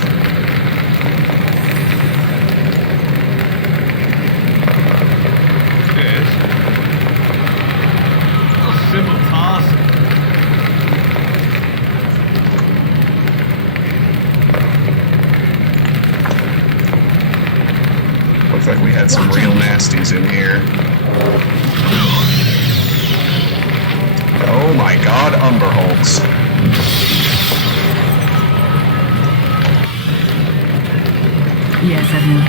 Simple task. Looks like we had some real nasties in here. Oh my god, Umberholtz. Yes, Evan.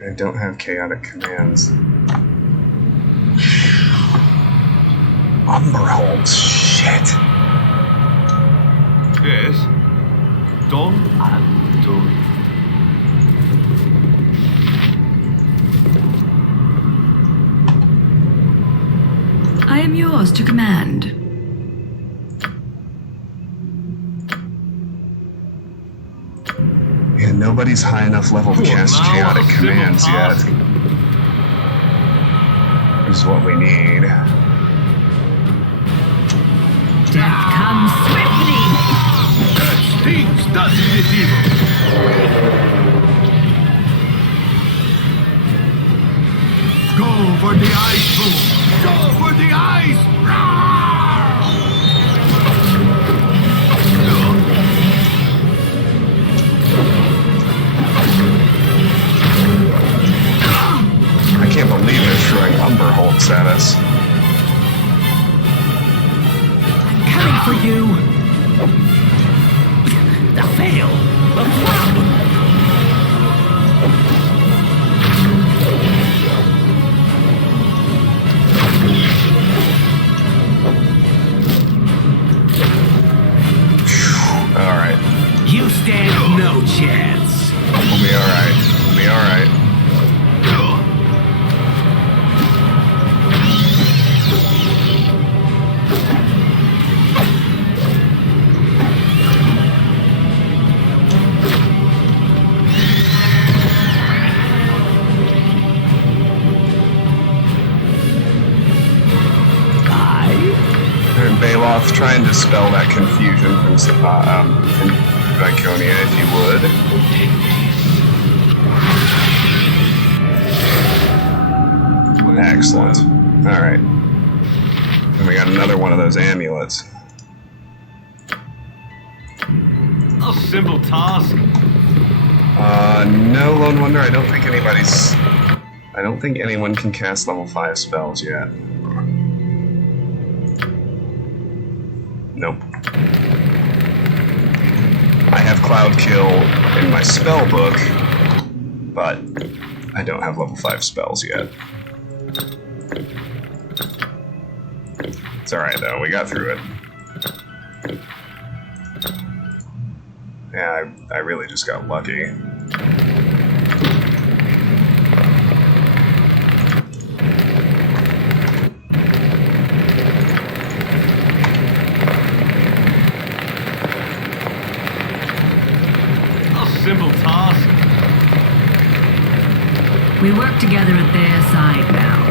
I don't have chaotic commands. Umberhold, shit. Yes. Done and done. I am yours to command. Yeah, nobody's high enough level to cast chaotic commands yet. Which is what we need. Death comes swiftly. That stings, doesn't it, evil? Go for the ice boom! Go for the ice! I can't believe they're throwing Umberholds at us. Coming for you. The fail. The flop. Alright. You stand no chance. We'll be alright. We'll be alright. Baloth, try and dispel that confusion from Viconia, if you would. Excellent. Alright. And we got another one of those amulets. A simple task. No, Lone Wonder, I don't think anyone can cast level 5 spells yet. Nope. I have Cloud Kill in my spell book, but I don't have level 5 spells yet. It's alright though, we got through it. Yeah, I really just got lucky. Simple task. We work together at their side now.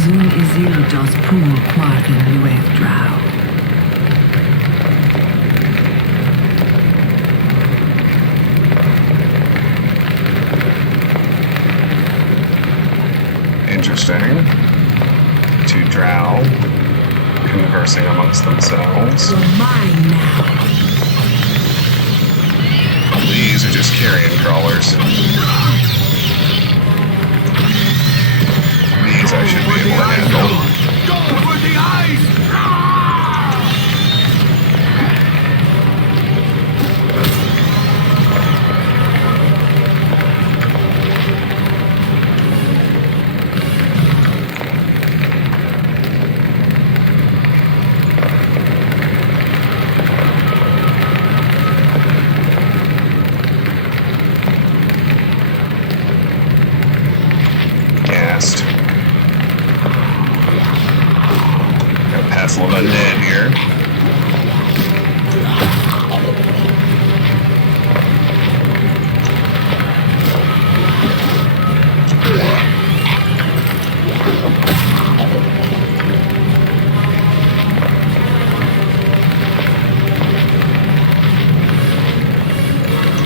Zun Izil dos Pool Quarten Lueth Drow. Interesting. Two drow conversing amongst themselves. You're mine now. These are just carrion crawlers. These I should be able to handle. Go for the ice! Castle of Undead here.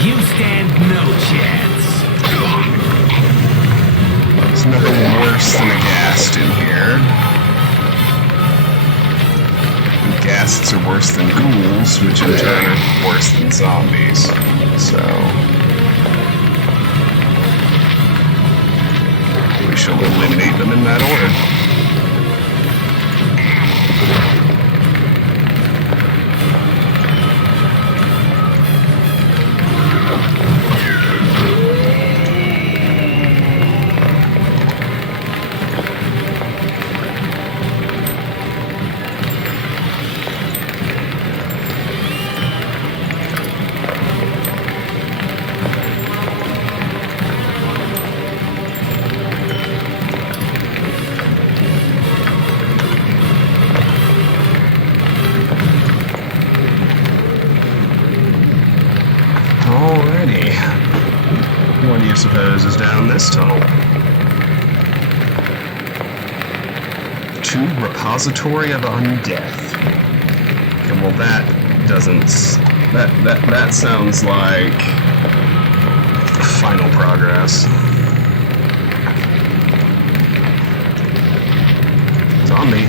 You stand no chance. There's nothing worse than a ghast in here. Ghasts are worse than ghouls, which in turn are worse than zombies. So we shall eliminate them in that order. do you suppose is down this tunnel? To Repository of Undeath. Okay, well that doesn't... That sounds like... Final progress. Zombie.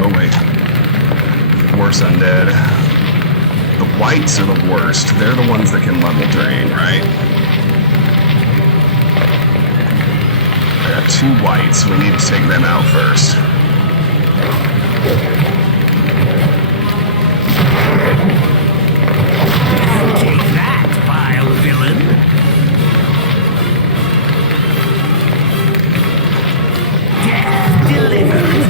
Oh wait. Worse undead. The whites are the worst. They're the ones that can level drain, right? I got 2 whites, so we need to take them out first. Take that, vile villain! Death delivered!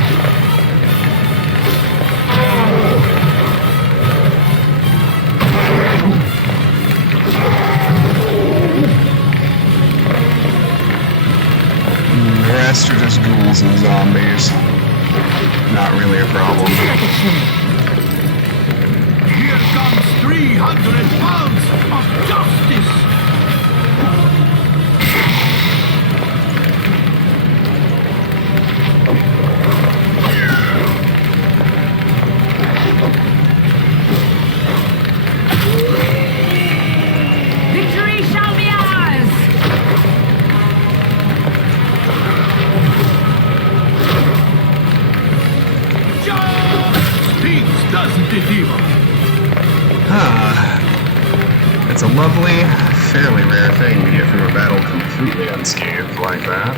The rest are just ghouls and zombies. Not really a problem. Here comes 300 pounds of justice! Victory shall be ours! Speaks, doesn't it, Eva? It's a lovely, fairly rare thing to get through a battle completely unscathed like that.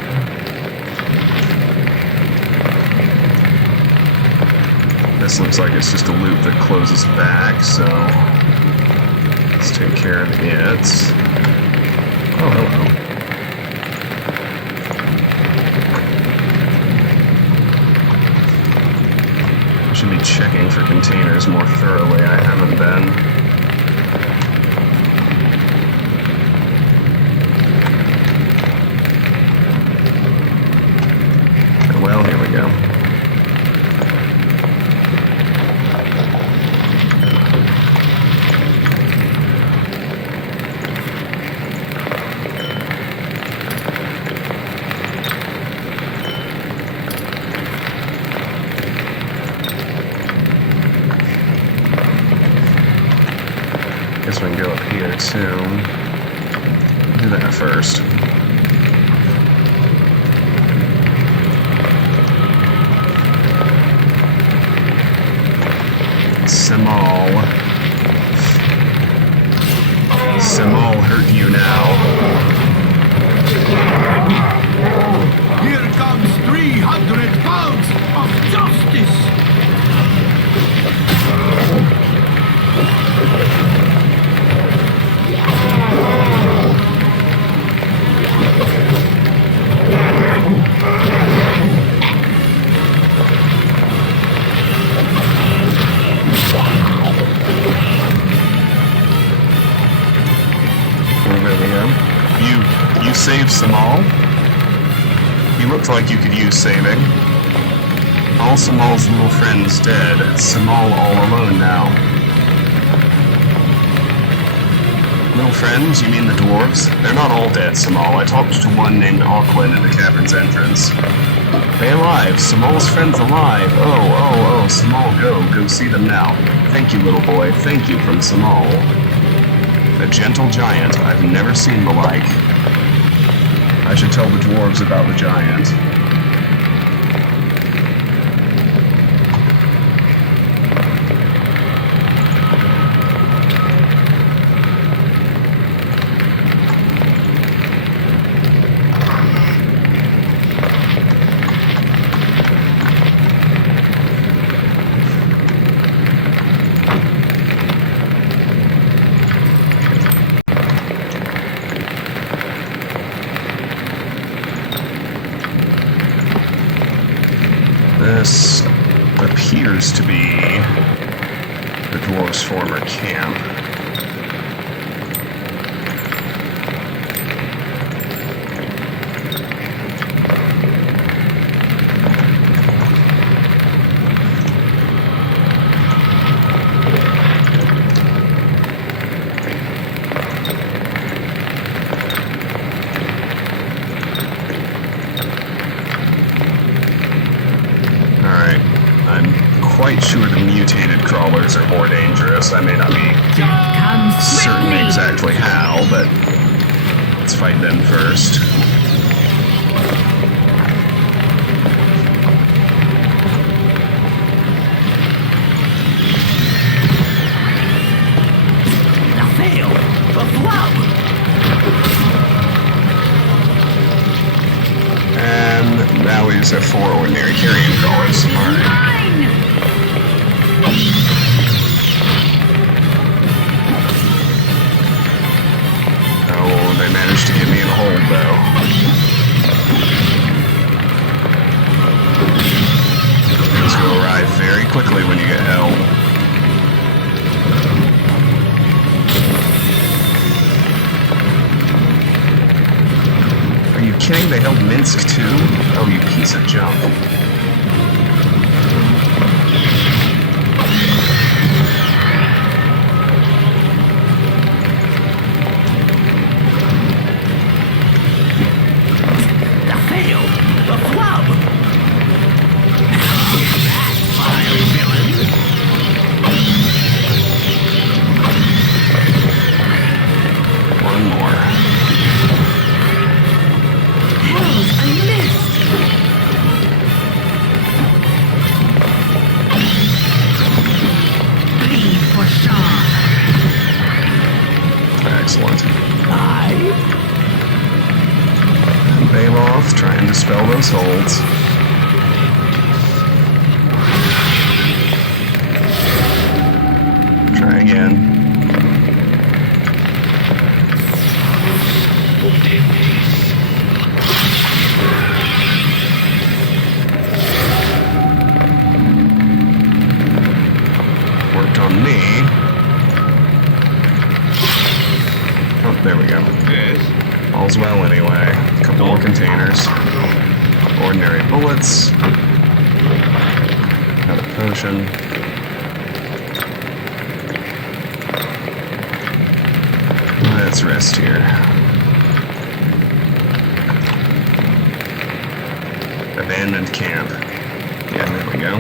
This looks like it's just a loop that closes back, so let's take care of it. Oh, hello. I should be checking for containers more thoroughly. I haven't been. Well, here we go. Guess we can go up here too. Do that first. Simal hurt you now. Here comes 300 pounds of justice! You saved Simal? He looked like you could use saving. All Simal's little friends dead. Simal all alone now. Little friends? You mean the dwarves? They're not all dead, Simal. I talked to one named Auckland at the cavern's entrance. They alive. Simal's friends alive. Oh, Simal, go see them now. Thank you, little boy. Thank you from Simal. A gentle giant. I've never seen the like. I should tell the dwarves about the giant. This appears to be the dwarves' former camp. Baldurs are more dangerous. I may not be certain exactly how, but let's fight them first. And now we just have 4 ordinary carrion crawlers. Alright. Oh, they managed to get me in a hold, though. Things go awry very quickly when you get held. Are you kidding? They held Minsk too? Oh, you piece of junk. Excellent. And Baloth, try and dispel those holds. Try again. Worked on me. Oh, there we go. Yes. All's well anyway. A couple more containers. Ordinary bullets. Another potion. Let's rest here. Abandoned camp. Yeah, there we go.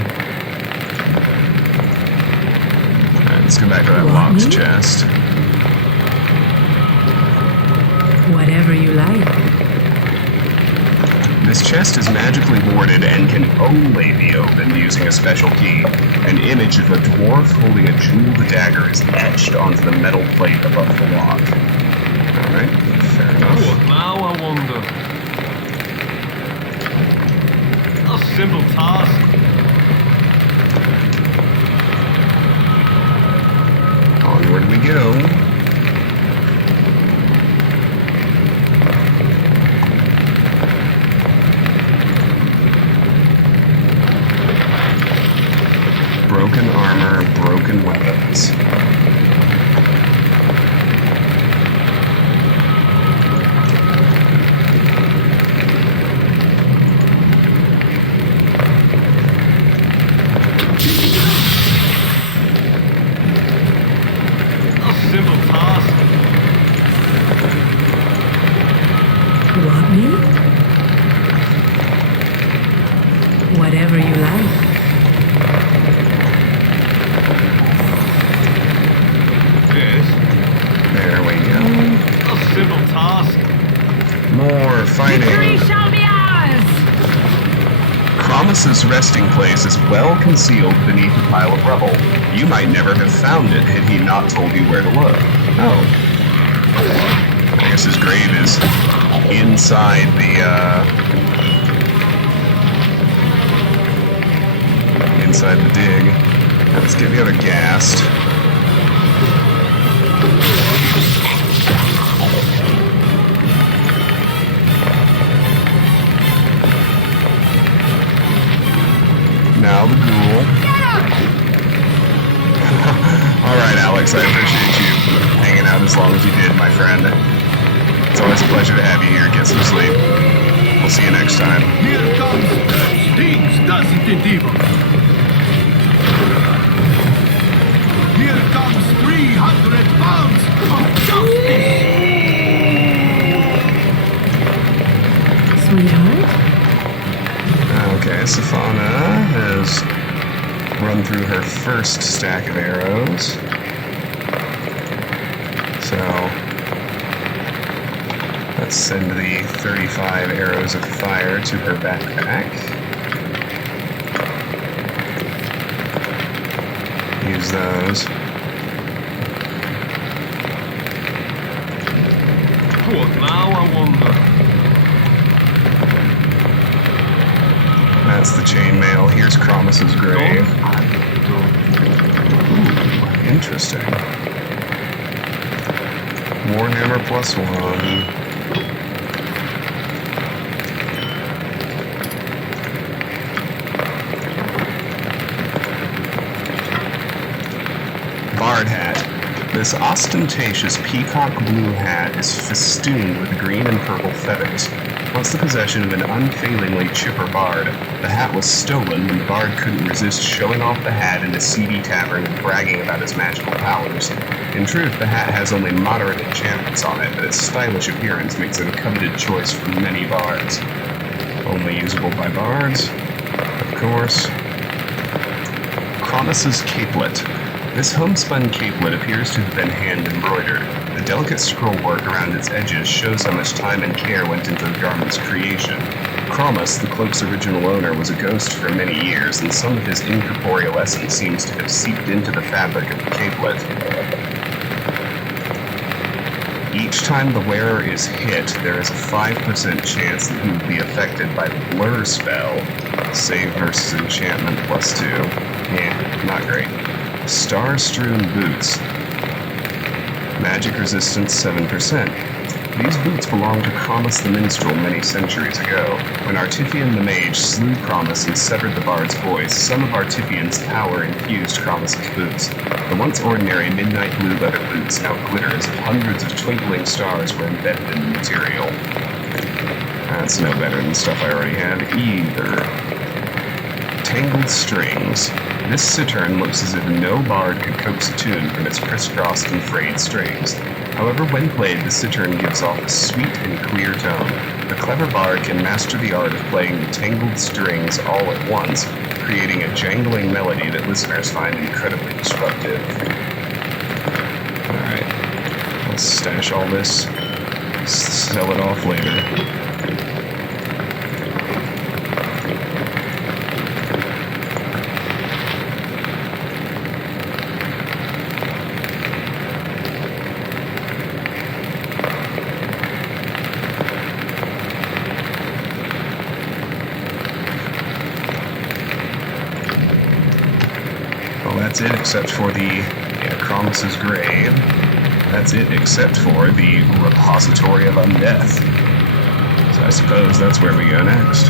Alright, let's go back to that locked chest. Whatever you like. This chest is magically warded and can only be opened using a special key. An image of a dwarf holding a jeweled dagger is etched onto the metal plate above the lock. Alright, fair enough. Now I wonder. A simple task. Onward we go. Broken armor, broken weapons. A simple task. You want me? Whatever you like. There we go. A simple task. More fighting. Victory shall be ours! Promise's resting place is well concealed beneath a pile of rubble. You might never have found it had he not told you where to look. Oh. I guess his grave is inside the, inside the dig. Let's get the other gassed. Now the ghoul. Alright, Alex, I appreciate you hanging out as long as you did, my friend. It's always a pleasure to have you here. Get some sleep. We'll see you next time. Here comes the stings, doesn't it, evil? Here comes 300 pounds of justice! Sweetheart? Okay, Safana has run through her our first stack of arrows. So let's send the 35 arrows of fire to her backpack. Use those. What now, I wonder? That's the chainmail. Here's Cromus's grave. Ooh, interesting. Warhammer +1. Bard hat. This ostentatious peacock blue hat is festooned with green and purple feathers. Once the possession of an unfailingly chipper bard, the hat was stolen when the bard couldn't resist showing off the hat in a seedy tavern and bragging about his magical powers. In truth, the hat has only moderate enchantments on it, but its stylish appearance makes it a coveted choice for many bards. Only usable by bards, of course. Cromus's capelet. This homespun capelet appears to have been hand-embroidered. The delicate scrollwork around its edges shows how much time and care went into the garment's creation. Cromus, the cloak's original owner, was a ghost for many years, and some of his incorporeal essence seems to have seeped into the fabric of the capelet. Each time the wearer is hit, there is a 5% chance that he will be affected by the blur spell. Save versus enchantment +2. Yeah, not great. Star-strewn boots. Magic resistance 7%. These boots belonged to Cromus the Minstrel many centuries ago. When Artifian the Mage slew Cromus and severed the bard's voice, some of Artifian's power infused Cromus's boots. The once ordinary midnight blue leather boots now glitter as if hundreds of twinkling stars were embedded in the material. That's no better than stuff I already had either. Tangled strings. This cittern looks as if no bard could coax a tune from its crisscrossed and frayed strings. However, when played, the cittern gives off a sweet and clear tone. A clever bard can master the art of playing the tangled strings all at once, creating a jangling melody that listeners find incredibly disruptive. Alright, let's stash all this, sell it off later. That's it except for the Cromus's grave. That's it except for the repository of undeath. So I suppose that's where we go next.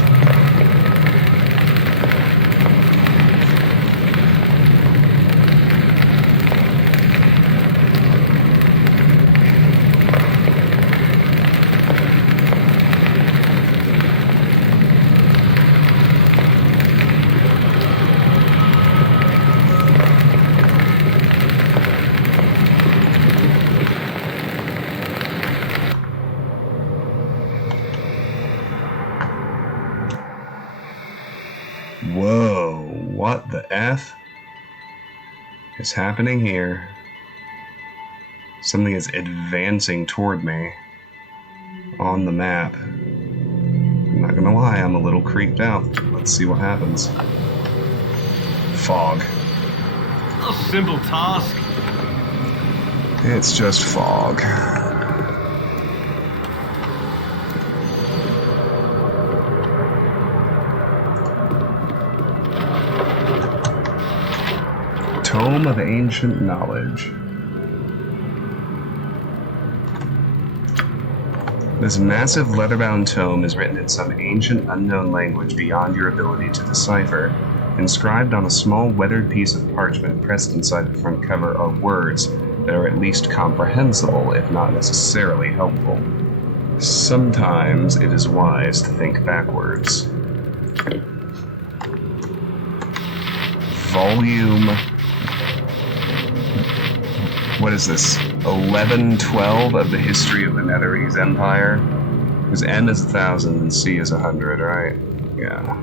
Whoa, what the F is happening here? Something is advancing toward me on the map. I'm not gonna lie, I'm a little creeped out. Let's see what happens. Fog. A simple task. It's just fog. Tome of Ancient Knowledge. This massive leather-bound tome is written in some ancient unknown language beyond your ability to decipher. Inscribed on a small weathered piece of parchment pressed inside the front cover are words that are at least comprehensible, if not necessarily helpful. Sometimes it is wise to think backwards. Volume... What is this? 1112 of the history of the Netherese Empire? Because N is 1,000 and C is 100, right? Yeah.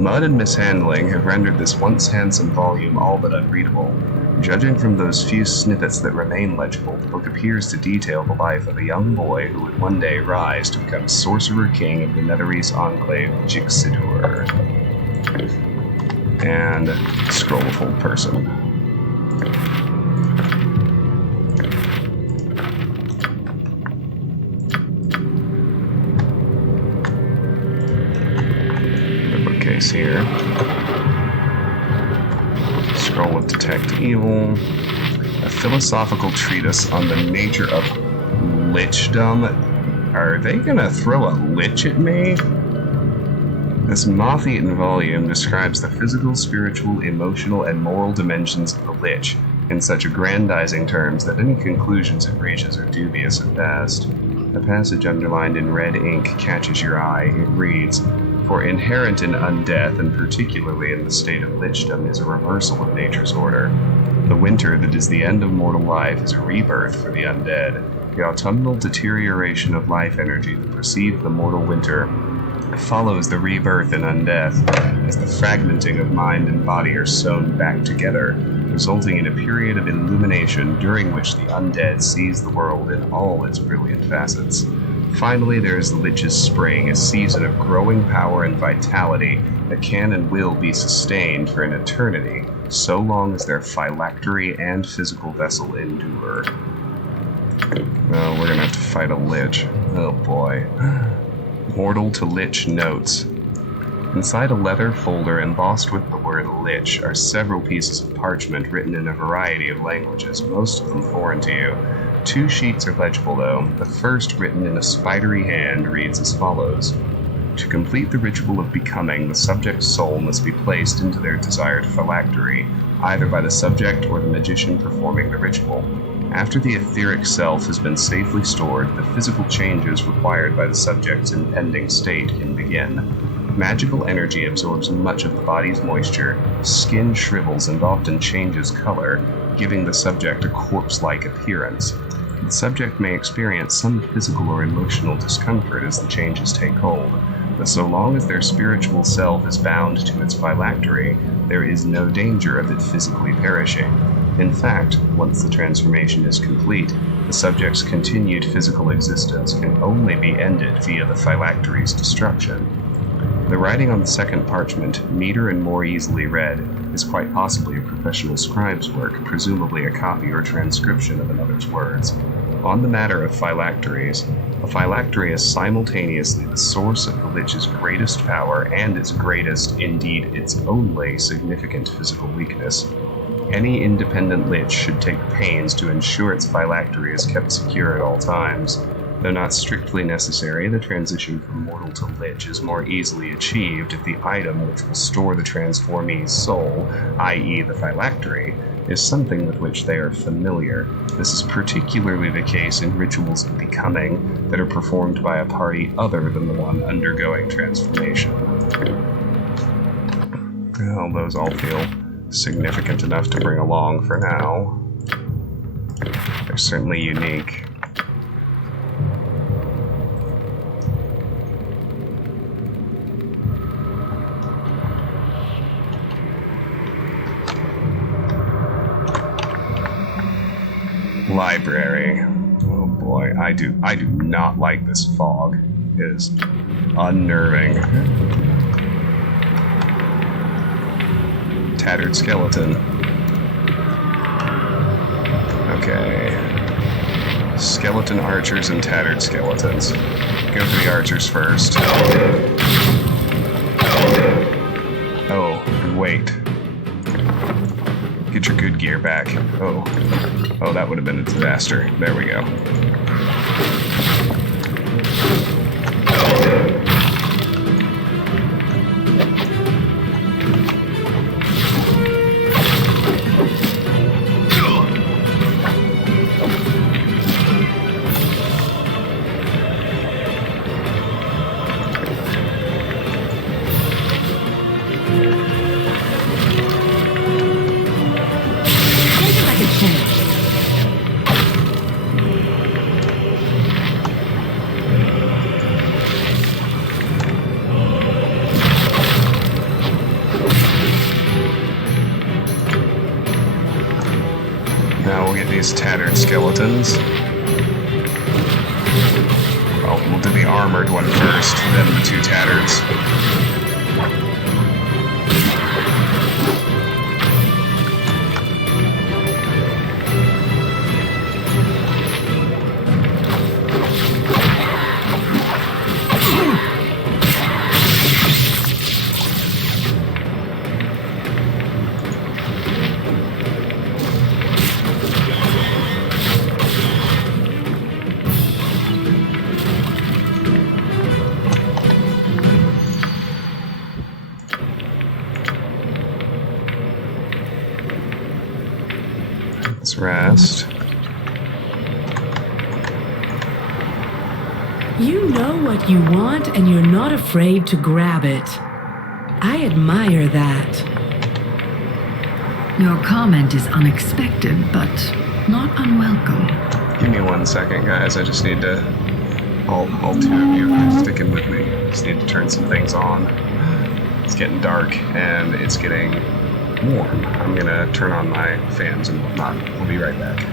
Mud and mishandling have rendered this once handsome volume all but unreadable. Judging from those few snippets that remain legible, the book appears to detail the life of a young boy who would one day rise to become Sorcerer King of the Netherese Enclave Jixidur. And scroll of Hold Person. The bookcase here. Scroll of Detect Evil. A philosophical treatise on the nature of lichdom. Are they gonna throw a lich at me? This moth-eaten volume describes the physical, spiritual, emotional, and moral dimensions of the lich in such aggrandizing terms that any conclusions it reaches are dubious at best. A passage underlined in red ink catches your eye. It reads, "For inherent in undeath, and particularly in the state of lichdom, is a reversal of nature's order. The winter that is the end of mortal life is a rebirth for the undead. The autumnal deterioration of life energy that precedes the mortal winter follows the rebirth in undeath, as the fragmenting of mind and body are sewn back together, resulting in a period of illumination during which the undead sees the world in all its brilliant facets. Finally, there is the Lich's Spring, a season of growing power and vitality that can and will be sustained for an eternity, so long as their phylactery and physical vessel endure." Oh, we're gonna have to fight a Lich. Oh boy. Mortal to Lich notes. Inside a leather folder embossed with the word Lich are several pieces of parchment written in a variety of languages, most of them foreign to you. 2 sheets are legible though. The first, written in a spidery hand, reads as follows. To complete the ritual of becoming, the subject's soul must be placed into their desired phylactery, either by the subject or the magician performing the ritual. After the etheric self has been safely stored, the physical changes required by the subject's impending state can begin. Magical energy absorbs much of the body's moisture, skin shrivels and often changes color, giving the subject a corpse-like appearance. The subject may experience some physical or emotional discomfort as the changes take hold, but so long as their spiritual self is bound to its phylactery, there is no danger of it physically perishing. In fact, once the transformation is complete, the subject's continued physical existence can only be ended via the phylactery's destruction. The writing on the second parchment, neater and more easily read, is quite possibly a professional scribe's work, presumably a copy or transcription of another's words. On the matter of phylacteries, a phylactery is simultaneously the source of the Lich's greatest power and its greatest, indeed its only, significant physical weakness. Any independent Lich should take pains to ensure its phylactery is kept secure at all times. Though not strictly necessary, the transition from mortal to Lich is more easily achieved if the item which will store the transformee's soul, i.e. the phylactery, is something with which they are familiar. This is particularly the case in rituals of becoming that are performed by a party other than the one undergoing transformation. Well, those all feel significant enough to bring along for now. They're certainly unique. Library. Oh boy, I do not like this fog. It is unnerving. Tattered skeleton. Okay. Skeleton archers and tattered skeletons. Go for the archers first. Oh, wait. Get your good gear back. Oh, that would have been a disaster. There we go. Now we'll get these tattered skeletons. Oh, we'll do the armored one first, then the 2 tattards. Let's rest. You know what you want and you're not afraid to grab it. I admire that. Your comment is unexpected, but not unwelcome. Give me 1 second, guys. I just need to... All 2 of you are sticking with me. Just need to turn some things on. It's getting dark and it's getting warm. I'm gonna turn on my fans and whatnot. We'll be right back.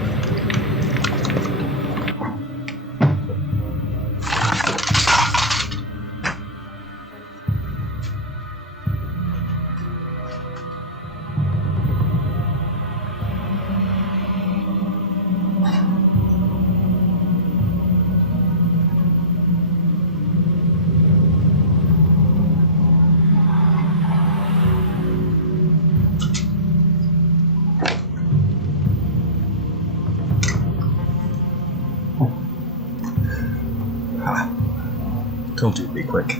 Told you to be quick.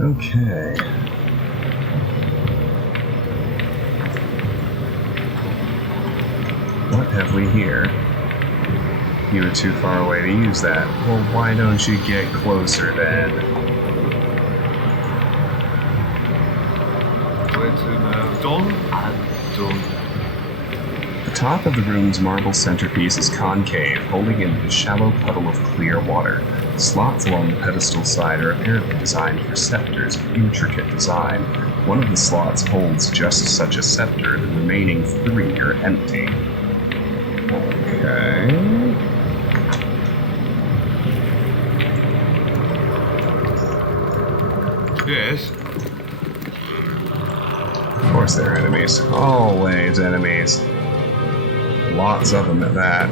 Okay. What have we here? You were too far away to use that. Well, why don't you get closer then? Done and done. The top of the room's marble centerpiece is concave, holding in a shallow puddle of clear water. The slots along the pedestal side are apparently designed for scepters of intricate design. One of the slots holds just such a scepter, the remaining 3 are empty. Okay. Yes. Of course they're enemies. Always enemies. Lots of them at that.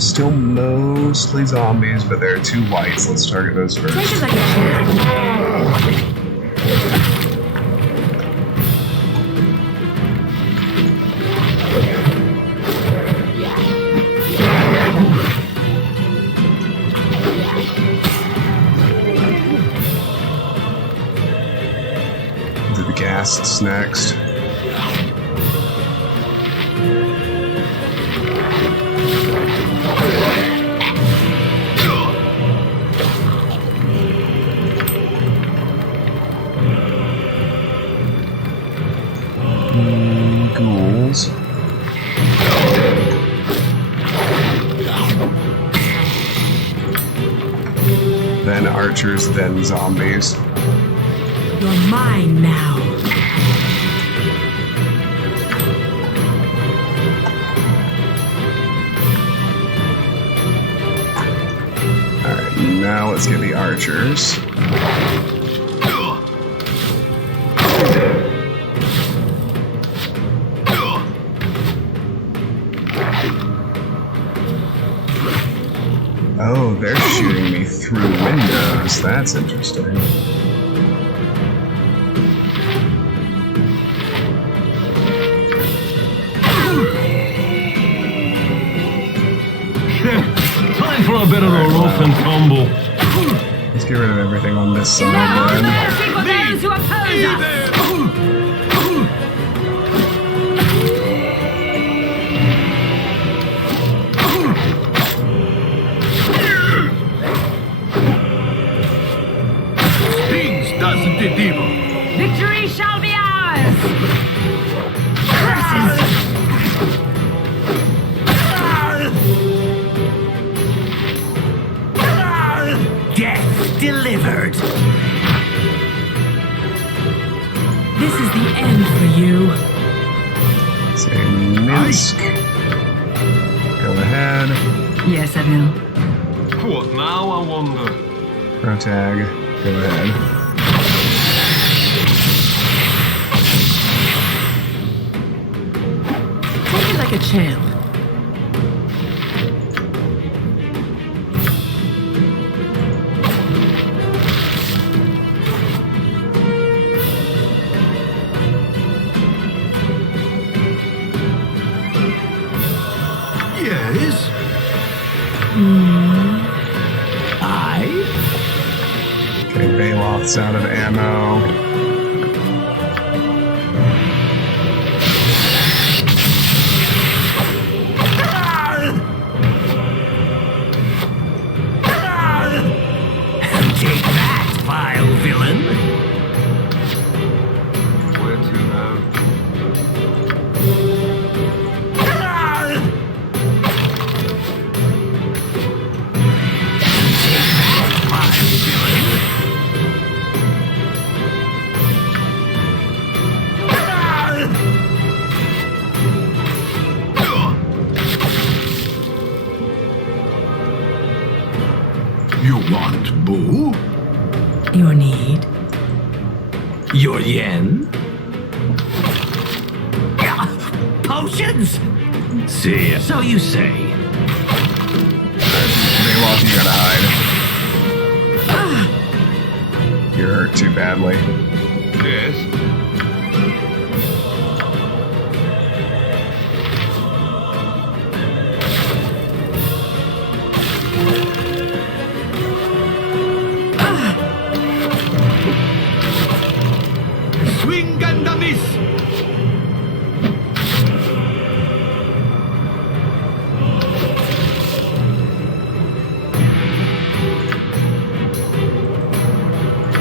Still mostly zombies, but there are 2 whites. Let's target those first. Take as I can. Do the ghasts next. Ghouls. Then archers, then zombies. You're mine now. Alright, now let's get the archers. Oh, they're shooting me through windows. That's interesting. Time for a bit of a rough and tumble. Let's get rid of everything on this side then. Mercy for those who oppose us! Victory shall be ours! Curses! Death delivered. ask. Go ahead. Yes, I will. What now, I wonder? Protag. Go ahead. Take it like a champ. Yes? Okay, Baloth's out of ammo. Take that, vile villain! Where to now? You want Boo? Your need? Your yen? Potions? See, so you say. Baloth, you gotta hide. You're hurt too badly. Yes. Swing and a miss!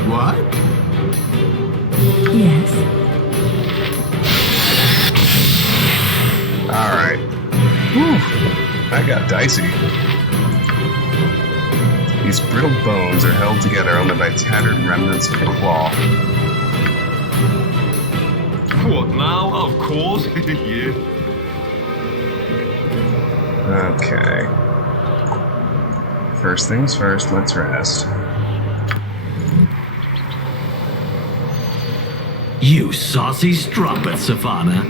What? Yes. Alright. Whew. That got dicey. These brittle bones are held together only by tattered remnants of a claw. What now? Of course. Yeah. Okay. First things first, let's rest. You saucy strumpet, Savannah.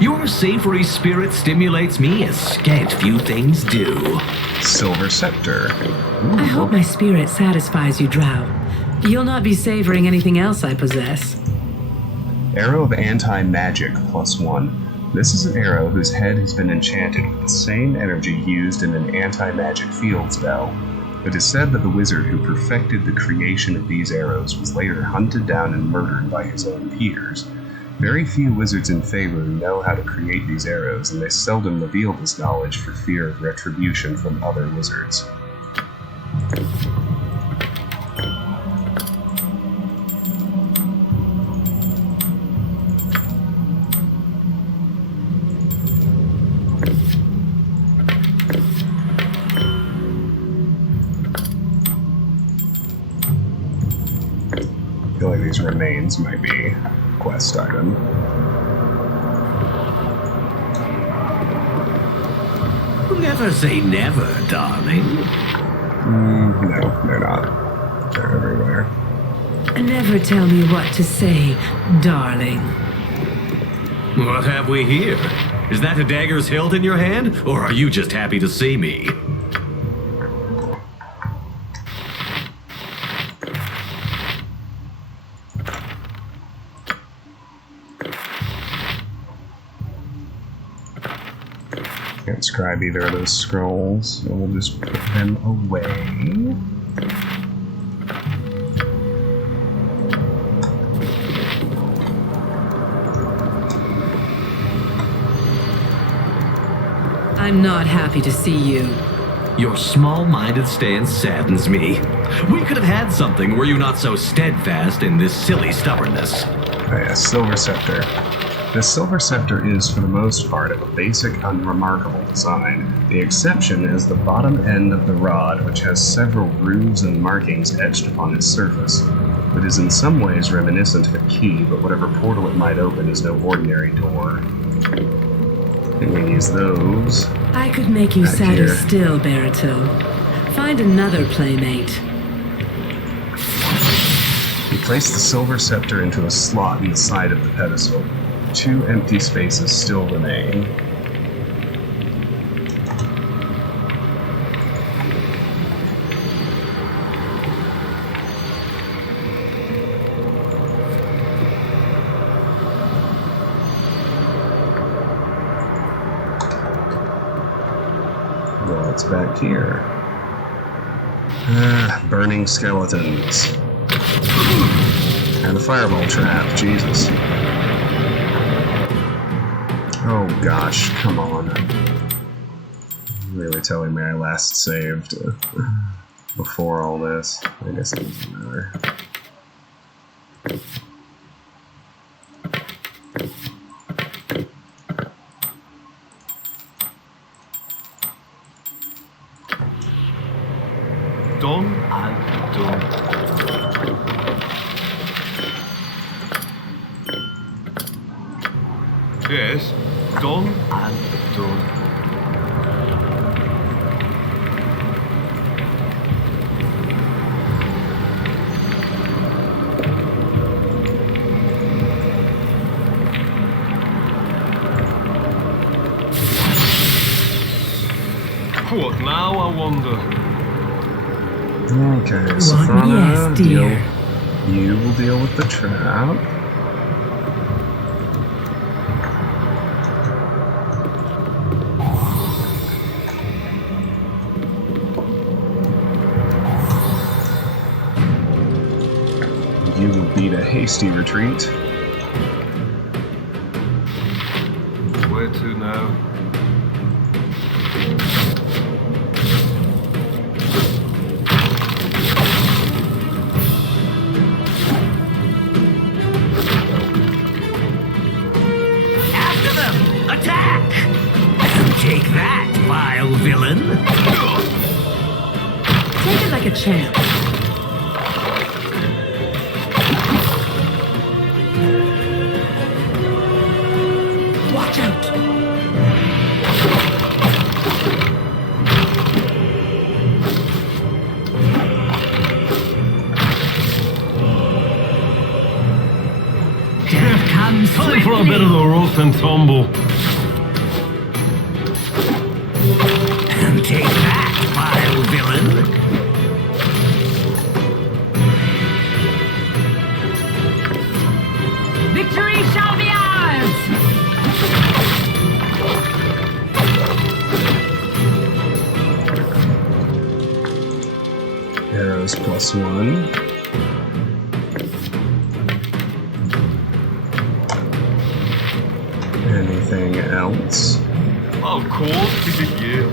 Your savory spirit stimulates me as scant few things do. Silver Scepter. I hope my spirit satisfies you, Drow. You'll not be savoring anything else I possess. Arrow of Anti-Magic +1. This is an arrow whose head has been enchanted with the same energy used in an anti-magic field spell. It is said that the wizard who perfected the creation of these arrows was later hunted down and murdered by his own peers. Very few wizards in favor know how to create these arrows, and they seldom reveal this knowledge for fear of retribution from other wizards. I feel like these remains might be a quest item. Never say never, darling. No, they're not. They're everywhere. Never tell me what to say, darling. What have we here? Is that a dagger's hilt in your hand, or are you just happy to see me? Can't inscribe either of those scrolls, so we'll just put them away. I'm not happy to see you. Your small-minded stance saddens me. We could have had something were you not so steadfast in this silly stubbornness. Oh yeah, Silver Scepter. The Silver Scepter is, for the most part, of a basic, unremarkable design. The exception is the bottom end of the rod, which has several grooves and markings etched upon its surface. It is in some ways reminiscent of a key, but whatever portal it might open is no ordinary door. I'm gonna use those. I could make you Back sadder here. still, Baratil. Find another playmate. You place the silver scepter into a slot in the side of the pedestal. 2 empty spaces still remain. What's back here? Burning skeletons. And a fireball trap, Jesus. Oh gosh, come on. Really telling me I last saved before all this. I guess it doesn't matter. Done and done. Yes, done and done. What now, I wonder? Okay, so Yes, dear. You will deal with the trap. You will beat a hasty retreat. Where to now? After them! Attack! Take that, vile villain! Take it like a champ. Watch out! Death comes Time for a swiftly. bit of the rough and tumble. Take that, vile villain! Victory shall be ours! Arrows +1. Anything else? Of course, is it you?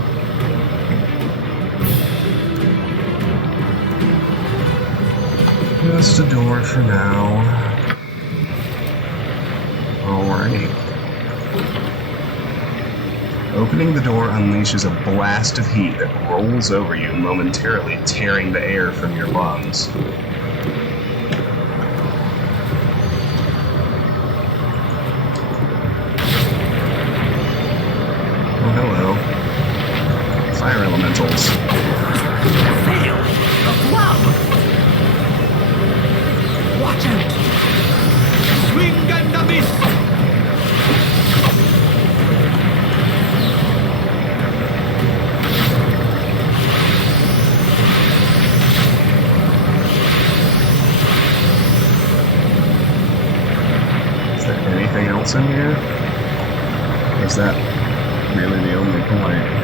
Just a door for now. Alrighty. Opening the door unleashes a blast of heat that rolls over you, momentarily tearing the air from your lungs. Oh, hello. Fire elementals. Fail! The club! Watch out! Swing and a miss! Is there anything else in here? Or is that really the only point?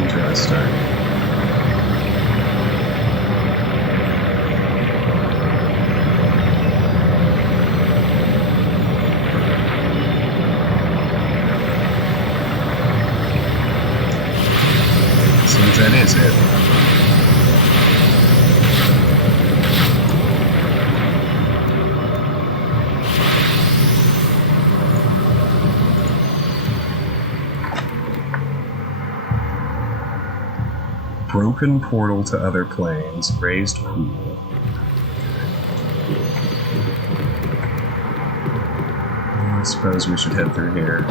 Interesting. Seems that is it. Broken portal to other planes, raised pool. I suppose we should head through here.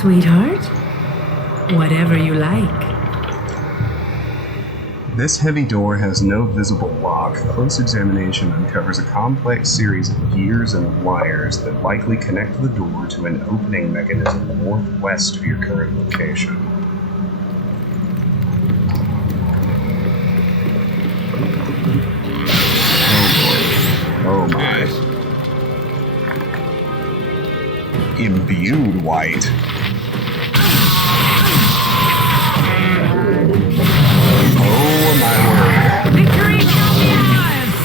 Sweetheart, whatever you like. This heavy door has no visible lock. Close examination uncovers a complex series of gears and wires that likely connect the door to an opening mechanism northwest of your current location. Oh my. Imbued white. Oh my word. Victory shall be ours!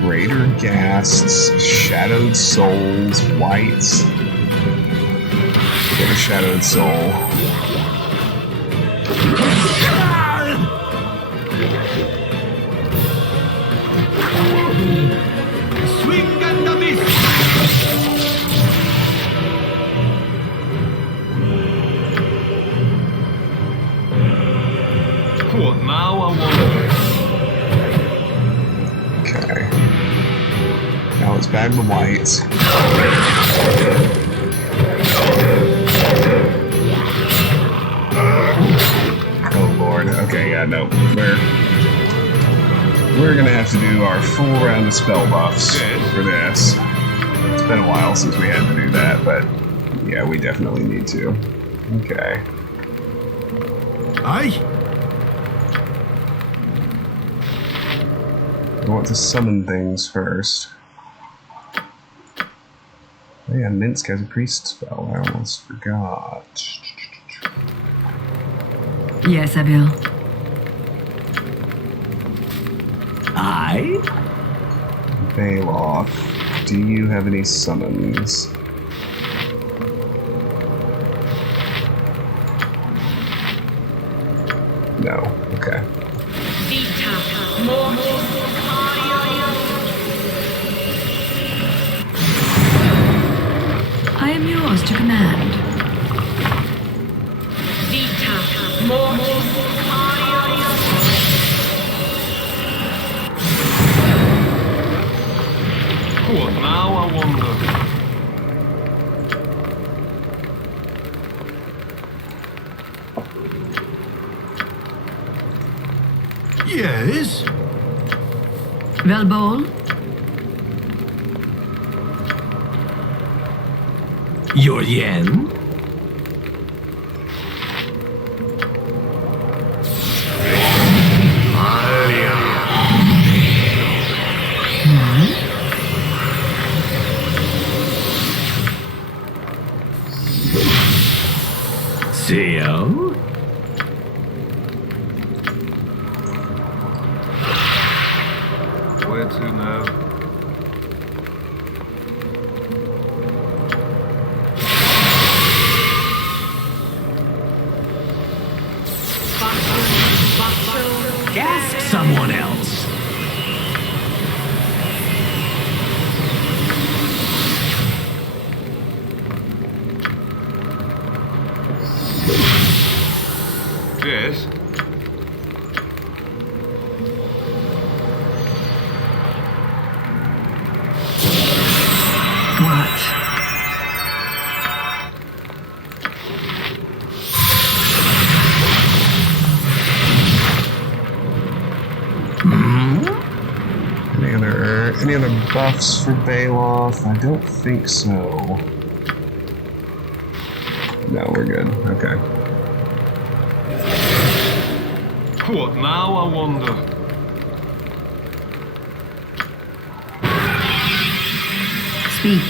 Greater ghasts, shadowed souls, whites. Get a shadowed soul. Swing and a miss! What now, I wonder? Okay. Now let's bag the whites. Oh lord. Okay, yeah, no. We're gonna have to do our full round of spell buffs for this. It's been a while since we had to do that, but yeah, we definitely need to. Okay. Aye. I want to summon things first. Oh yeah, Minsk has a priest spell. I almost forgot. Yes, Abil. I? Baloth, do you have any summons? No. Okay. I am yours to command. What now, I wonder? Yes? Velbol? Your yen? Theo? Where to now? Ask someone else. Yes? What? Any other buffs for Baloth? I don't think so. No, we're good. Okay. What now, I wonder? Speak.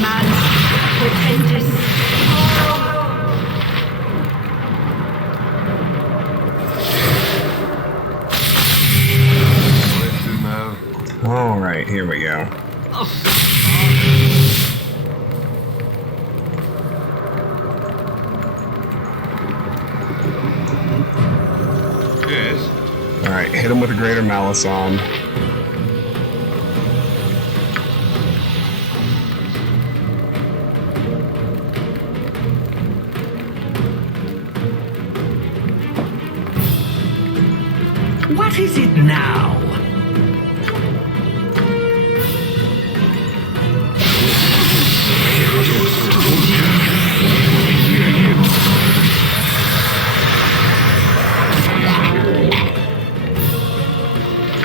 Mans potentis. All right, here we go. Yes. All right, hit him with a greater malice on. What is it now?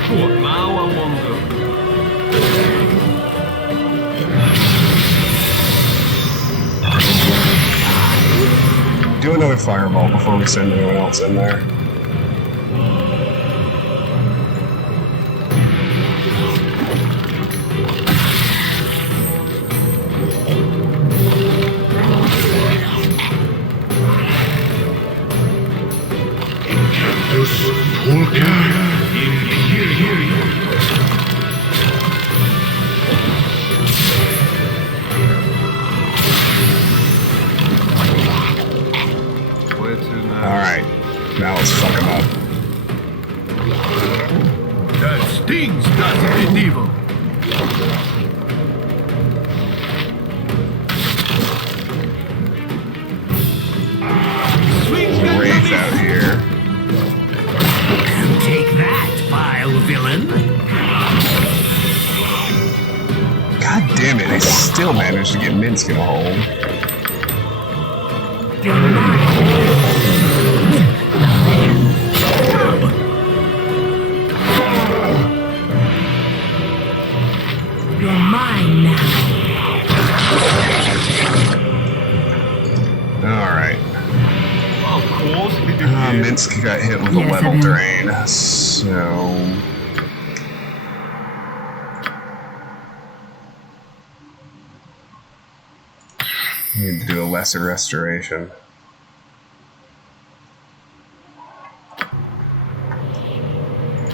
What now, I wonder? Do another fireball before we send anyone else in there. Alright, now let's fuck him up. That stings, doesn't it, evil? Wraith out here. Take that, vile villain. God damn it, they still managed to get Minsk in a hole. You're mine now. Alright. Of course. Minsk got hit with a level drain, so... Need to do a lesser restoration.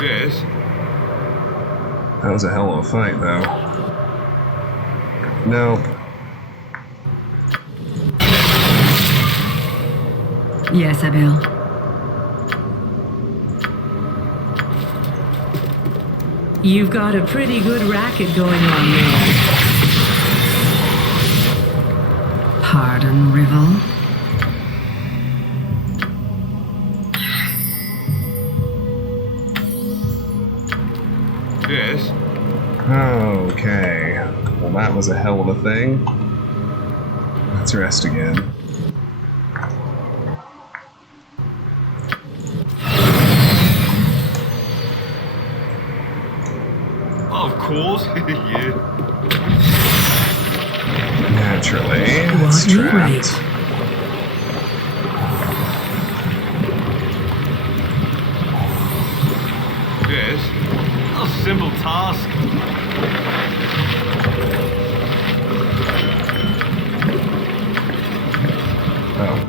Yes. That was a hell of a fight, though. Nope. Yes, Abel. You've got a pretty good racket going on there. Pardon, Rivel. Yes. Okay. Well, that was a hell of a thing. Let's rest again. Of course. Yeah. Naturally, it's trapped. Yes. A simple task. Oh.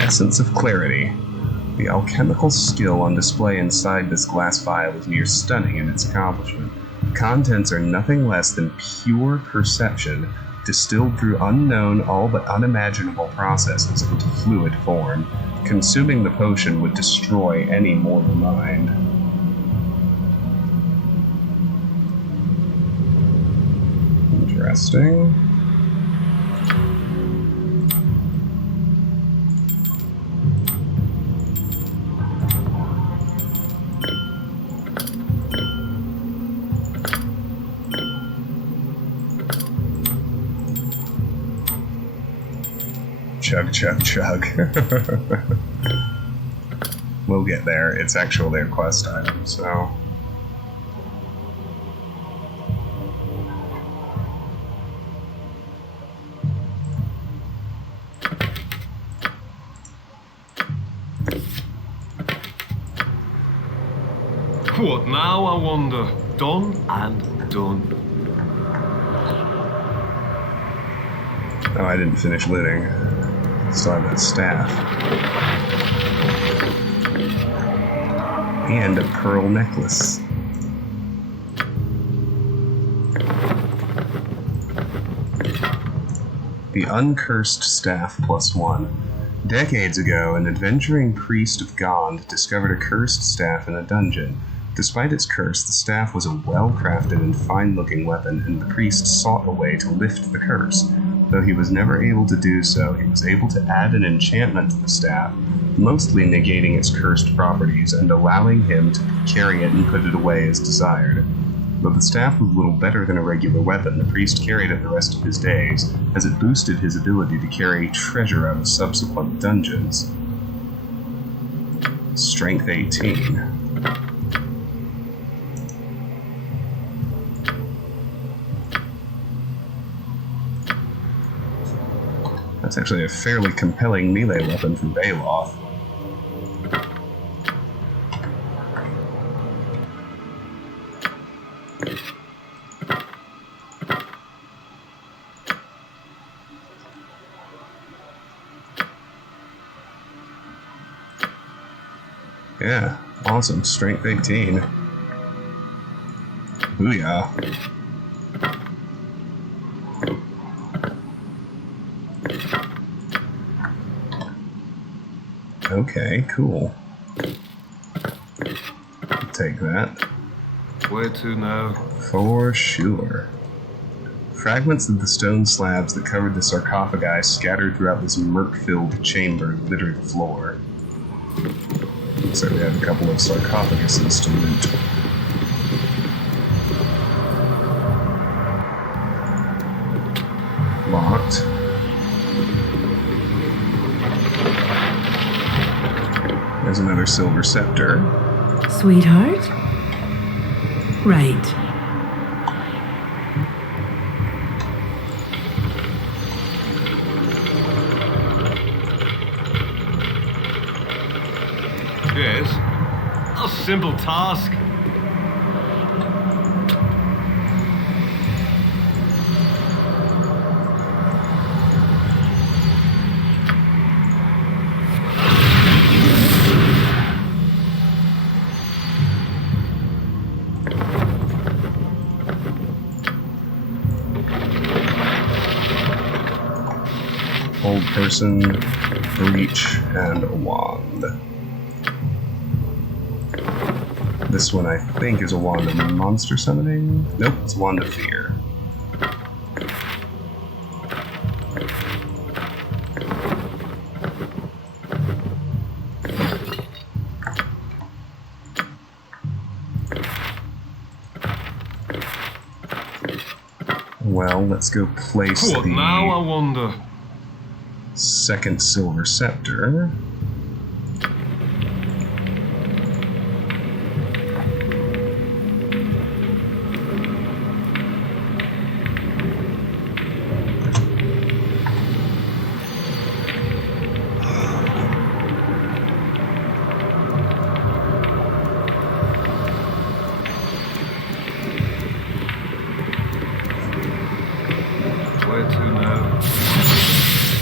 Essence of Clarity. The alchemical skill on display inside this glass vial is near stunning in its accomplishment. Contents are nothing less than pure perception, distilled through unknown, all but unimaginable processes into fluid form. Consuming the potion would destroy any mortal mind. Interesting. Chug, chug, chug. We'll get there. It's actually their quest item, so... What now, I wonder? Done and done. Oh, I didn't finish looting. Still have that staff. And a pearl necklace. The Uncursed Staff +1. Decades ago, an adventuring priest of Gond discovered a cursed staff in a dungeon. Despite its curse, the staff was a well-crafted and fine-looking weapon, and the priest sought a way to lift the curse. Though he was never able to do so, he was able to add an enchantment to the staff, mostly negating its cursed properties and allowing him to carry it and put it away as desired. Though the staff was little better than a regular weapon, the priest carried it the rest of his days, as it boosted his ability to carry treasure out of subsequent dungeons. Strength 18. That's actually a fairly compelling melee weapon from Baloth. Yeah, awesome. Strength 18. Booyah. Okay, cool. Take that. Where to now? For sure. Fragments of the stone slabs that covered the sarcophagi scattered throughout this murk-filled chamber littered the floor. Looks like we have a couple of sarcophaguses to loot. Locked. There's another silver scepter. Sweetheart? Right. Yes. A simple task. Old person, breach, and a wand. This one, I think, is a wand of monster summoning. Nope, it's a wand of fear. Well, let's go place What now, I wonder? Second silver scepter.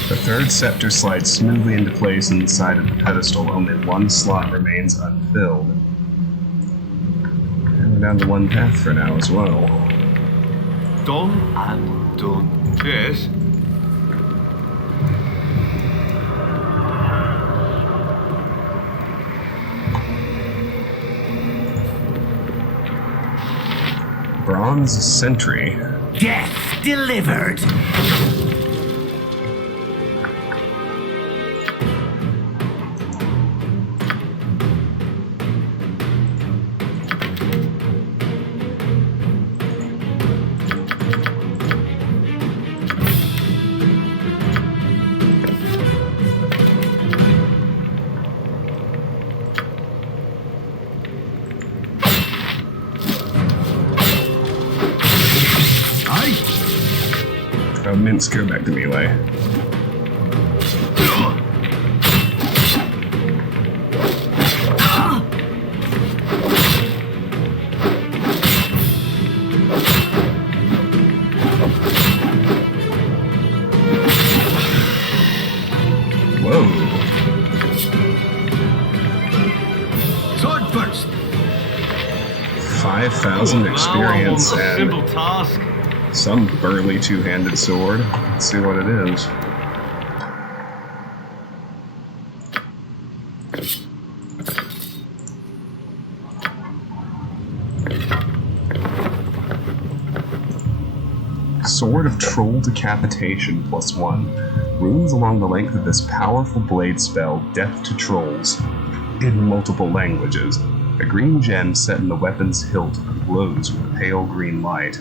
The third scepter slides smoothly into place on the side of the pedestal. Only one slot remains unfilled. And we're down to one path for now as well. Done and done. Yes. Bronze sentry. Death delivered. Mints, go back to melee. 5,000 experience and simple task. some burly two-handed sword. Let's see what it is. Sword of Troll Decapitation +1. Runes along the length of this powerful blade spell Death to Trolls in multiple languages. A green gem set in the weapon's hilt glows with a pale green light.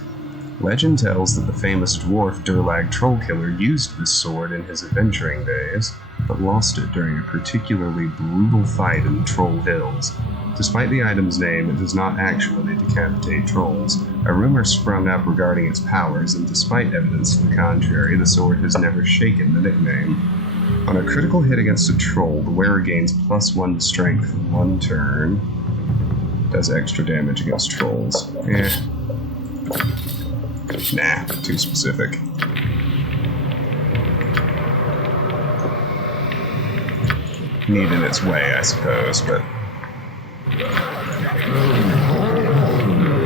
Legend tells that the famous dwarf Durlag Trollkiller used this sword in his adventuring days, but lost it during a particularly brutal fight in the Troll Hills. Despite the item's name, it does not actually decapitate trolls. A rumor sprung up regarding its powers, and despite evidence to the contrary, the sword has never shaken the nickname. On a critical hit against a troll, the wearer gains +1 to strength for 1 turn. Does extra damage against trolls. Nah, too specific. Neat in its way, I suppose, but...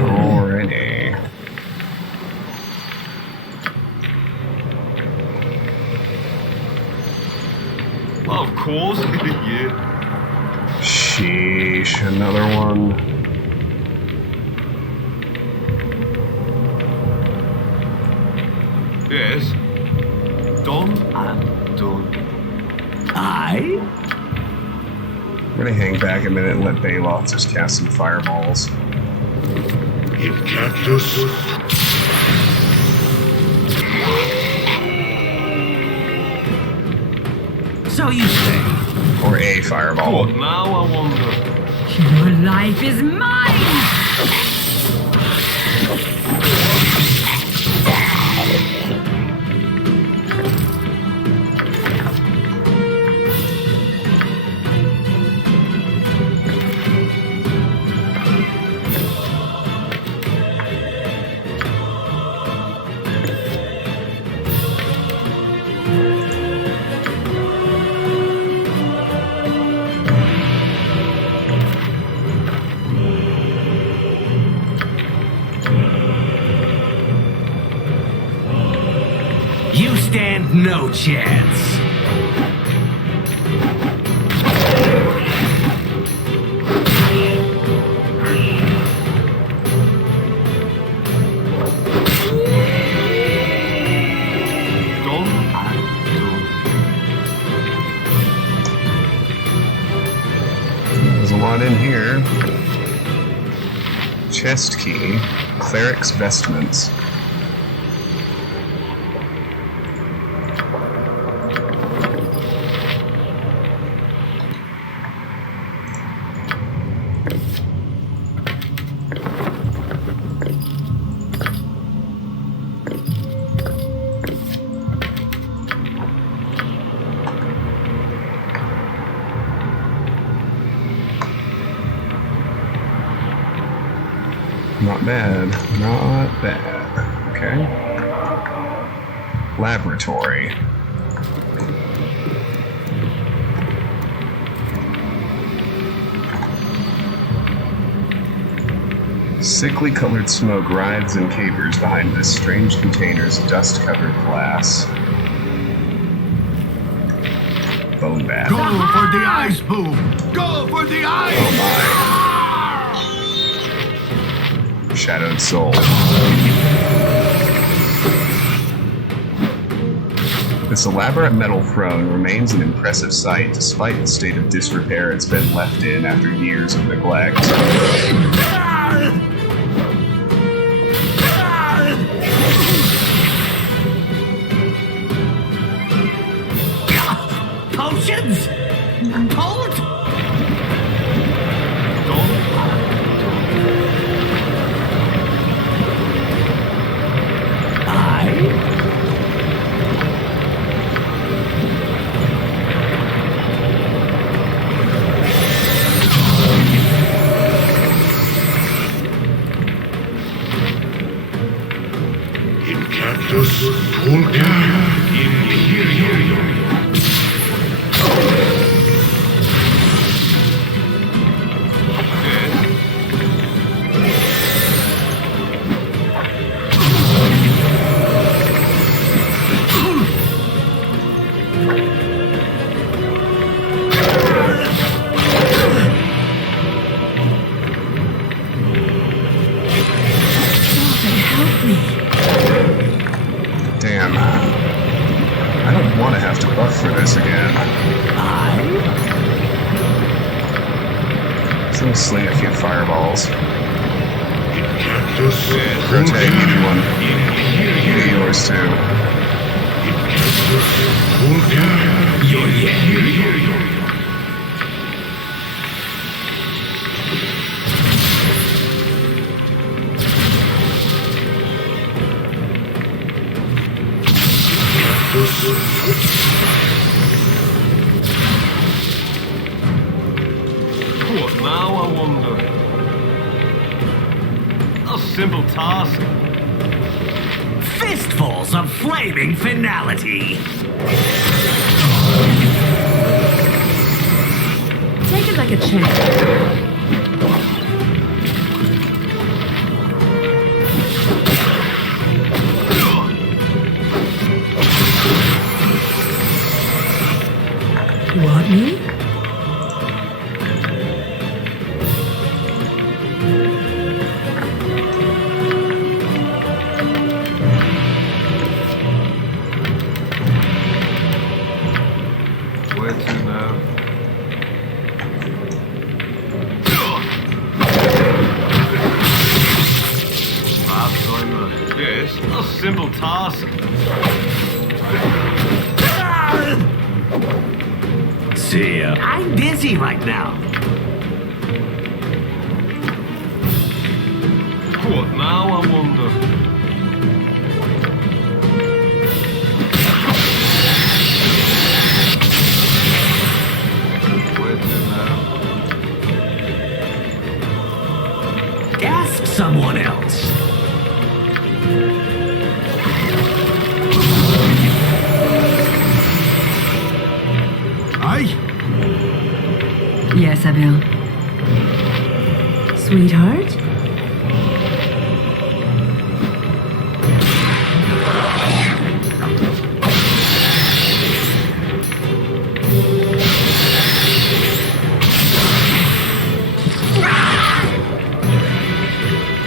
Alrighty. Of course, yeah. Sheesh, another one. Yes. Done and done. Aye? I'm gonna hang back a minute and let Baloth just cast some fireballs. Cactus. So you say. Or a fireball. Good, now I wonder. Your life is mine! You stand no chance. There's a lot in here. Chest key. Cleric's vestments. Not bad. Not bad. Okay. Laboratory. Sickly colored smoke writhes and capers behind this strange container's dust-covered glass. Bone bath. Go for the ice boom! Go for the ice! Oh my. Shadowed Soul. This elaborate metal throne remains an impressive sight despite the state of disrepair it's been left in after years of neglect. Potions? Cold? Cactus Toolkit Imperium. sling a few fireballs. Rotate, you do one. You do yours too. What now, I wonder? A simple task. Fistfuls of flaming finality. Take it like a champ. Want me? Where to now? Perhaps I'm yes, a simple task. See ya. I'm busy right now. What now, I wonder? Where to now? Ask someone else. Aye? Yes, Abel. Sweetheart?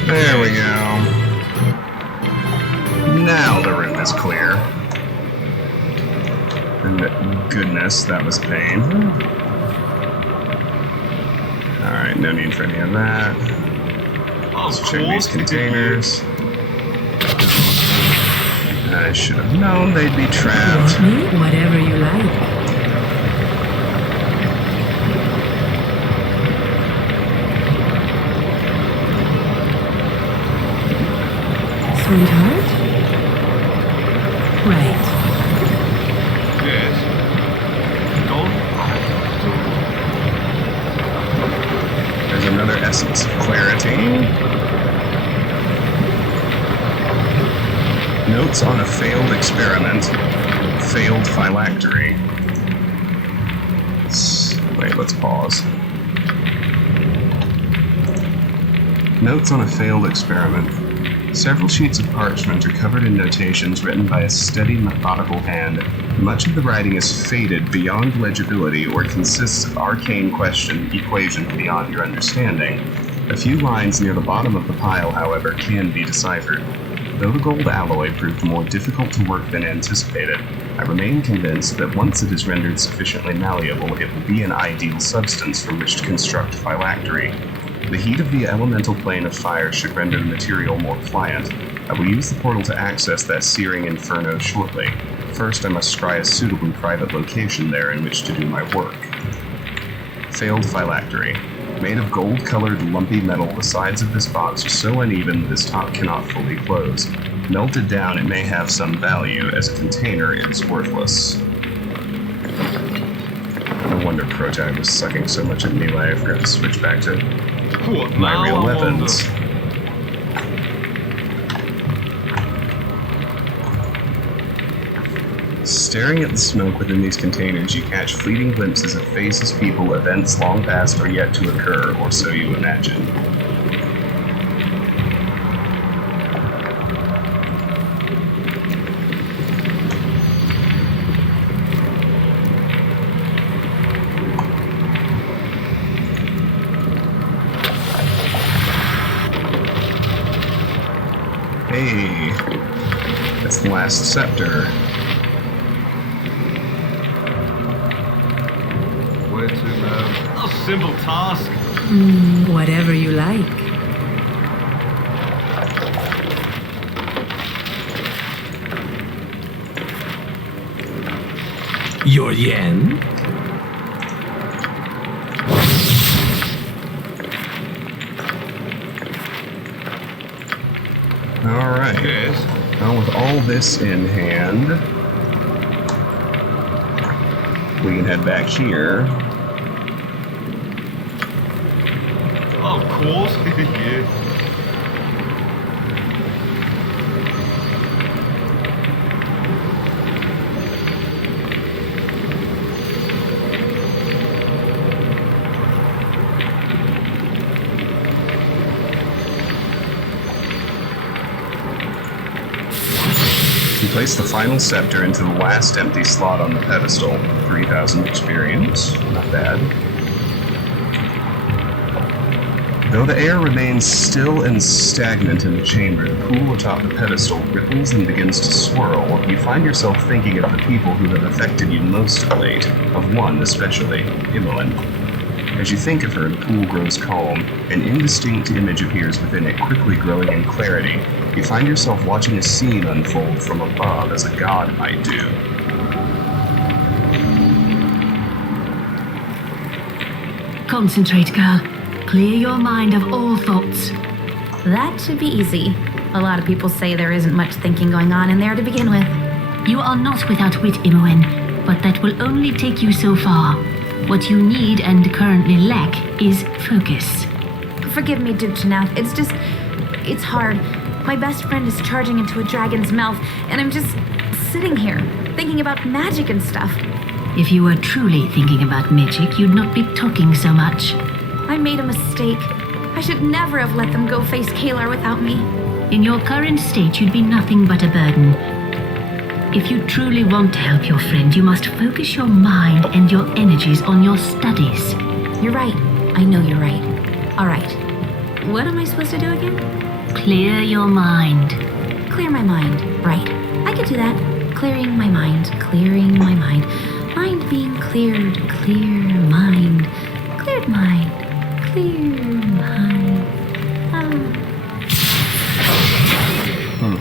There we go. Now the room is clear. And goodness, that was pain. Alright, no need for any of that. Let's check these containers. I should have known they'd be trapped. Whatever you like. Sweetheart? Right. Yes. Don't. There's another essence of clarity. Notes on a failed experiment. Failed phylactery. Wait, let's pause. Notes on a failed experiment. Several sheets of parchment are covered in notations written by a steady, methodical hand. Much of the writing is faded beyond legibility or consists of arcane equations beyond your understanding. A few lines near the bottom of the pile, however, can be deciphered. Though the gold alloy proved more difficult to work than anticipated, I remain convinced that once it is rendered sufficiently malleable, it will be an ideal substance from which to construct phylactery. The heat of the elemental plane of fire should render the material more pliant. I will use the portal to access that searing inferno shortly. First, I must scry a suitably private location there in which to do my work. Failed phylactery. Made of gold-colored, lumpy metal, the sides of this box are so uneven that its top cannot fully close. Melted down, it may have some value. As a container, it is worthless. No wonder Protag was sucking so much at melee, I forgot to switch back to my real weapons. Staring at the smoke within these containers, you catch fleeting glimpses of faces, people, events long past or yet to occur, or so you imagine. Hey, that's the last scepter. Where to now? A simple task. Whatever you like. Your yen? Alright. Now with all this in hand, we can head back here. Of course, yeah. You place the final scepter into the last empty slot on the pedestal. 3,000 experience. Not bad. Though the air remains still and stagnant in the chamber, the pool atop the pedestal ripples and begins to swirl. You find yourself thinking of the people who have affected you most of late, of one especially, Imoen. As you think of her, the pool grows calm. An indistinct image appears within it, quickly growing in clarity. You find yourself watching a scene unfold from above, as a god might do. Concentrate, girl. Clear your mind of all thoughts. That should be easy. A lot of people say there isn't much thinking going on in there to begin with. You are not without wit, Imoen, but that will only take you so far. What you need and currently lack is focus. Forgive me, Duke Janath. It's hard. My best friend is charging into a dragon's mouth, and I'm just sitting here, thinking about magic and stuff. If you were truly thinking about magic, you'd not be talking so much. I made a mistake. I should never have let them go face Kalar without me. In your current state, you'd be nothing but a burden. If you truly want to help your friend, you must focus your mind and your energies on your studies. You're right. I know you're right. All right. What am I supposed to do again? Clear your mind. Clear my mind. Right. I could do that. Clearing my mind. Clearing my mind. Mind being cleared. Clear mind. Cleared mind. Clear mind. Oh.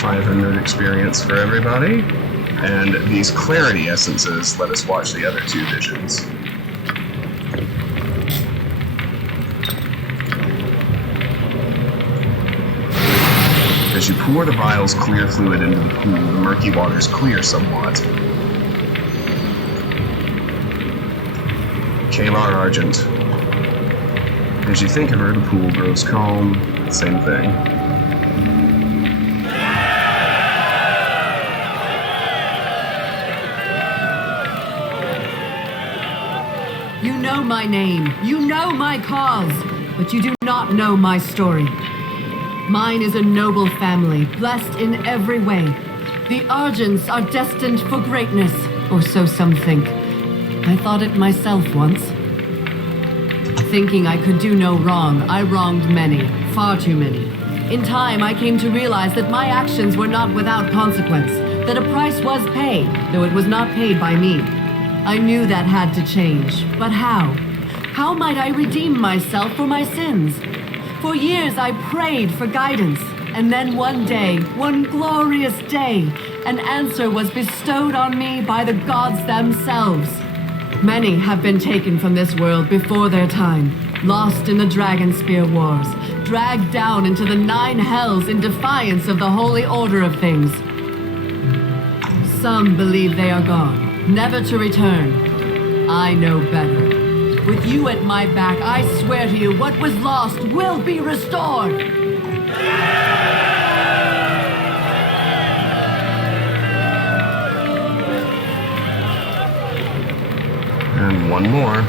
500 experience for everybody. And these clarity essences let us watch the other two visions. As you pour the vial's clear fluid into the pool, the murky waters clear somewhat. Kalar Argent. As you think of her, the pool grows calm. Same thing. You know my name, you know my cause, but you do not know my story. Mine is a noble family, blessed in every way. The Argents are destined for greatness, or so some think. I thought it myself once. Thinking I could do no wrong, I wronged many, far too many. In time, I came to realize that my actions were not without consequence, that a price was paid, though it was not paid by me. I knew that had to change, but how? How might I redeem myself for my sins? For years I prayed for guidance, and then one day, one glorious day, an answer was bestowed on me by the gods themselves. Many have been taken from this world before their time, lost in the Dragonspear wars, dragged down into the 9 hells in defiance of the holy order of things. Some believe they are gone, never to return. I know better. With you at my back, I swear to you, what was lost will be restored. And one more.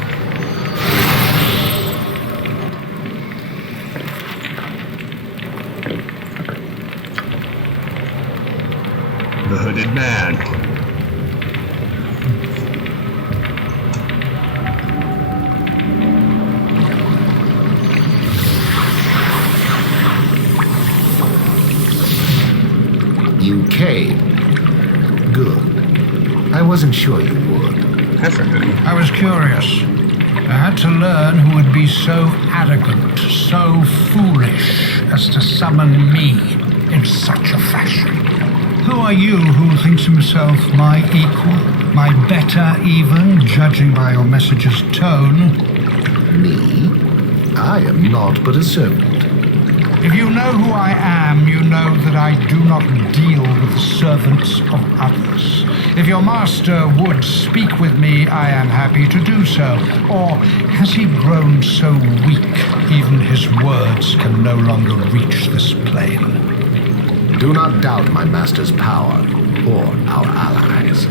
The Hooded Man. You came. Good. I wasn't sure you would. I was curious. I had to learn who would be so arrogant, so foolish as to summon me in such a fashion. Who are you who thinks himself my equal, my better even, judging by your message's tone? Me? I am naught but a servant. If you know who I am, you know that I do not deal with the servants of others. If your master would speak with me, I am happy to do so. Or has he grown so weak, even his words can no longer reach this plane? Do not doubt my master's power, or our allies.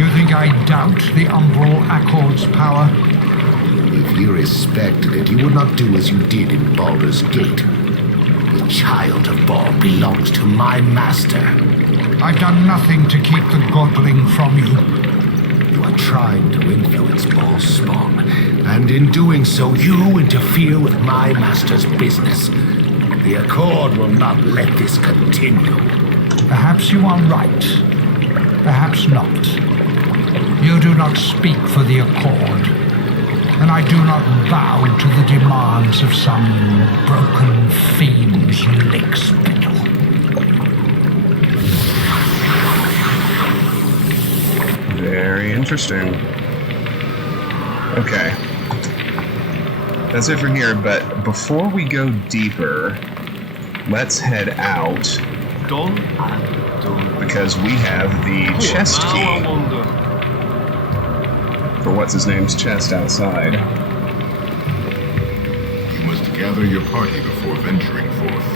You think I doubt the Umbral Accord's power? If you respected it, you would not do as you did in Baldur's Gate. The Child of Ball belongs to my master. I've done nothing to keep the godling from you. You are trying to influence Ball's spawn, and in doing so, you interfere with my master's business. The Accord will not let this continue. Perhaps you are right. Perhaps not. You do not speak for the Accord, and I do not bow to the demands of some broken fiend's lickspittle. Very interesting. Okay. That's it for here, but before we go deeper, let's head out. Done and done. Because we have the chest key for what's-his-name's chest outside. You must gather your party before venturing forth.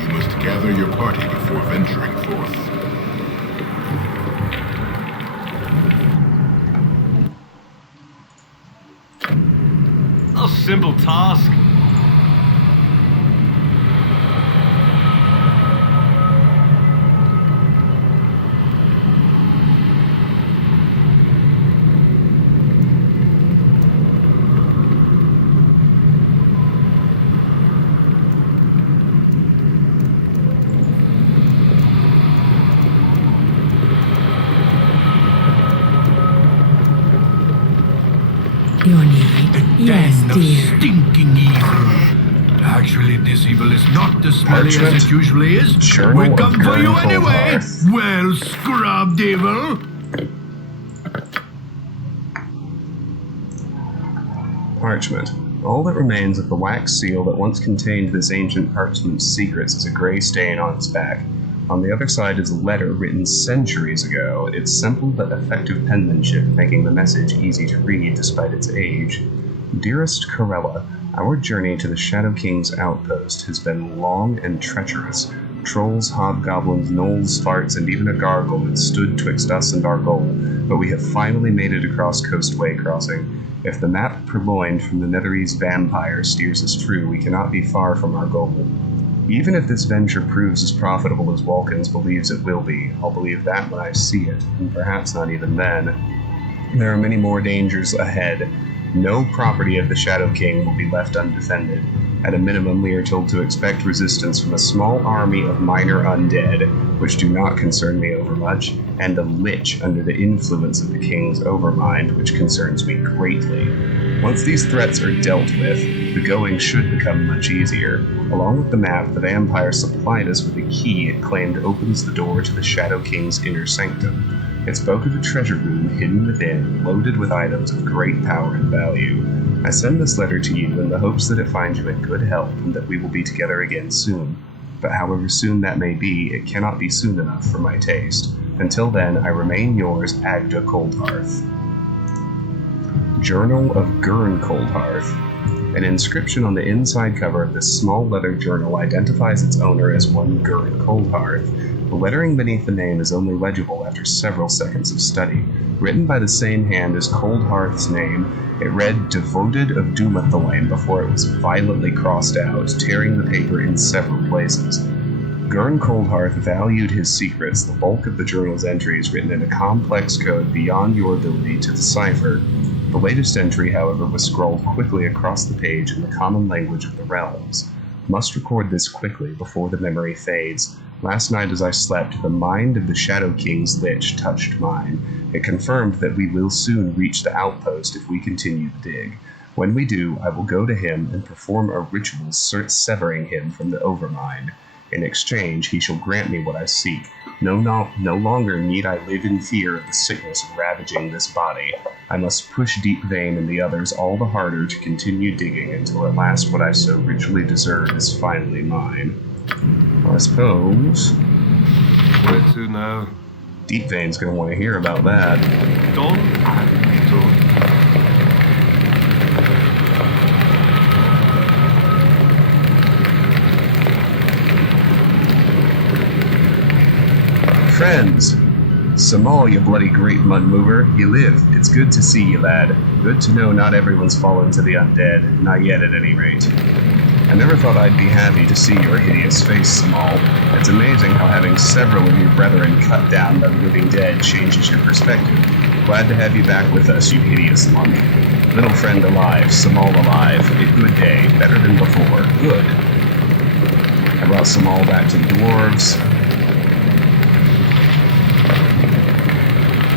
You must gather your party before venturing forth. A simple task. Your need. Yes, Den of dear. stinking evil. Actually, this evil is not as smelly as Parchment. it usually is. Journal We of come for you Coldhearth. anyway. Well, scrubbed evil. Parchment. All that remains of the wax seal that once contained this ancient parchment's secrets is a gray stain on its back. On the other side is a letter written centuries ago, its simple but effective penmanship making the message easy to read despite its age. Dearest Corella, our journey to the Shadow King's outpost has been long and treacherous. Trolls, hobgoblins, gnolls, farts, and even a gargle had stood twixt us and our goal, but we have finally made it across Coastway Crossing. If the map purloined from the Netherese vampire steers us true, we cannot be far from our goal. Even if this venture proves as profitable as Vulcans believes it will be, I'll believe that when I see it, and perhaps not even then. There are many more dangers ahead. No property of the Shadow King will be left undefended. At a minimum, we are told to expect resistance from a small army of minor undead, which do not concern me overmuch, and a lich under the influence of the King's overmind, which concerns me greatly. Once these threats are dealt with, the going should become much easier. Along with the map, the vampire supplied us with a key it claimed opens the door to the Shadow King's inner sanctum. It spoke of a treasure room hidden within, loaded with items of great power and value. I send this letter to you in the hopes that it finds you in good health and that we will be together again soon. But however soon that may be, it cannot be soon enough for my taste. Until then, I remain yours, Agda Coldhearth. Journal of Gurn Coldhearth. An inscription on the inside cover of this small leather journal identifies its owner as one Gurn Coldhearth. The lettering beneath the name is only legible after several seconds of study. Written by the same hand as Coldhearth's name, it read Devoted of Dumathoin before it was violently crossed out, tearing the paper in several places. Gurn Coldhearth valued his secrets, the bulk of the journal's entries written in a complex code beyond your ability to decipher. The latest entry, however, was scrawled quickly across the page in the common language of the realms. Must record this quickly before the memory fades. Last night as I slept, the mind of the Shadow King's Lich touched mine. It confirmed that we will soon reach the outpost if we continue the dig. When we do, I will go to him and perform a ritual severing him from the Overmind. In exchange, he shall grant me what I seek. No longer need I live in fear of the sickness ravaging this body. I must push Deep Vein and the others all the harder to continue digging until at last what I so richly deserve is finally mine. I suppose... Where to now? Deep Vein's gonna want to hear about that. Done and done. Friends! Samal, you bloody great mud mover, you live. It's good to see you, lad. Good to know not everyone's fallen to the undead, not yet at any rate. I never thought I'd be happy to see your hideous face, Samal. It's amazing how having several of your brethren cut down by the living dead changes your perspective. Glad to have you back with us, you hideous lump. Little friend alive, Samal alive. A good day, better than before. Good. I brought Samal back to the dwarves.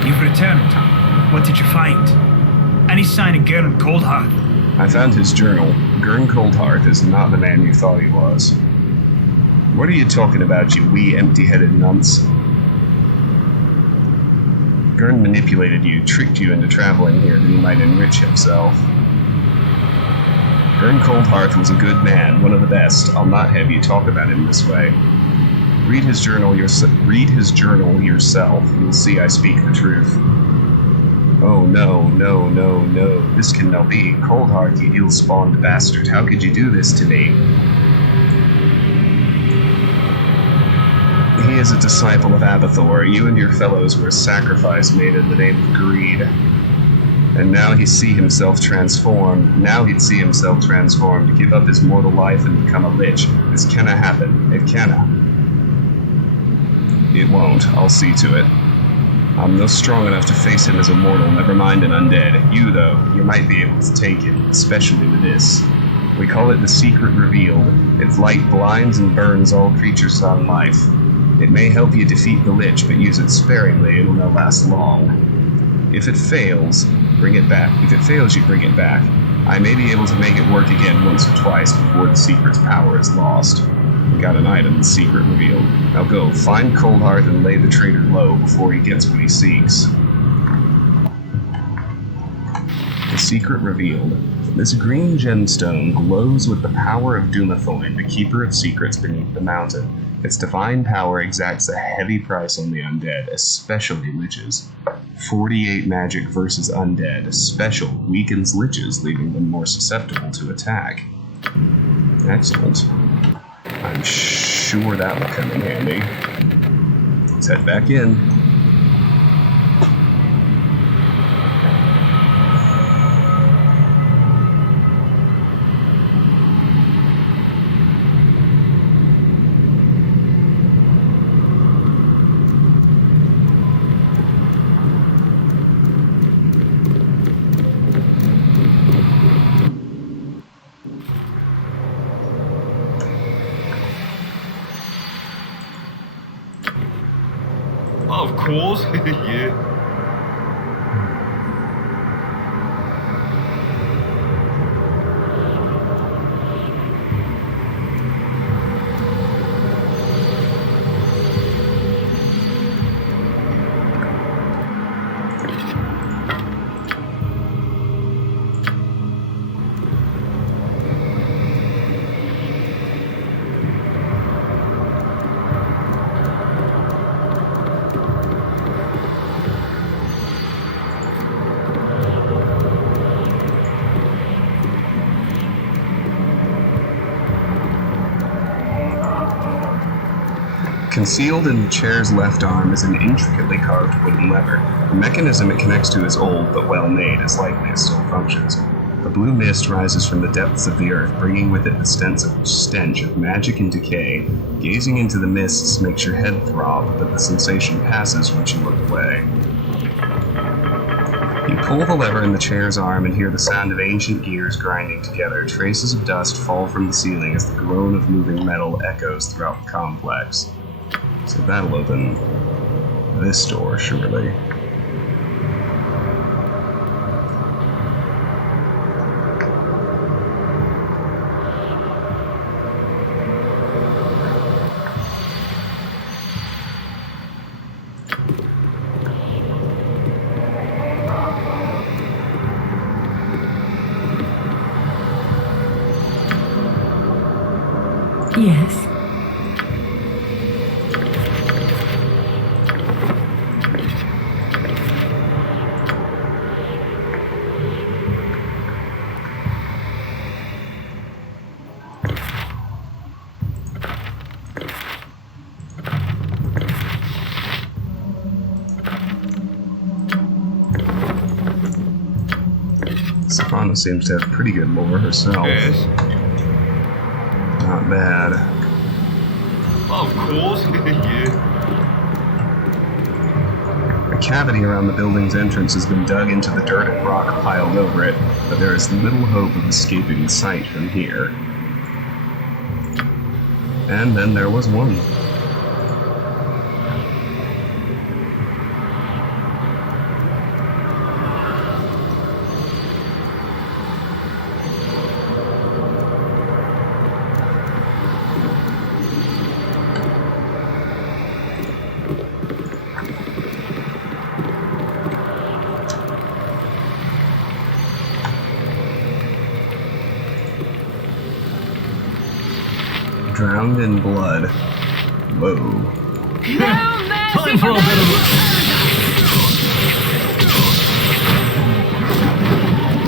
You've returned. What did you find? Any sign of Gern Coldhearth? I found his journal. Gern Coldhearth is not the man you thought he was. What are you talking about, you wee empty-headed nunts? Gern manipulated you, tricked you into traveling here that he might enrich himself. Gern Coldhearth was a good man, one of the best. I'll not have you talk about him this way. Read his journal yourself. You'll see I speak the truth. Oh, no. This can no be. Coldhearth, you ill-spawned bastard. How could you do this to me? He is a disciple of Abathor. You and your fellows were a sacrifice made in the name of greed. And now he'd see himself transformed to give up his mortal life and become a lich. This cannot happen. It cannot. It won't. I'll see to it. I'm no strong enough to face him as a mortal, never mind an undead. You, though, you might be able to take it, especially with this. We call it the Secret Revealed. Its light blinds and burns all creatures on life. It may help you defeat the Lich, but use it sparingly, it'll not last long. If it fails, bring it back. If it fails, you bring it back. I may be able to make it work again once or twice before the secret's power is lost. We got an item, the Secret Revealed. Now go, find Coldhearth and lay the traitor low before he gets what he seeks. The Secret Revealed. This green gemstone glows with the power of Dumathoin, the keeper of secrets beneath the mountain. Its divine power exacts a heavy price on the undead, especially liches. 48 magic versus undead. Special weakens liches, leaving them more susceptible to attack. Excellent. I'm sure that will come in handy. Let's head back in. Of course, yeah. Concealed in the chair's left arm is an intricately carved wooden lever. The mechanism it connects to is old but well made, as likely it still functions. The blue mist rises from the depths of the earth, bringing with it the stench of magic and decay. Gazing into the mists makes your head throb, but the sensation passes once you look away. You pull the lever in the chair's arm and hear the sound of ancient gears grinding together. Traces of dust fall from the ceiling as the groan of moving metal echoes throughout the complex. So that'll open this door, surely. Yes. Savannah seems to have pretty good lore herself. Yes. Not bad. Of course, yeah. A cavity around the building's entrance has been dug into the dirt and rock piled over it, but there is little hope of escaping the sight from here. And then there was one. Drowned in blood. Whoa. Time for a bit of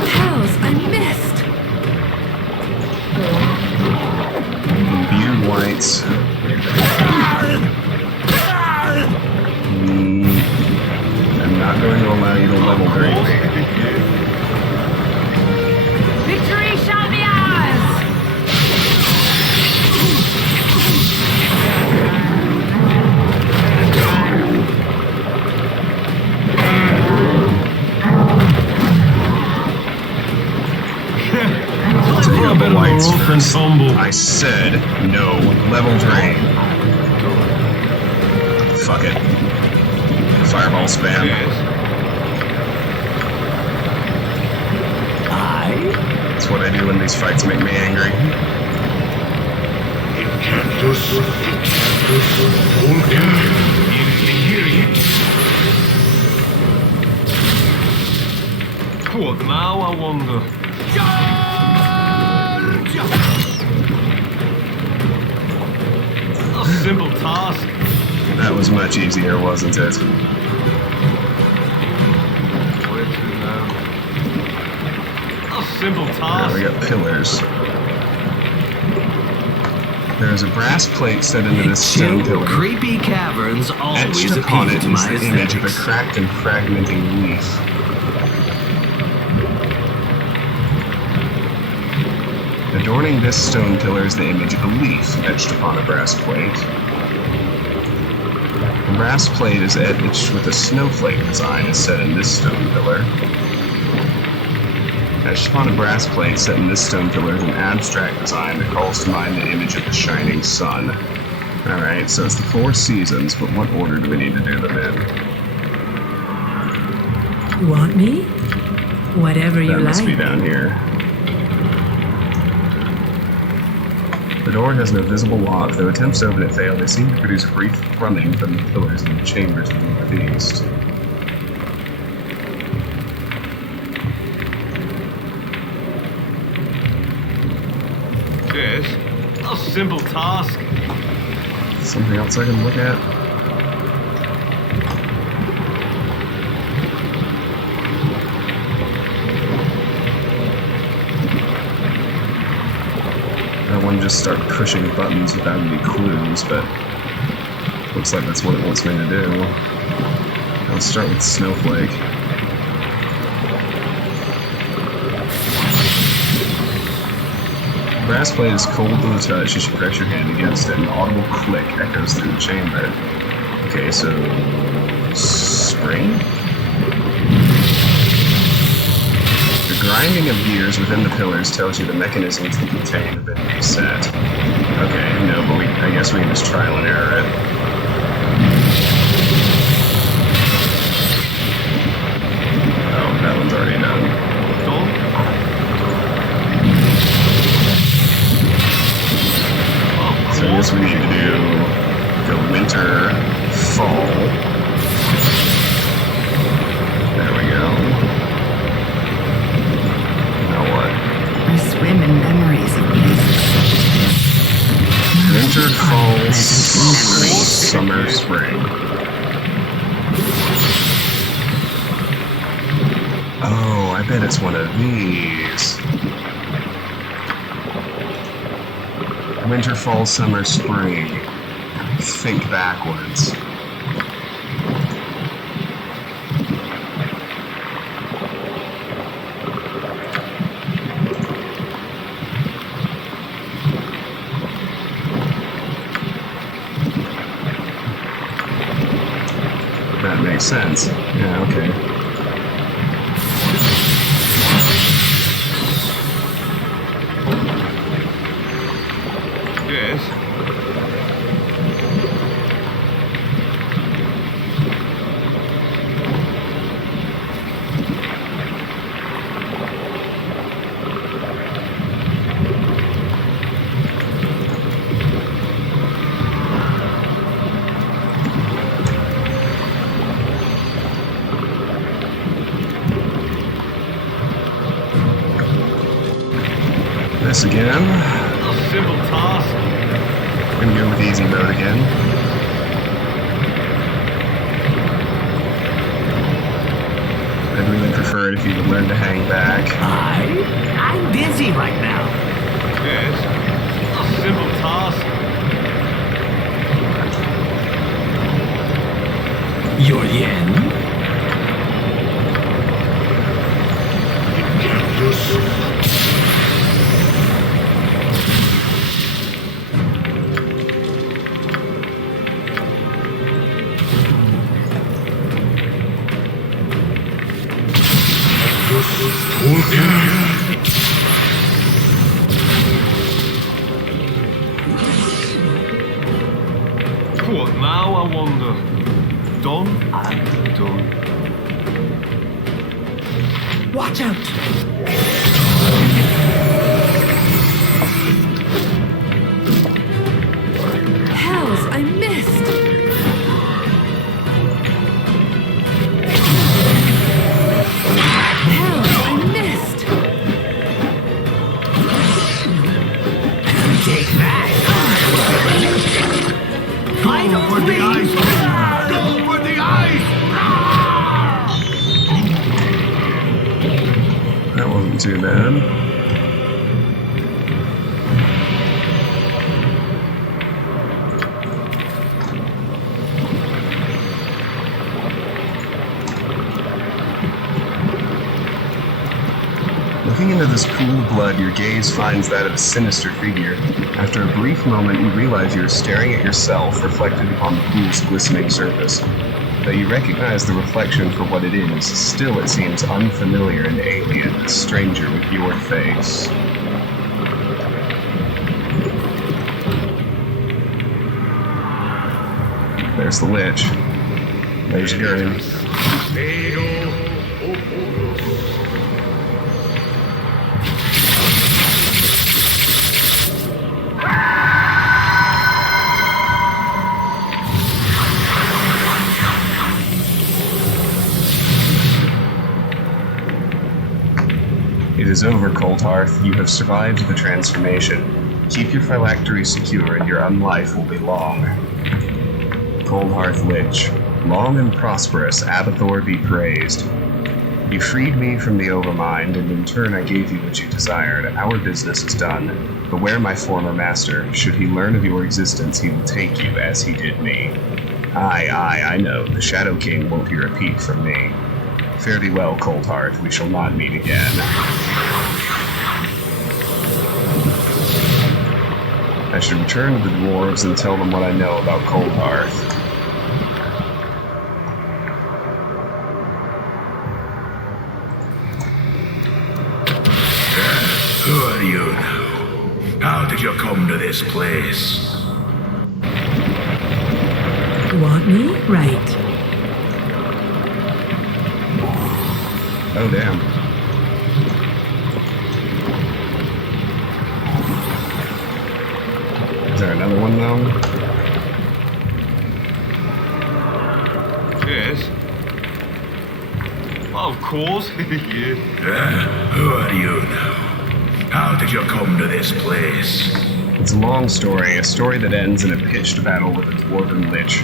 Hells, I missed. Beard whites. I'm not going to allow you to level drink. Victory shall be ours! I said no level drain. Fuck it. Fireball spam. That's what I do when these fights make me angry. What now, I wonder? A simple task. That was much easier, wasn't it? A simple task. Now we got pillars. There is a brass plate set into this stone pillar. Creepy caverns always Etched upon appeal it to is my the image of a aesthetics. cracked and fragmenting leaf. Adorning this stone pillar is the image of a leaf etched upon a brass plate. The brass plate is etched with a snowflake design set in this stone pillar. Etched upon a brass plate set in this stone pillar is an abstract design that calls to mind the image of the shining sun. Alright, so it's the 4 seasons, but what order do we need to do them in? Want me? Whatever you That must be like. down here. The door has no visible lock. Though attempts to open it fail, they seem to produce a brief thrumming from the pillars in the chamber to the northeast. Yes. A simple task. Something else I can look at? I want to just start pushing buttons without any clues, but looks like that's what it wants me to do. I'll start with Snowflake. Brass plate is cold to the touch. You should press your hand against it. An audible click echoes through the chamber. Okay, so spring? The grinding of gears within the pillars tells you the mechanisms that contain have been reset. Okay, no, but I guess we can just trial and error it. I bet it's one of these. Winter, fall, summer, spring. Think backwards. That makes sense. Yeah, okay. Yes. This again. A simple task. Gonna go with easy mode again. I'd really prefer it if you would learn to hang back. I'm busy right now. Yes. A simple task. You're Yen? What now, I wonder? Done and done. Watch out! Hells, I missed! Hells, I missed! Take that! Fight or For the flee! ice! Go for the ice! That wasn't too bad. Looking into this pool of blood, your gaze finds that of a sinister figure. After a brief moment, you realize you are staring at yourself reflected upon the pool's glistening surface. Though you recognize the reflection for what it is, still it seems unfamiliar and alien, a stranger with your face. There's the Lich. There's Gurren. It is over, Coldhearth. You have survived the transformation. Keep your phylactery secure and your unlife will be long. Coldhearth Lich, long and prosperous, Abathor be praised. You freed me from the Overmind, and in turn I gave you what you desired. Our business is done. Beware my former master. Should he learn of your existence, he will take you as he did me. Aye, I know. The Shadow King won't hear a peep from me. Fare thee well, Coldhearth. We shall not meet again. I should return to the dwarves and tell them what I know about Coldhearth. Who are you now? How did you come to this place? Want me? Right. Oh, damn. Is there another one, though? Yes. Of course. Yeah. Who are you now? How did you come to this place? It's a long story, a story that ends in a pitched battle with a dwarven lich.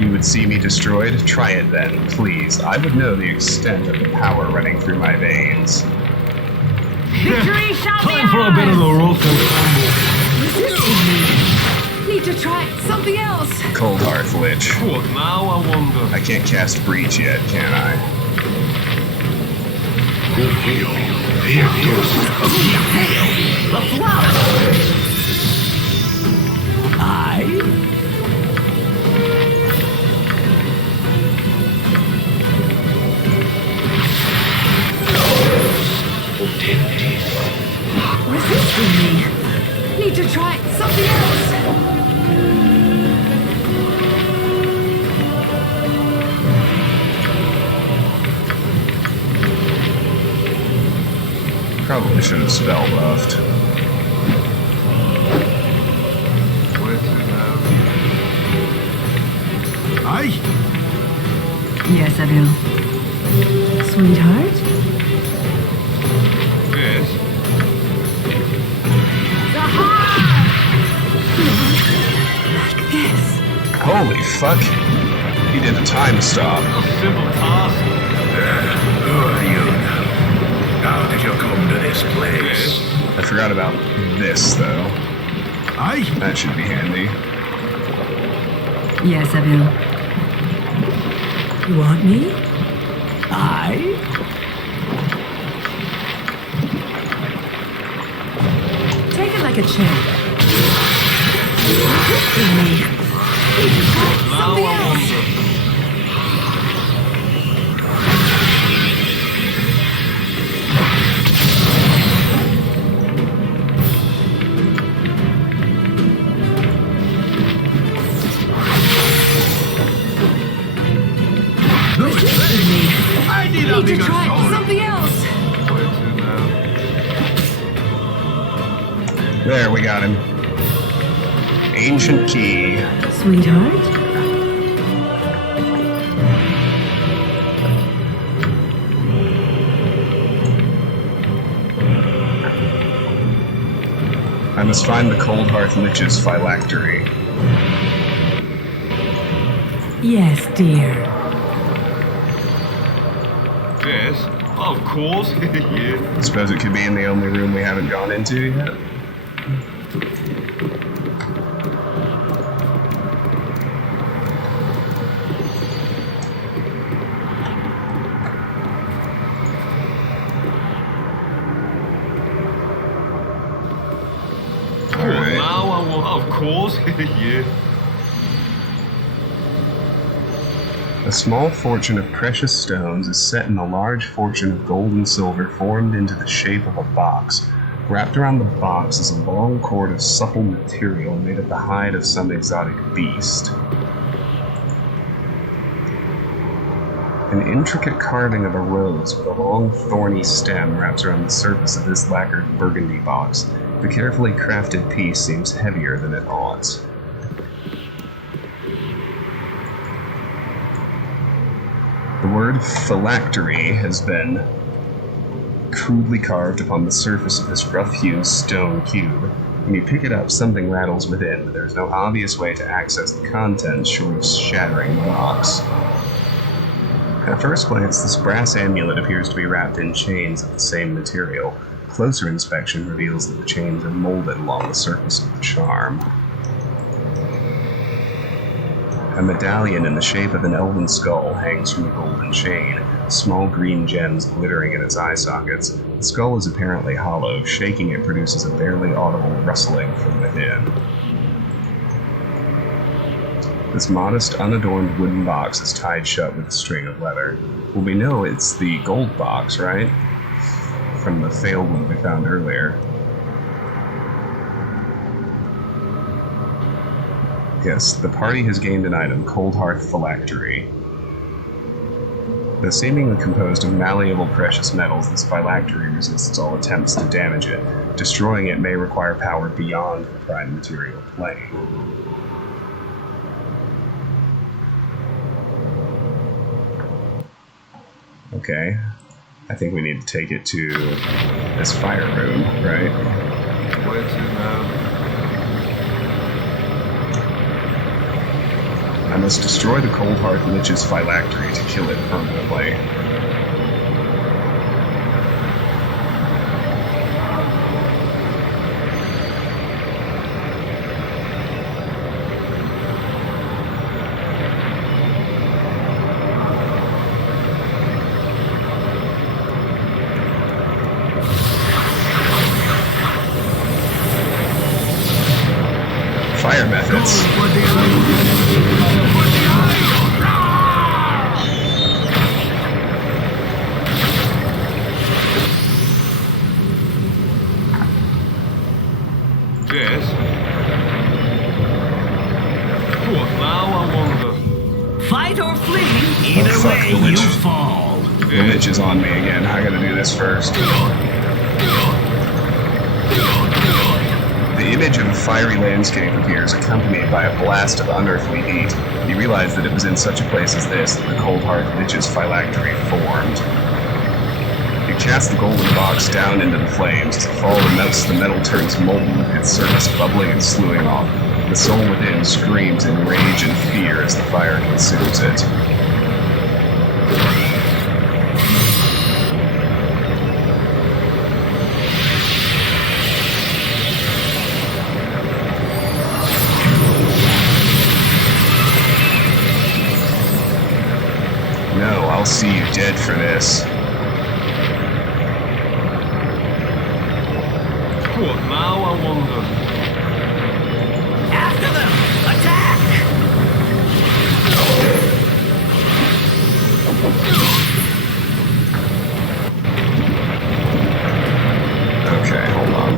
You would see me destroyed? Try it then, please. I would know the extent of the power running through my veins. Victory shall be Time for a bit of the ours! rough and tumble. Resisting me. Need to try something else. Coldhearth Lich. What now, I wonder? I can't cast Breach yet, can I? The flower! Resisting me. Need to try something else. Probably should have spell buffed. Where to now? Aye. Yes, I do. Sweetheart? Yes. Like this. Holy fuck. He did a time stop. A simple task. Who are you now? How did you come to this place? I forgot about this, though. Aye. That should be handy. Yes, I do. You want me? Aye? Take it like a champ. Resisting me. Need to try Now something I else. wonder. Resisting me. I need a Need to bigger try sword. something else. Where to now? There, we got him. Ancient key. Sweetheart? I must find the Coldhearth Lich's phylactery. Yes, dear. Yes. Of course. Yeah. Suppose it could be in the only room we haven't gone into yet? Alright. Now I will. Of course. Yeah. A small fortune of precious stones is set in a large fortune of gold and silver formed into the shape of a box. Wrapped around the box is a long cord of supple material made of the hide of some exotic beast. An intricate carving of a rose with a long thorny stem wraps around the surface of this lacquered burgundy box. The carefully crafted piece seems heavier than it ought. The word phylactery has been crudely carved upon the surface of this rough-hewn stone cube. When you pick it up, something rattles within, but there's no obvious way to access the contents short of shattering the box. At first glance, this brass amulet appears to be wrapped in chains of the same material. Closer inspection reveals that the chains are molded along the surface of the charm. A medallion in the shape of an elven skull hangs from a golden chain, small green gems glittering in its eye sockets. The skull is apparently hollow. Shaking it produces a barely audible rustling from within. This modest, unadorned wooden box is tied shut with a string of leather. Well, we know it's the gold box, right? From the failed one we found earlier. Yes, the party has gained an item, Coldhearth Phylactery. Though seemingly composed of malleable precious metals, this phylactery resists all attempts to damage it. Destroying it may require power beyond the prime material plane. Okay. I think we need to take it to this fire room, right? Where to now? I must destroy the Coldhearth Lich's phylactery to kill it permanently. Fire methods. Yes. What now, I wonder? Fight or flee, either fuck, way the you Lich. fall. The Lich is on me again. I gotta do this first. The image of a fiery landscape appears, accompanied by a blast of unearthly heat. You realize that it was in such a place as this that the Coldhearth Lich's phylactery formed. You cast the golden box down into the flames. As it falls, the metal turns molten, its surface bubbling and slewing off. The soul within screams in rage and fear as the fire consumes it. No, I'll see you dead for this. What now, I wonder? After them! Attack! Okay, hold on.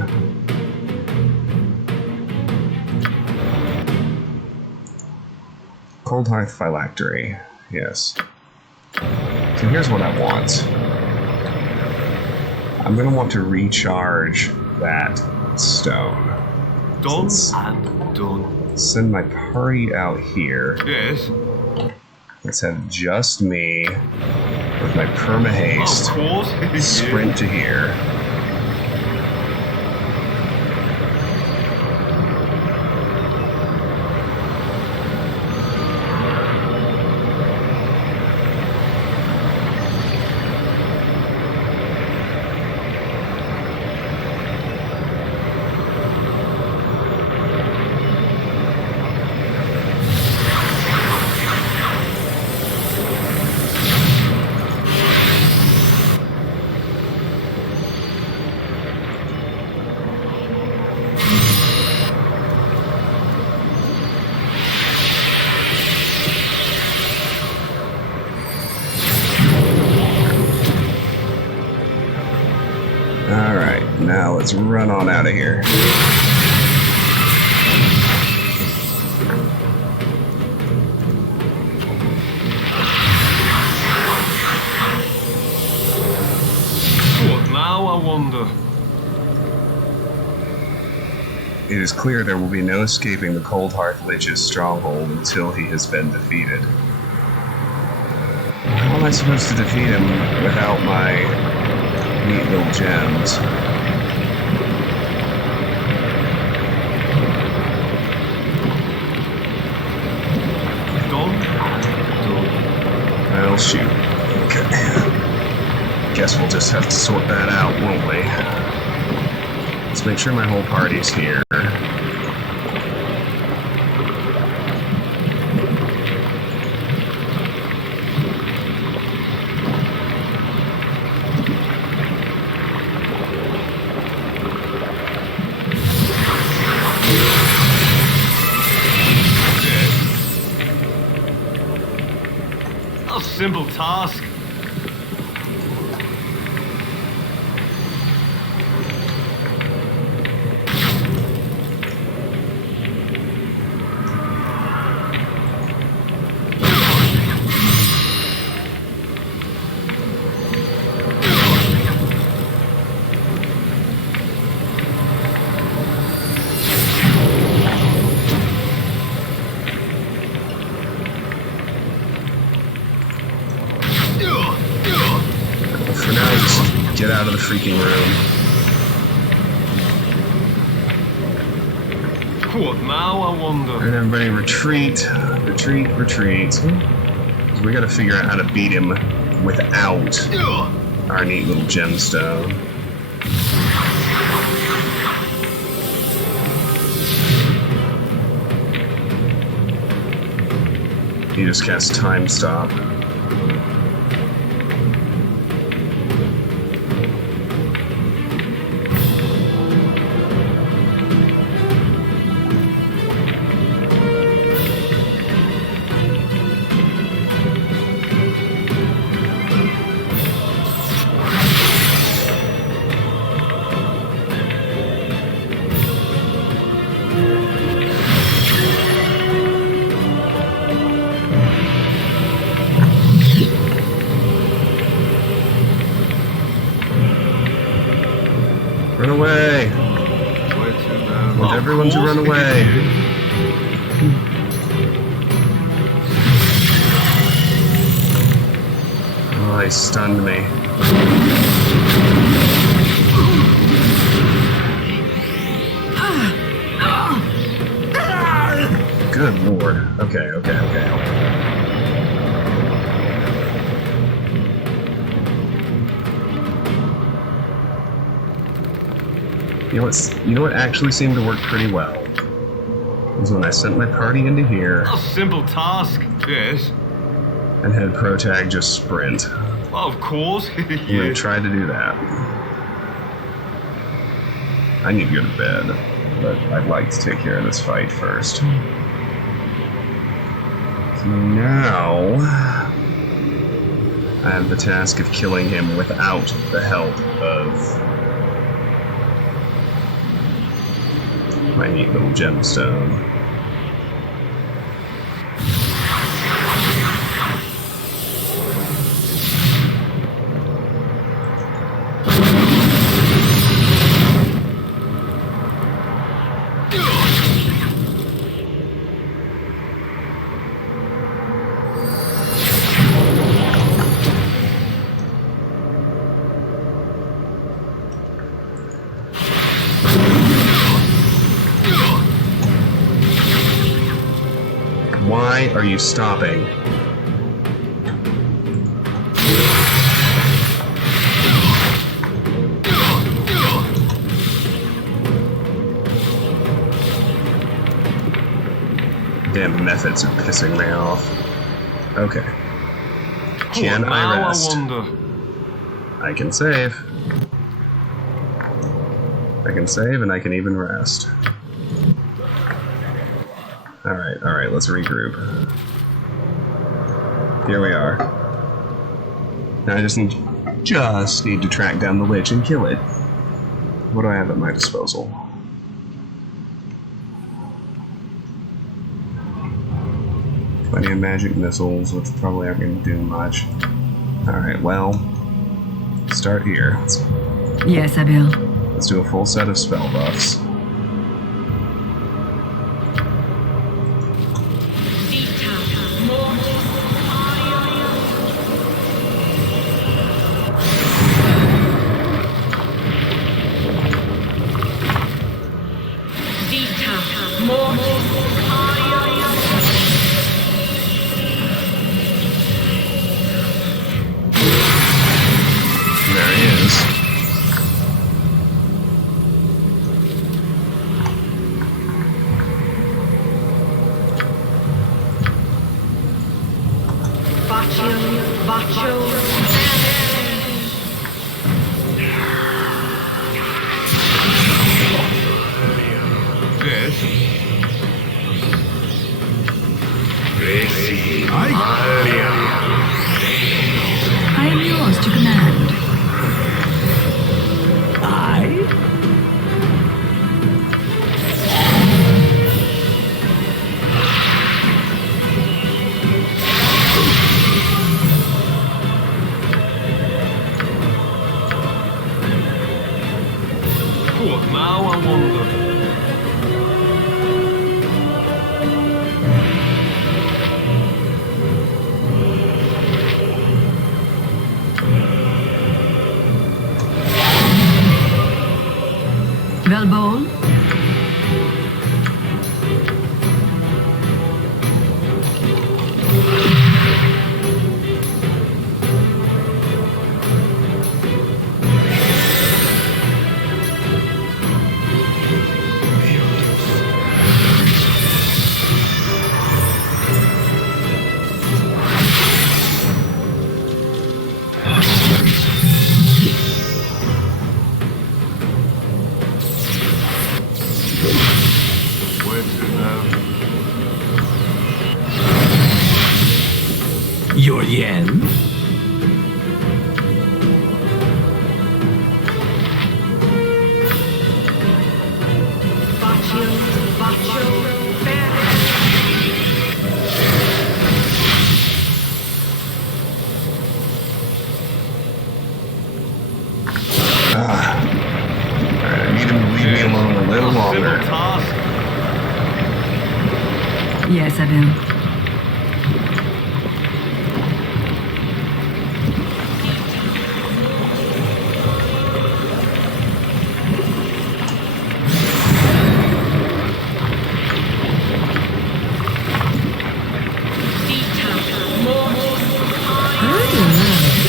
Coldhearth phylactery. Yes. So here's what I want. I'm going to want to recharge that stone. Done and done. Send my party out here. Yes. Let's have just me with my perma-haste. Of course. Sprint to here. Alright, now let's run on out of here. What now, I wonder? It is clear there will be no escaping the Coldhearth Lich's stronghold until he has been defeated. How am I supposed to defeat him without my neat little gems? Well, shoot. Okay. Guess we'll just have to sort that out, won't we? Let's make sure my whole party's here. A simple task. For now, just get out of the freaking room. What now, I wonder? And everybody retreat, retreat, retreat. 'Cause we gotta figure out how to beat him without our neat little gemstone. He just casts Time Stop. Run away! I want everyone to run away. Oh, he stunned me. Good lord. Okay. You know what actually seemed to work pretty well? Was when I sent my party into here A simple task, yes. and had Protag just sprint. Well, of course. I'm gonna try to do that. I need to go to bed, but I'd like to take care of this fight first. So now I have the task of killing him without the help of my neat little gemstone. Why are you stopping? Damn methods are pissing me off. Okay. Can I rest? I wonder. I can save. I can save and I can even rest. Alright, let's regroup. Here we are. Now I just need to track down the Lich and kill it. What do I have at my disposal? Plenty of magic missiles, which probably aren't going to do much. Alright, well, start here. Yes, Abil. Let's do a full set of spell buffs. There he is. I am yours to command. What now, I wonder? Velbol? Alright, I need him to leave me alone a little longer. Yes, I will.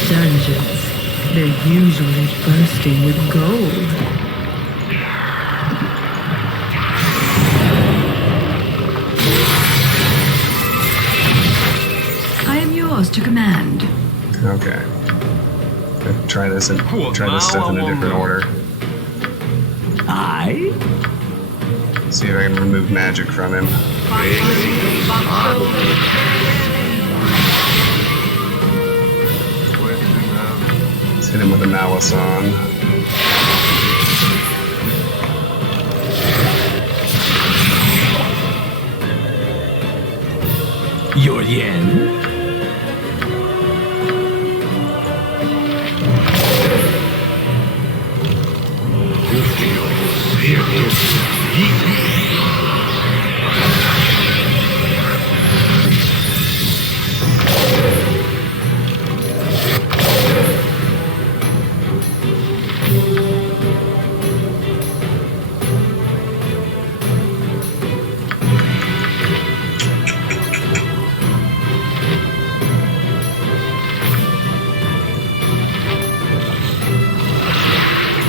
Dungeons. They're usually bursting with gold. I am yours to command. Okay. Try this stuff in a different order. See if I can remove magic from him. Let's hit him with a Malison. Your yen?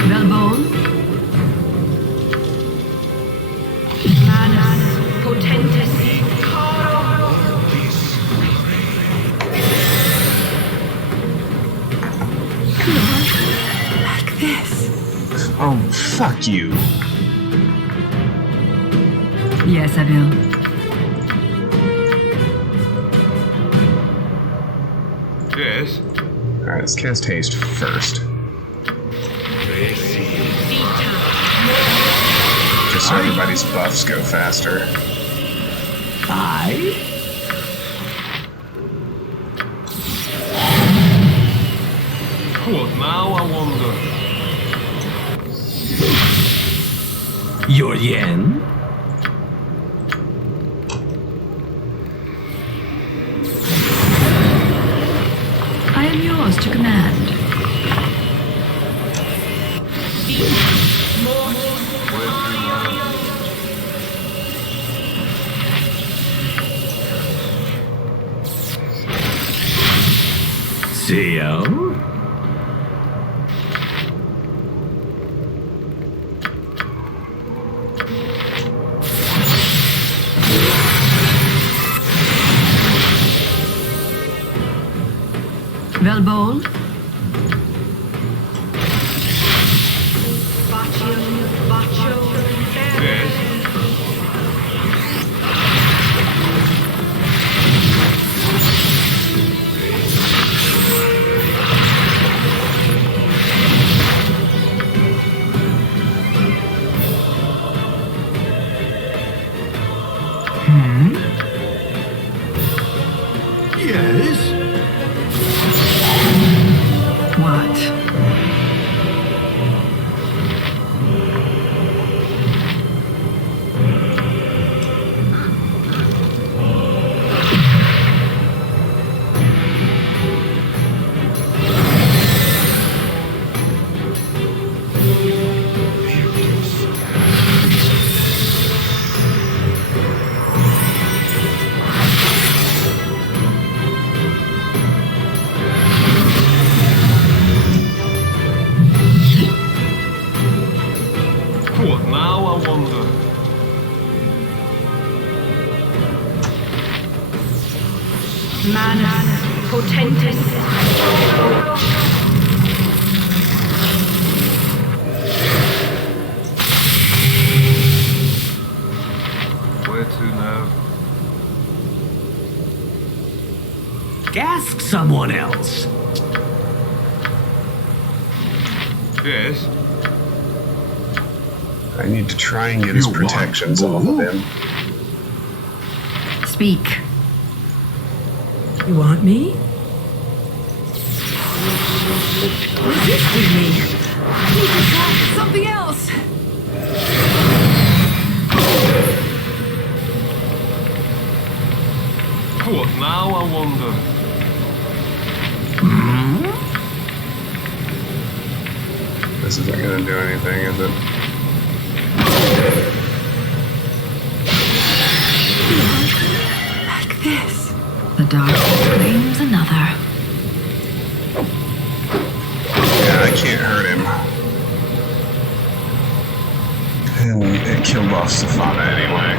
Velbon? Manus potentis. Like this. Oh, fuck you. Yes, I will. Yes. Alright, let's cast haste first. Just so everybody's buffs go faster. What now, I wonder? Your yen? I am yours to command. Theo? Velbon? Yes? What? What now, I wonder? Manus potentis. Where to now? Ask someone else. Yes. I need to try and get his protections off of him. Speak. You want me? Resist with me. Something else! What now, I wonder? This isn't gonna do anything, is it? Like this. The dark claims another. Yeah, I can't hurt him. And it killed off Safana anyway.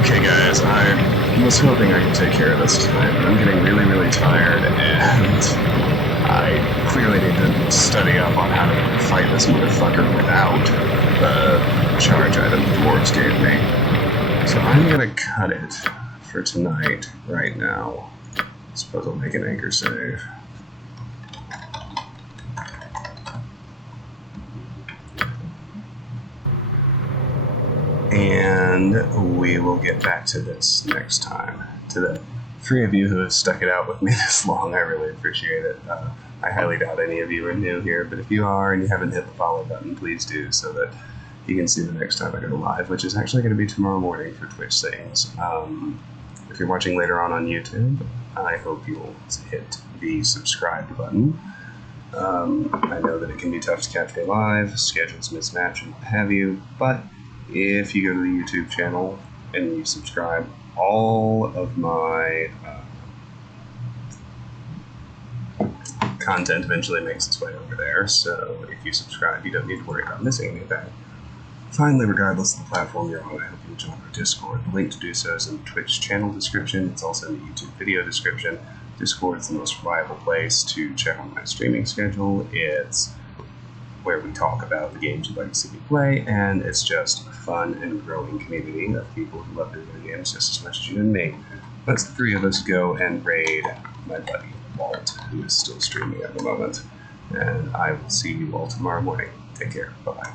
Okay, guys, I was hoping I could take care of this tonight, but I'm getting really, really tired, and I clearly need to study up on how to fight this motherfucker without the charge item the dwarves gave me. So I'm gonna cut it for tonight, right now. I suppose I'll make an anchor save. And we will get back to this next time. To the three of you who have stuck it out with me this long, I really appreciate it. I highly doubt any of you are new here, but if you are and you haven't hit the follow button, please do so that you can see the next time I go live, which is actually going to be tomorrow morning for Twitch Sings. If you're watching later on YouTube, I hope you'll hit the subscribe button. I know that it can be tough to catch me live, schedules mismatch and what have you, but if you go to the YouTube channel and you subscribe, all of my content eventually makes its way over there, so if you subscribe, you don't need to worry about missing anything. Finally, regardless of the platform you're on, I hope you'll join our Discord. The link to do so is in the Twitch channel description. It's also in the YouTube video description. Discord is the most reliable place to check on my streaming schedule. It's where we talk about the games you'd like to see me play, and it's just a fun and growing community of people who love video games just as much as you and me. Let's the three of us go and raid my buddy Walt, who is still streaming at the moment. And I will see you all tomorrow morning. Take care. Bye-bye.